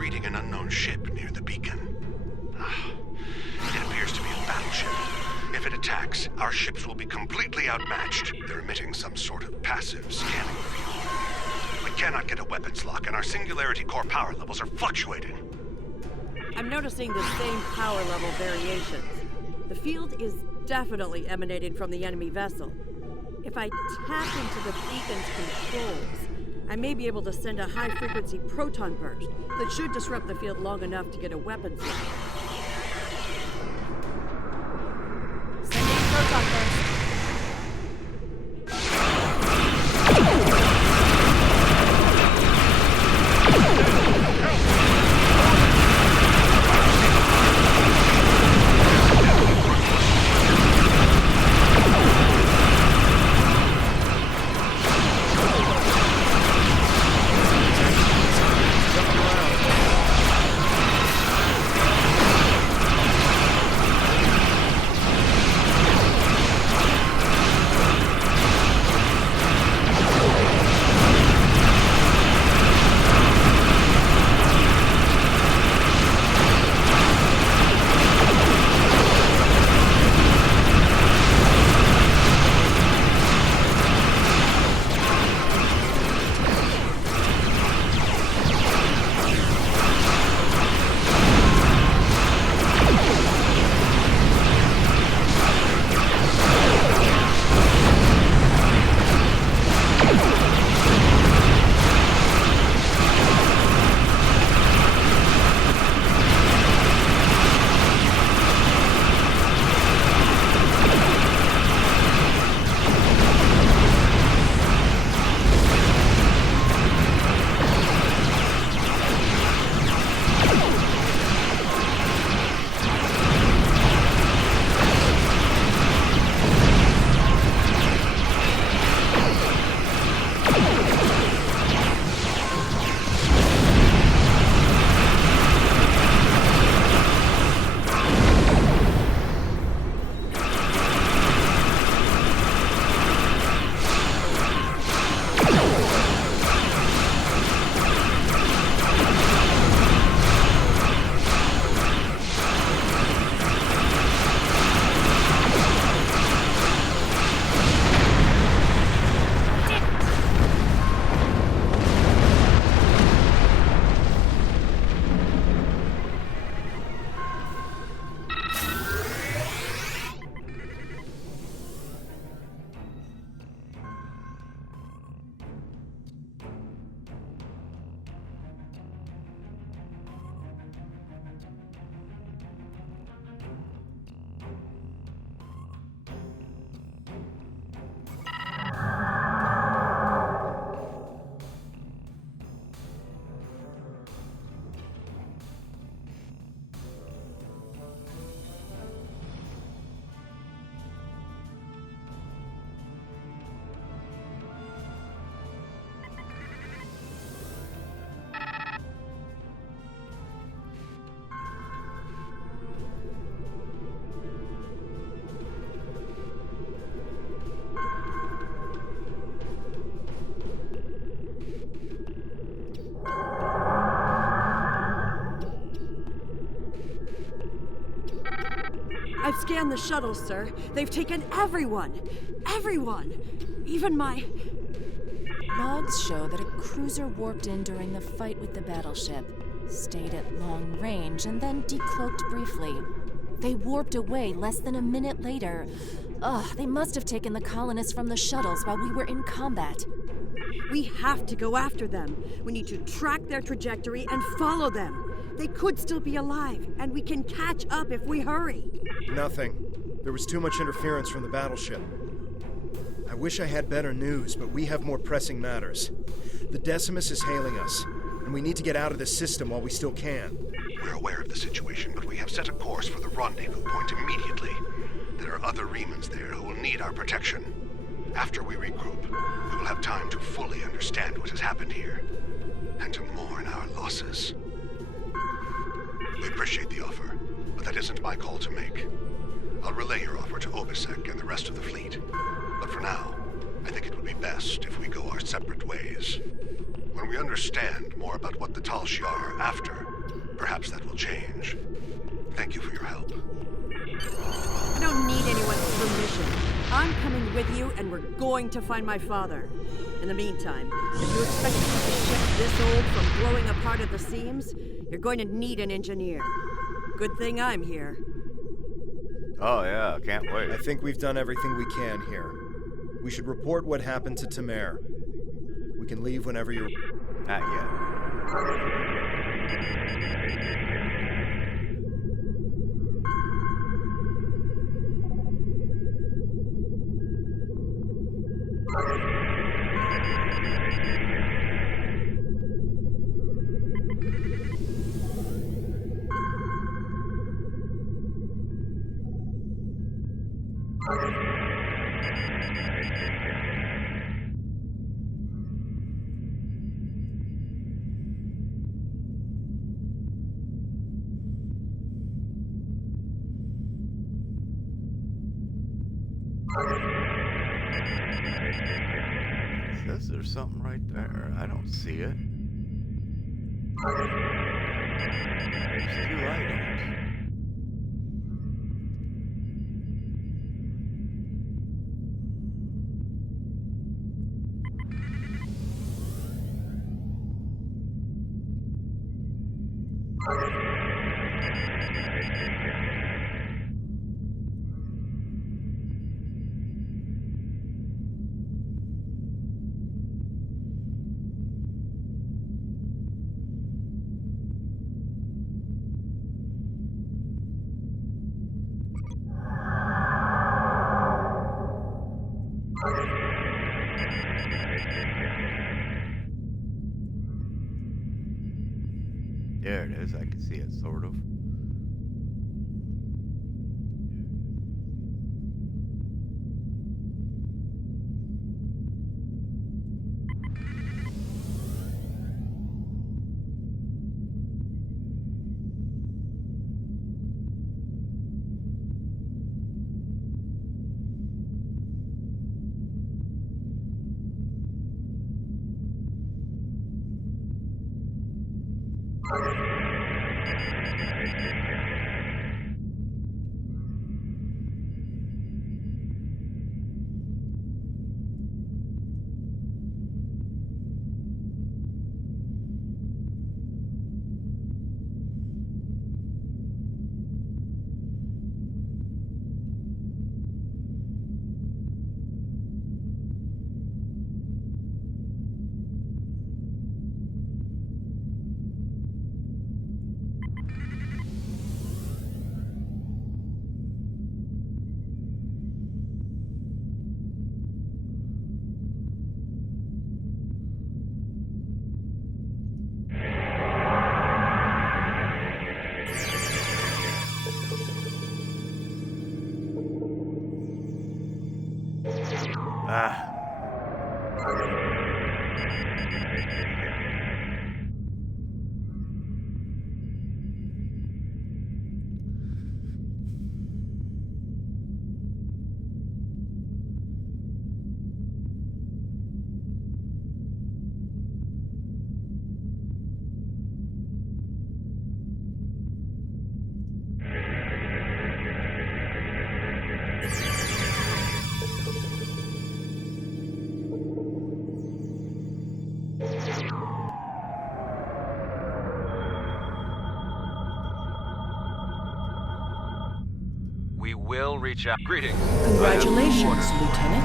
reading an unknown ship near the beacon. It appears to be a battleship. If it attacks, our ships will be completely outmatched. They're emitting some sort of passive scanning field. We cannot get a weapons lock, and our Singularity Core power levels are fluctuating. I'm noticing the same power level variations. The field is definitely emanating from the enemy vessel. If I tap into the beacon's controls, I may be able to send a high-frequency proton burst that should disrupt the field long enough to get a weapons lock. Proton burst. I've scanned the shuttles, sir. They've taken everyone. Everyone. Even my... Logs show that a cruiser warped in during the fight with the battleship, stayed at long range, and then decloaked briefly. They warped away less than a minute later. They must have taken the colonists from the shuttles while we were in combat. We have to go after them. We need to track their trajectory and follow them. They could still be alive, and we can catch up if we hurry. Nothing. There was too much interference from the battleship. I wish I had better news, but we have more pressing matters. The Decimus is hailing us, and we need to get out of this system while we still can. We're aware of the situation, but we have set a course for the rendezvous point immediately. There are other Remans there who will need our protection. After we regroup, we will have time to fully understand what has happened here, and to mourn our losses. We appreciate the offer, but that isn't my call to make. I'll relay your offer to Obisek and the rest of the fleet. But for now, I think it would be best if we go our separate ways. When we understand more about what the Tal Shiar are after, perhaps that will change. Thank you for your help. I don't need anyone's permission. I'm coming with you, and we're going to find my father. In the meantime, if you expect to keep a ship this old from blowing apart at the seams, you're going to need an engineer. Good thing I'm here. Oh yeah, can't wait. I think we've done everything we can here. We should report what happened to Tamer. We can leave whenever you're... Not yet. Says there's something right there. I don't see it. There's 2 items. There it is. I can see it, sort of. We will reach out. Greetings. Congratulations, Lieutenant.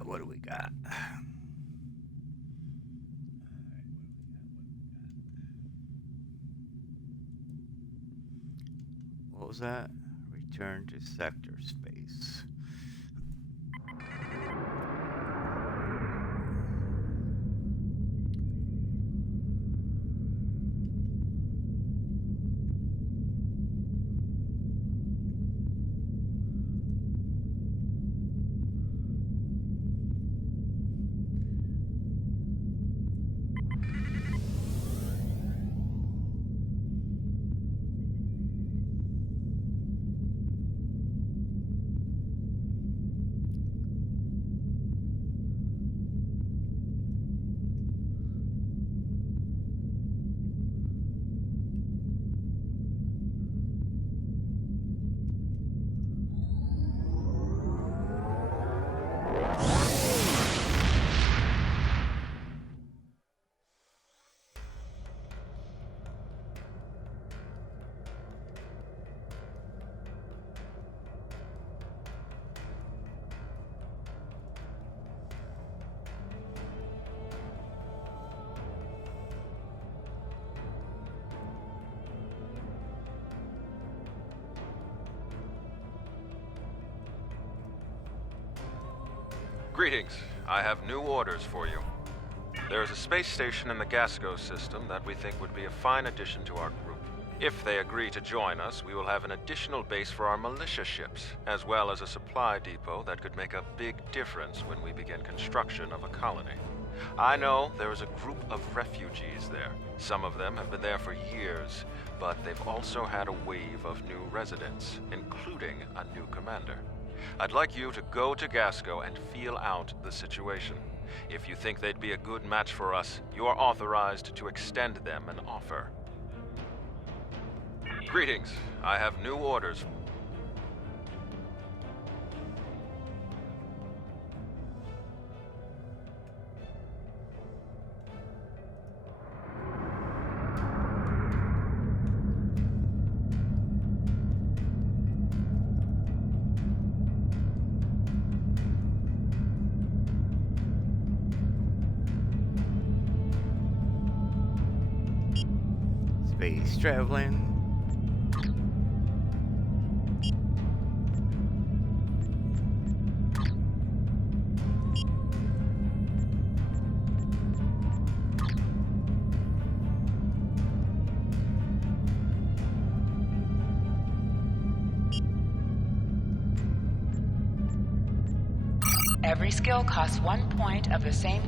got? What do we got? What was that? Return to sector space. Greetings. I have new orders for you. There is a space station in the Gasco system that we think would be a fine addition to our group. If they agree to join us, we will have an additional base for our militia ships, as well as a supply depot that could make a big difference when we begin construction of a colony. I know there is a group of refugees there. Some of them have been there for years, but they've also had a wave of new residents, including a new commander. I'd like you to go to Gasco and feel out the situation. If you think they'd be a good match for us, you are authorized to extend them an offer. Greetings. I have new orders. Space traveling. Every skill costs 1 point of the same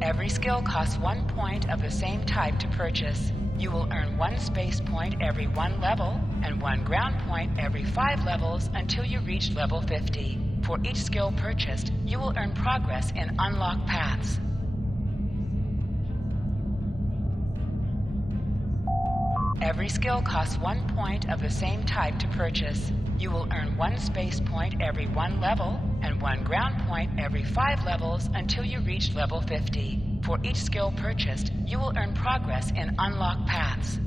Every skill costs 1 point of the same type to purchase. You will earn 1 space point every 1 level and 1 ground point every 5 levels until you reach level 50. For each skill purchased, you will earn progress in unlocked paths. Every skill costs 1 point of the same type to purchase. You will earn 1 space point every 1 level and 1 ground point every 5 levels until you reach level 50. For each skill purchased, you will earn progress in unlocked paths.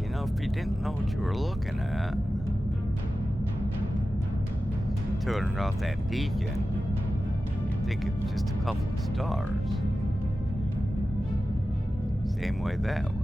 You know, if you didn't know what you were looking at, turning off that beacon, you'd think it was just a couple of stars. Same way that way.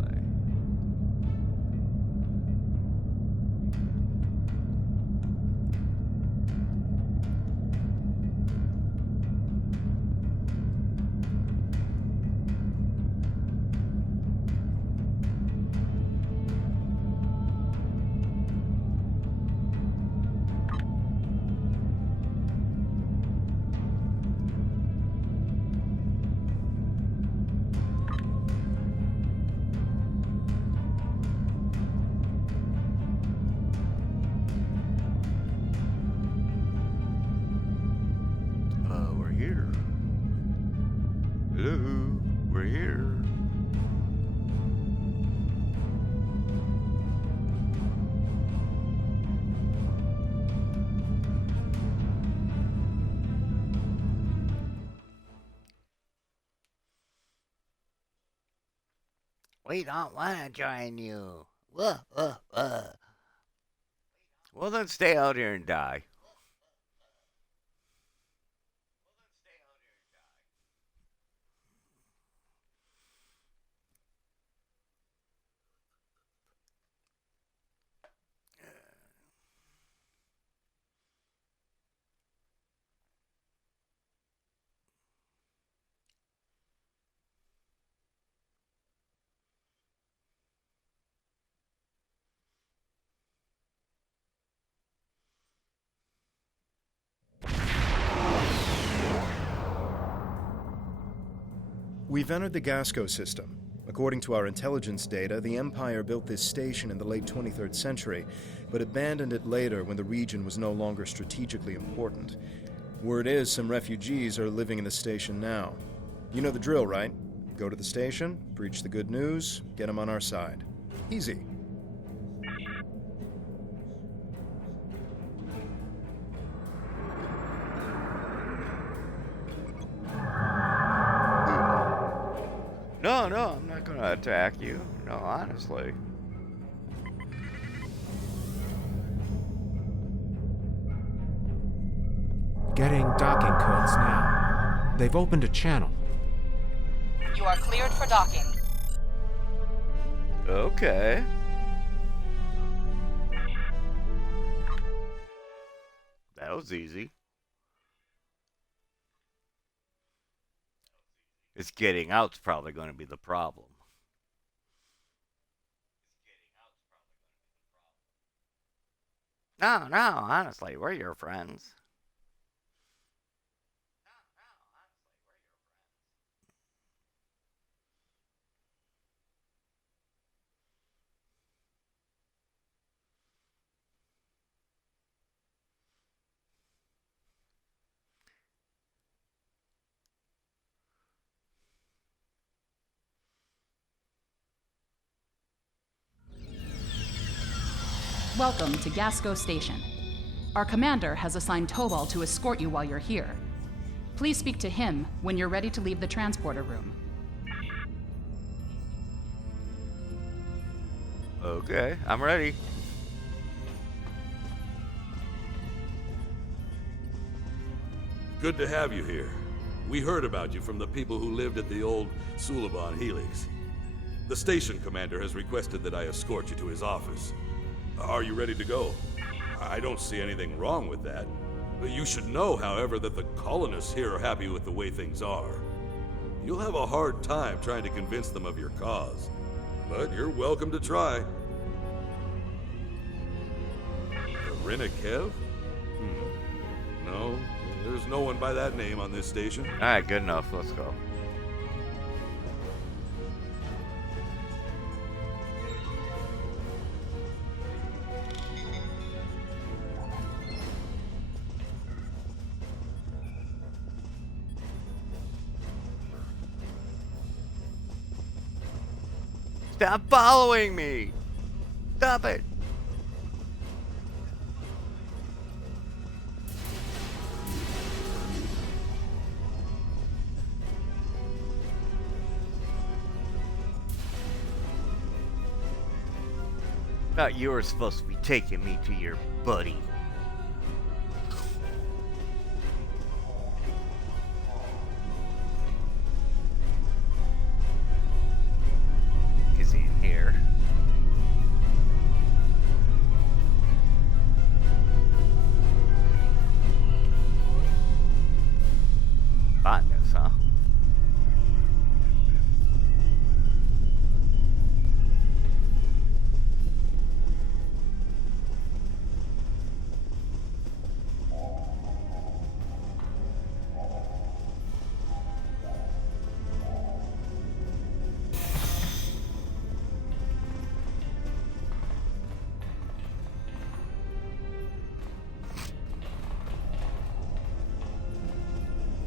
We don't want to join you. Well, then stay out here and die. We've entered the Gasco system. According to our intelligence data, the Empire built this station in the late 23rd century, but abandoned it later when the region was no longer strategically important. Word is some refugees are living in the station now. You know the drill, right? Go to the station, preach the good news, get them on our side. Easy. No, I'm not gonna attack you. No, honestly. Getting docking codes now. They've opened a channel. You are cleared for docking. Okay. That was easy. It's getting out's probably going to be the problem. No, honestly, we're your friends. Welcome to Gasco Station. Our commander has assigned Tobal to escort you while you're here. Please speak to him when you're ready to leave the transporter room. Okay, I'm ready. Good to have you here. We heard about you from the people who lived at the old Suliban Helix. The station commander has requested that I escort you to his office. Are you ready to go? I don't see anything wrong with that. You should know, however, that the colonists here are happy with the way things are. You'll have a hard time trying to convince them of your cause, but you're welcome to try. Renikev? No, there's no one by that name on this station. Alright, good enough. Let's go. Stop following me! Stop it! Thought you were supposed to be taking me to your buddy. Is he in here? Botanist, huh?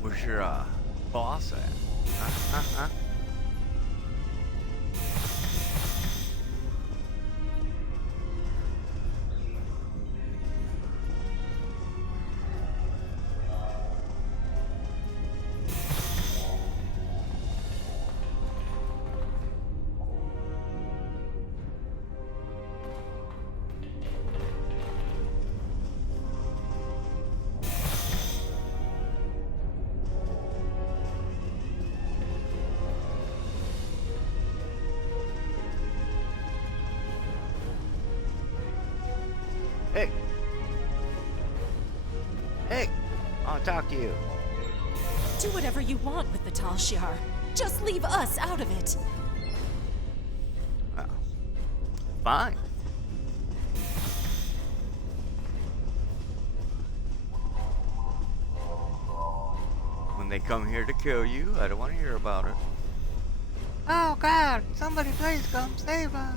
Where's your boss at? Huh? Hey! Hey! I want to talk to you. Do whatever you want with the Tal Shiar. Just leave us out of it. Well, fine. When they come here to kill you, I don't want to hear about it. Oh God! Somebody please come save us!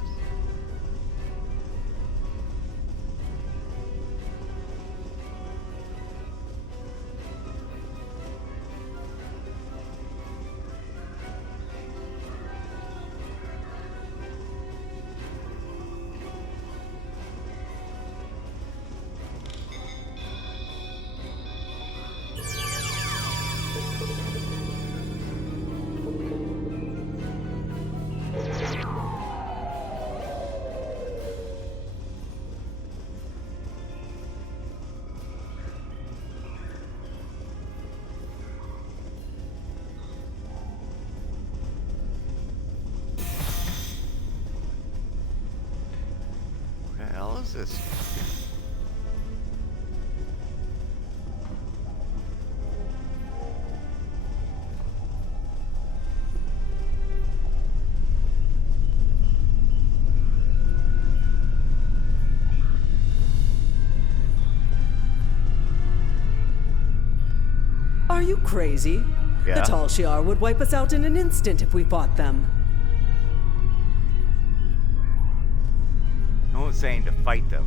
What the hell is this? Are you crazy? Yeah. The Tal Shiar would wipe us out in an instant if we fought them. No one's saying to fight them.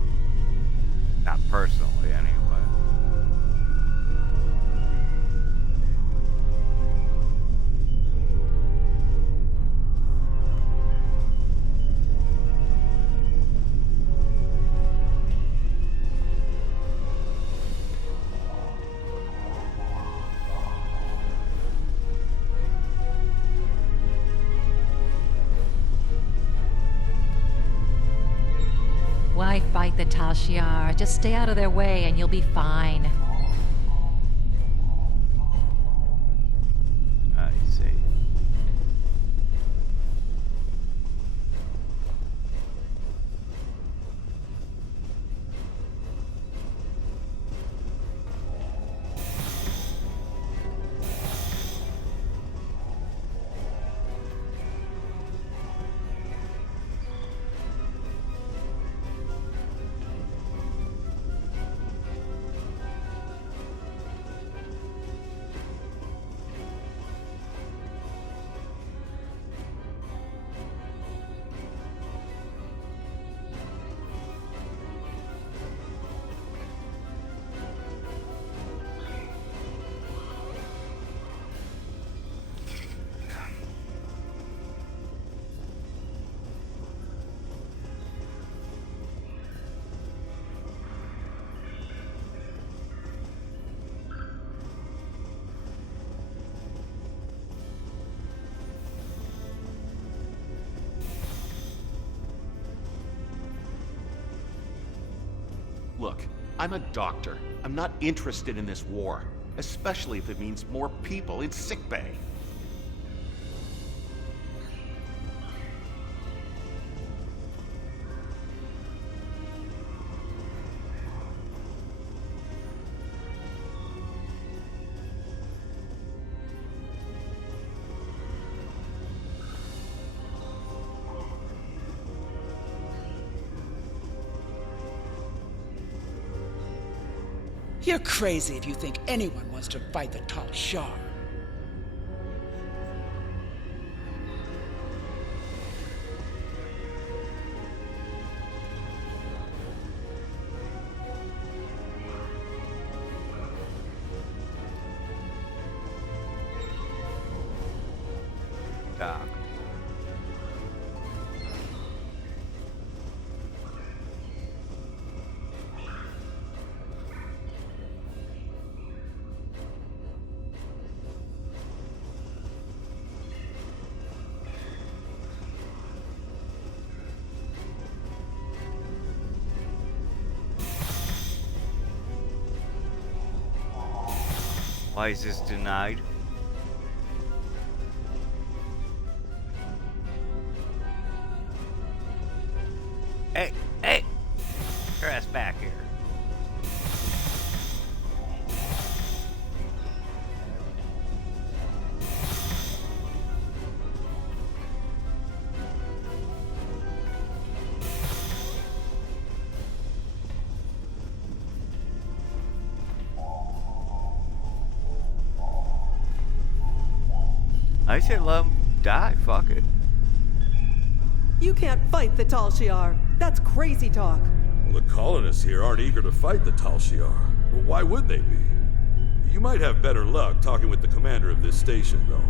Not personally, anyway. Why fight the Tal Shiar? Just stay out of their way and you'll be fine. I see. Look, I'm a doctor. I'm not interested in this war, especially if it means more people in sickbay. You're crazy if you think anyone wants to fight the Tal Shiar. Doc. Why is this denied? Hey, hey! Your ass back here. say let him die. Fuck it. You can't fight the Tal Shiar. That's crazy talk. Well, the colonists here aren't eager to fight the Tal Shiar. Well, why would they be? You might have better luck talking with the commander of this station, though.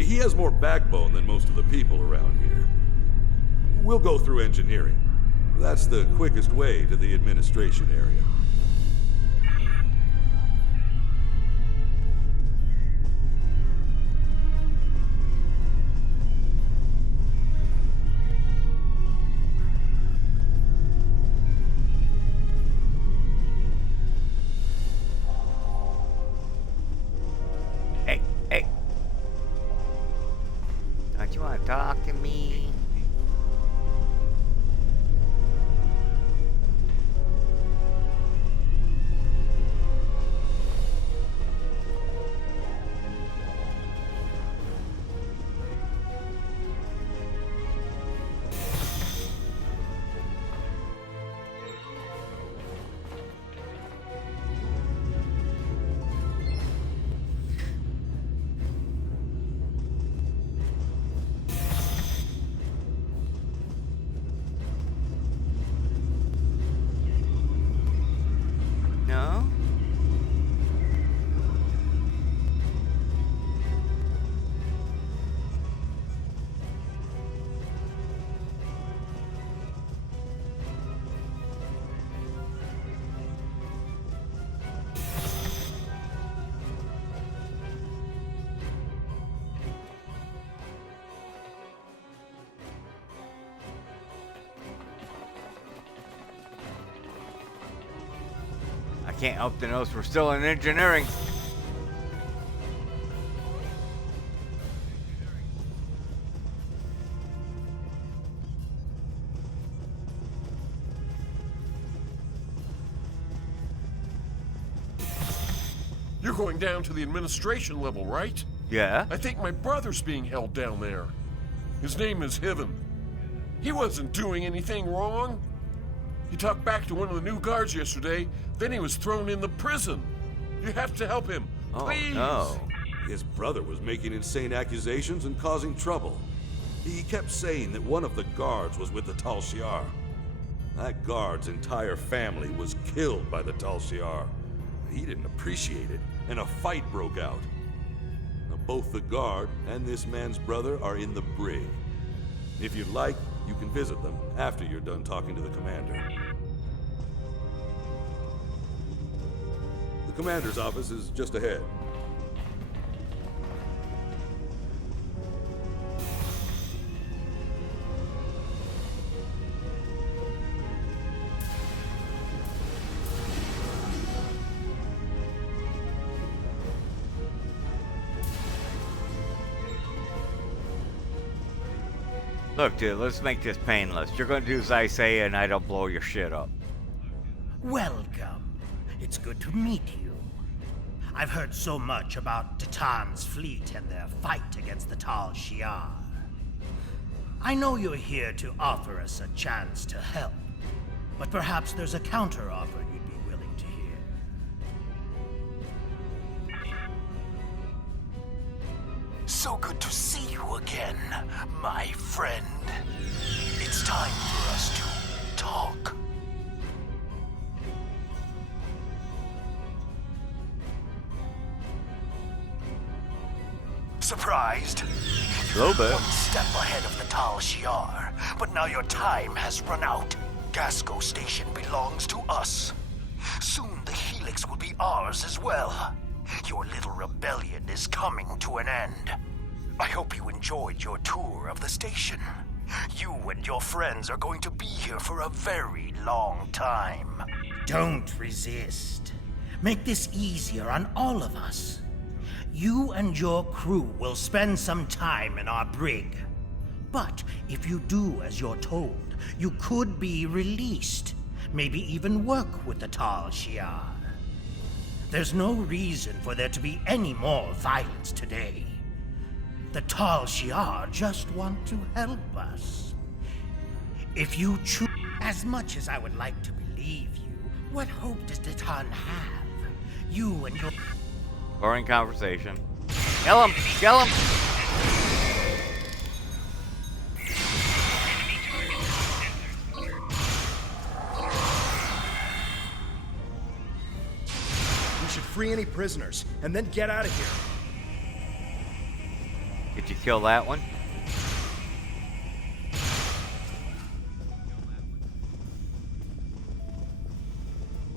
He has more backbone than most of the people around here. We'll go through engineering. That's the quickest way to the administration area. Don't you want to talk to me? No? I can't help to notice we're still in engineering. You're going down to the administration level, right? Yeah. I think my brother's being held down there. His name is Hiven. He wasn't doing anything wrong. He talked back to one of the new guards yesterday, then he was thrown in the prison. You have to help him, please. Oh, no. His brother was making insane accusations and causing trouble. He kept saying that one of the guards was with the Tal Shiar. That guard's entire family was killed by the Tal Shiar. He didn't appreciate it, and a fight broke out. Now, both the guard and this man's brother are in the brig. If you'd like, you can visit them after you're done talking to the commander. The commander's office is just ahead. Look, dude, let's make this painless. You're gonna do as I say and I don't blow your shit up. Welcome. It's good to meet you. I've heard so much about Titan's fleet and their fight against the Tal Shiar. I know you're here to offer us a chance to help, but perhaps there's a counter-offer you'd be willing to hear. So good to see you again, my friend. It's time for us to talk. Surprised? A little bit. One step ahead of the Tal Shiar, but now your time has run out. Gasco Station belongs to us. Soon the Helix will be ours as well. Your little rebellion is coming to an end. I hope you enjoyed your tour of the station. You and your friends are going to be here for a very long time. Don't resist. Make this easier on all of us. You and your crew will spend some time in our brig. But if you do as you're told, you could be released. Maybe even work with the Tal Shiar. There's no reason for there to be any more violence today. The Tal Shiar just want to help us. If you choose, as much as I would like to believe you, what hope does Titan have? You and your... Boring conversation. Kill him! Kill him! free any prisoners, and then get out of here. Did you kill that one?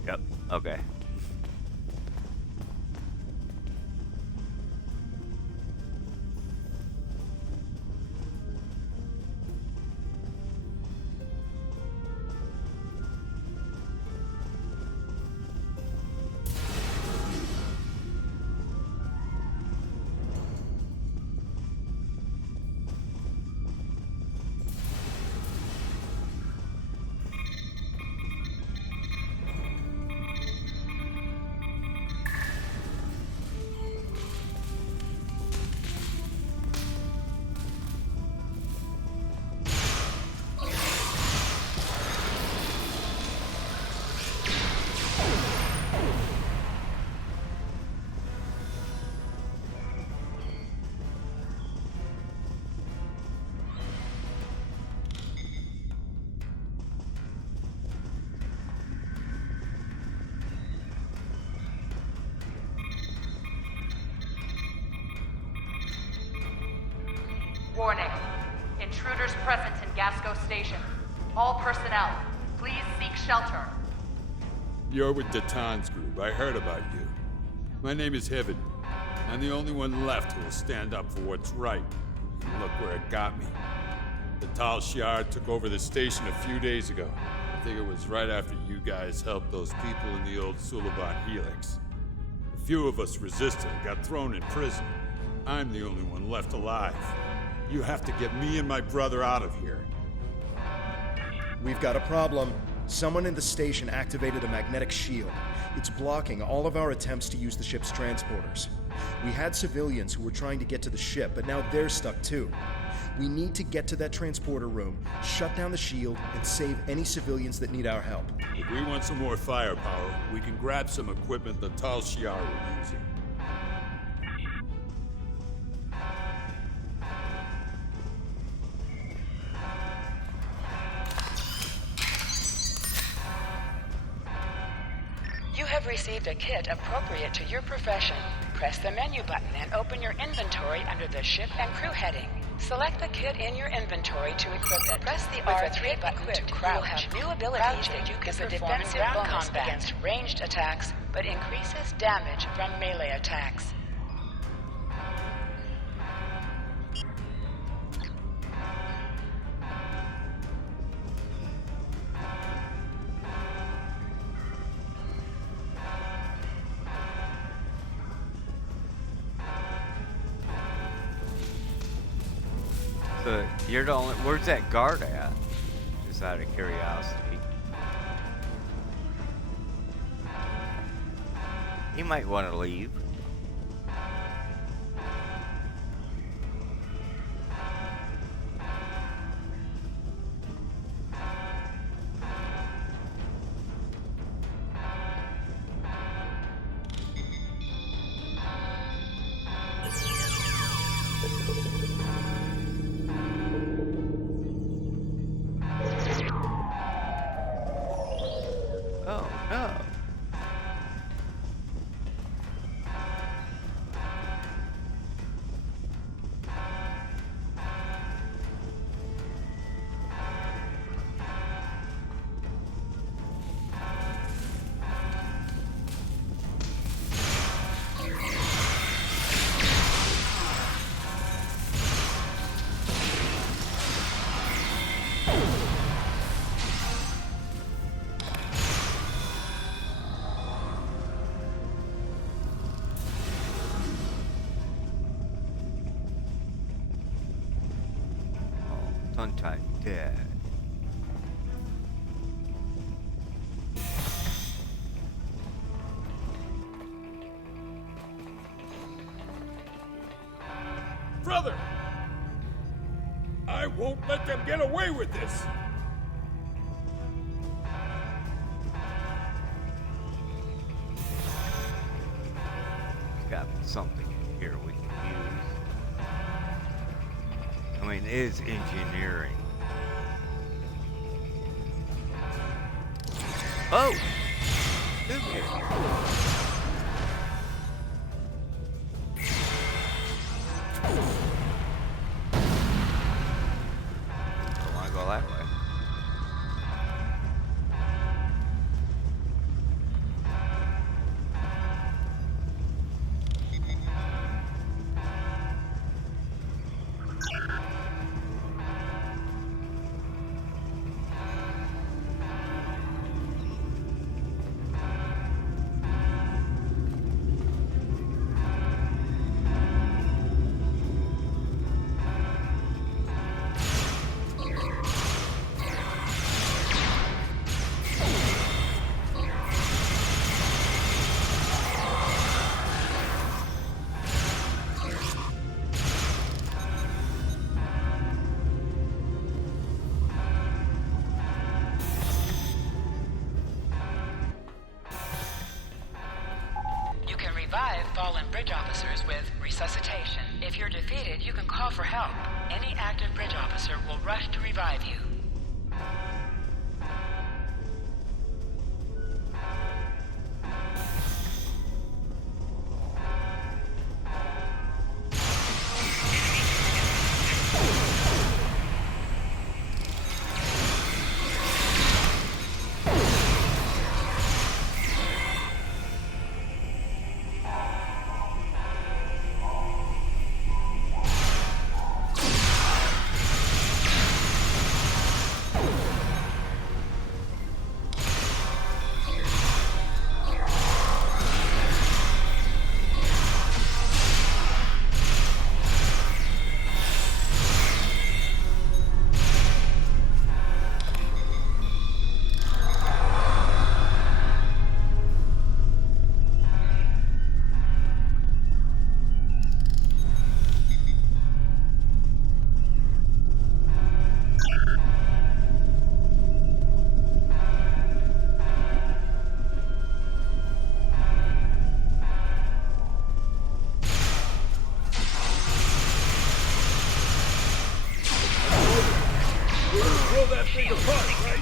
Yep, okay. Warning. Intruders present in Gasco Station. All personnel, please seek shelter. You're with Datan's group. I heard about you. My name is Heaven. I'm the only one left who will stand up for what's right. And look where it got me. The Tal Shiar took over the station a few days ago. I think it was right after you guys helped those people in the old Suliban Helix. A few of us resisted and got thrown in prison. I'm the only one left alive. You have to get me and my brother out of here. We've got a problem. Someone in the station activated a magnetic shield. It's blocking all of our attempts to use the ship's transporters. We had civilians who were trying to get to the ship, but now they're stuck too. We need to get to that transporter room, shut down the shield, and save any civilians that need our help. If we want some more firepower, we can grab some equipment the Tal Shiar were using. You have received a kit appropriate to your profession. Press the menu button and open your inventory under the Ship and Crew heading. Select the kit in your inventory to equip it. Press the R3 button to crouch. You will have new abilities that you can perform in ground combat against ranged attacks, but increases damage from melee attacks. So you're the only. Where's that guard at? Just out of curiosity. He might want to leave. Oh no. Untied dead. Brother! I won't let them get away with this! There's got to be something in here we can use. I mean, it is engineering. Oh! revive fallen bridge officers with resuscitation. If you're defeated, you can call for help. Any active bridge officer will rush to revive you. Blow that thing apart, right?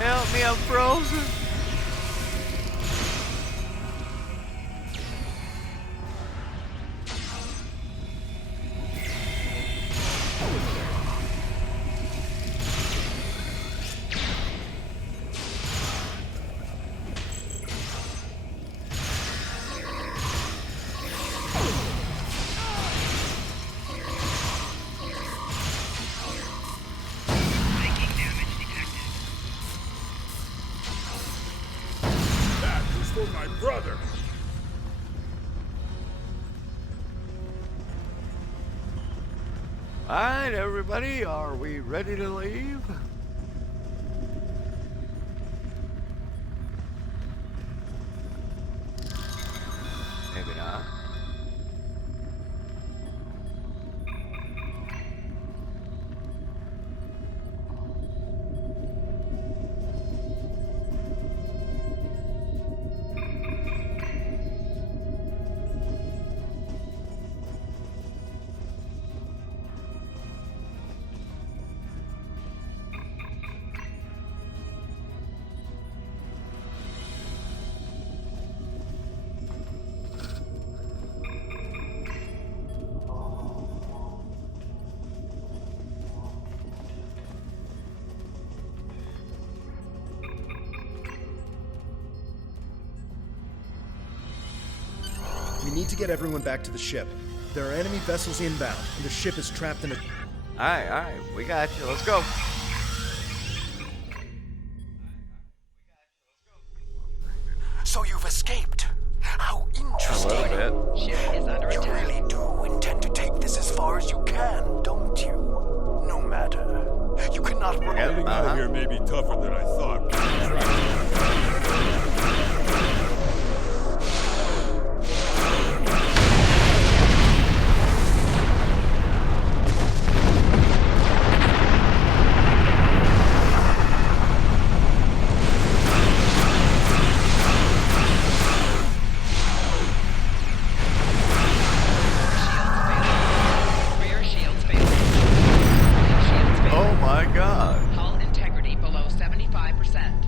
Help me, I'm frozen. For my brother. All right, everybody, are we ready to leave? Maybe not. We need to get everyone back to the ship. There are enemy vessels inbound, and the ship is trapped in a... Alright, we got you. Let's go. So you've escaped. How interesting. A little bit. Ship is under You attack. really do intend to take this as far as you can, don't you? No matter. You cannot run. Getting out of here may be tougher than I thought. Rear shields failing. Shields failing. Oh my god. Hull integrity below 75%.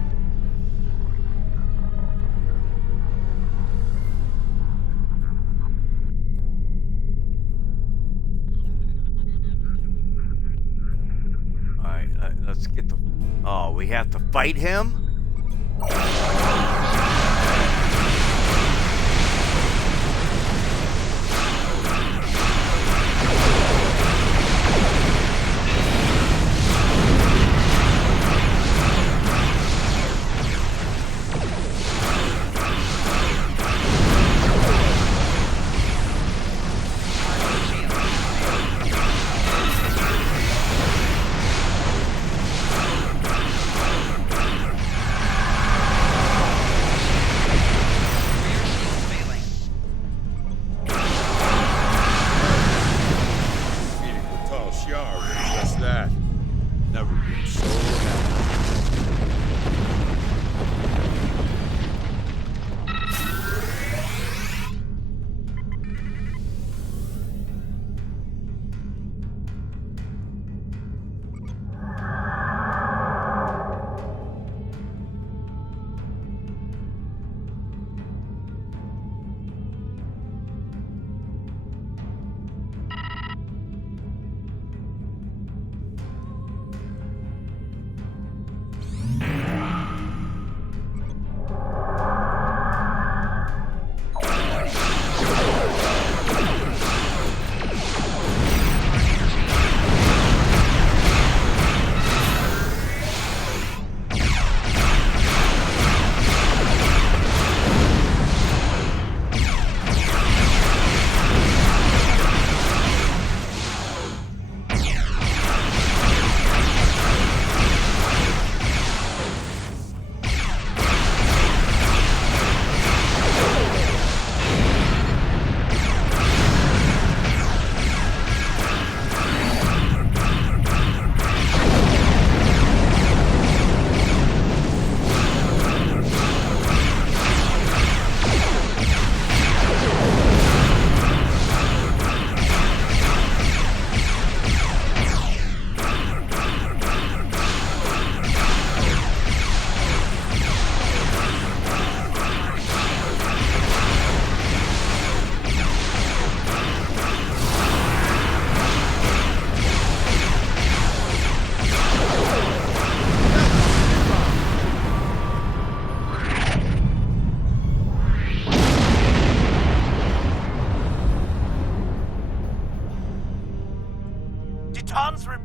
Alright, let's get the... Oh, we have to fight him?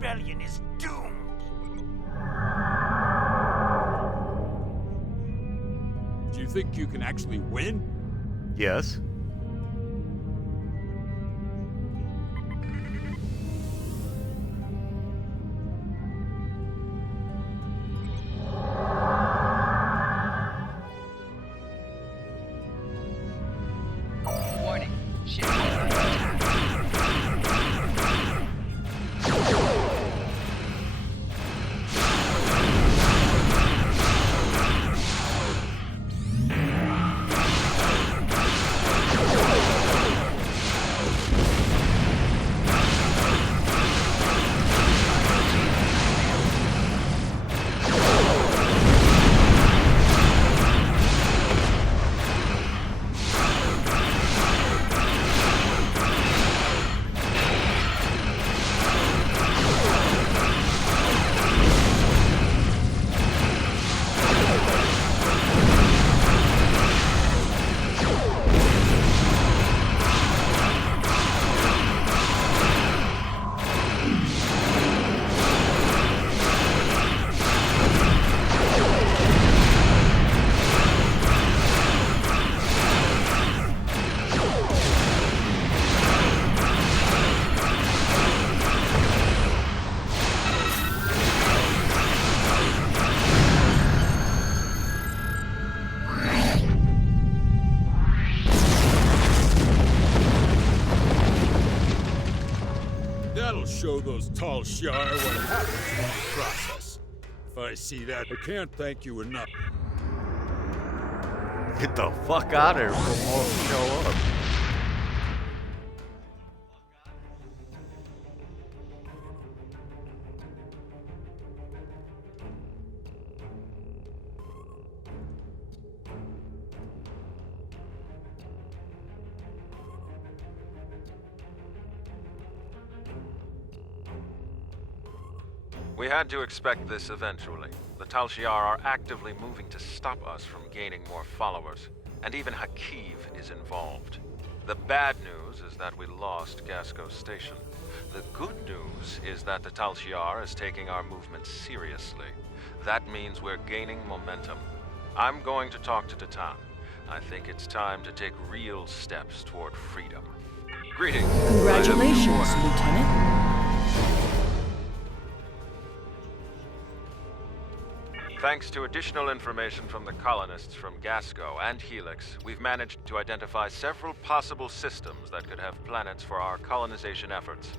rebellion is doomed. Do you think you can actually win? Yes. Warning. Ship That'll show those Tal Shiar what happens when you cross us. If I see that, I can't thank you enough. Get the fuck out of here before more show up. We had to expect this eventually. The Tal Shiar are actively moving to stop us from gaining more followers, and even Hakiv is involved. The bad news is that we lost Gasco Station. The good news is that the Tal Shiar is taking our movement seriously. That means we're gaining momentum. I'm going to talk to Titan. I think it's time to take real steps toward freedom. Greetings. Congratulations, Lieutenant. Thanks to additional information from the colonists from Gasco and Helix, we've managed to identify several possible systems that could have planets for our colonization efforts.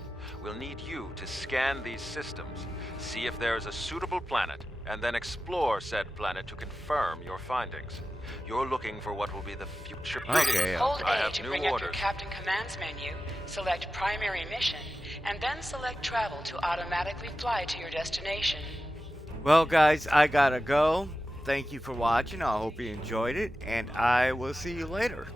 We'll need you to scan these systems, see if there is a suitable planet, and then explore said planet to confirm your findings. You're looking for what will be the future. Okay. Hold I A have to new bring up your orders. Captain Command's menu, select Primary Mission, and then select Travel to automatically fly to your destination. Well, guys, I gotta go. Thank you for watching. I hope you enjoyed it, and I will see you later.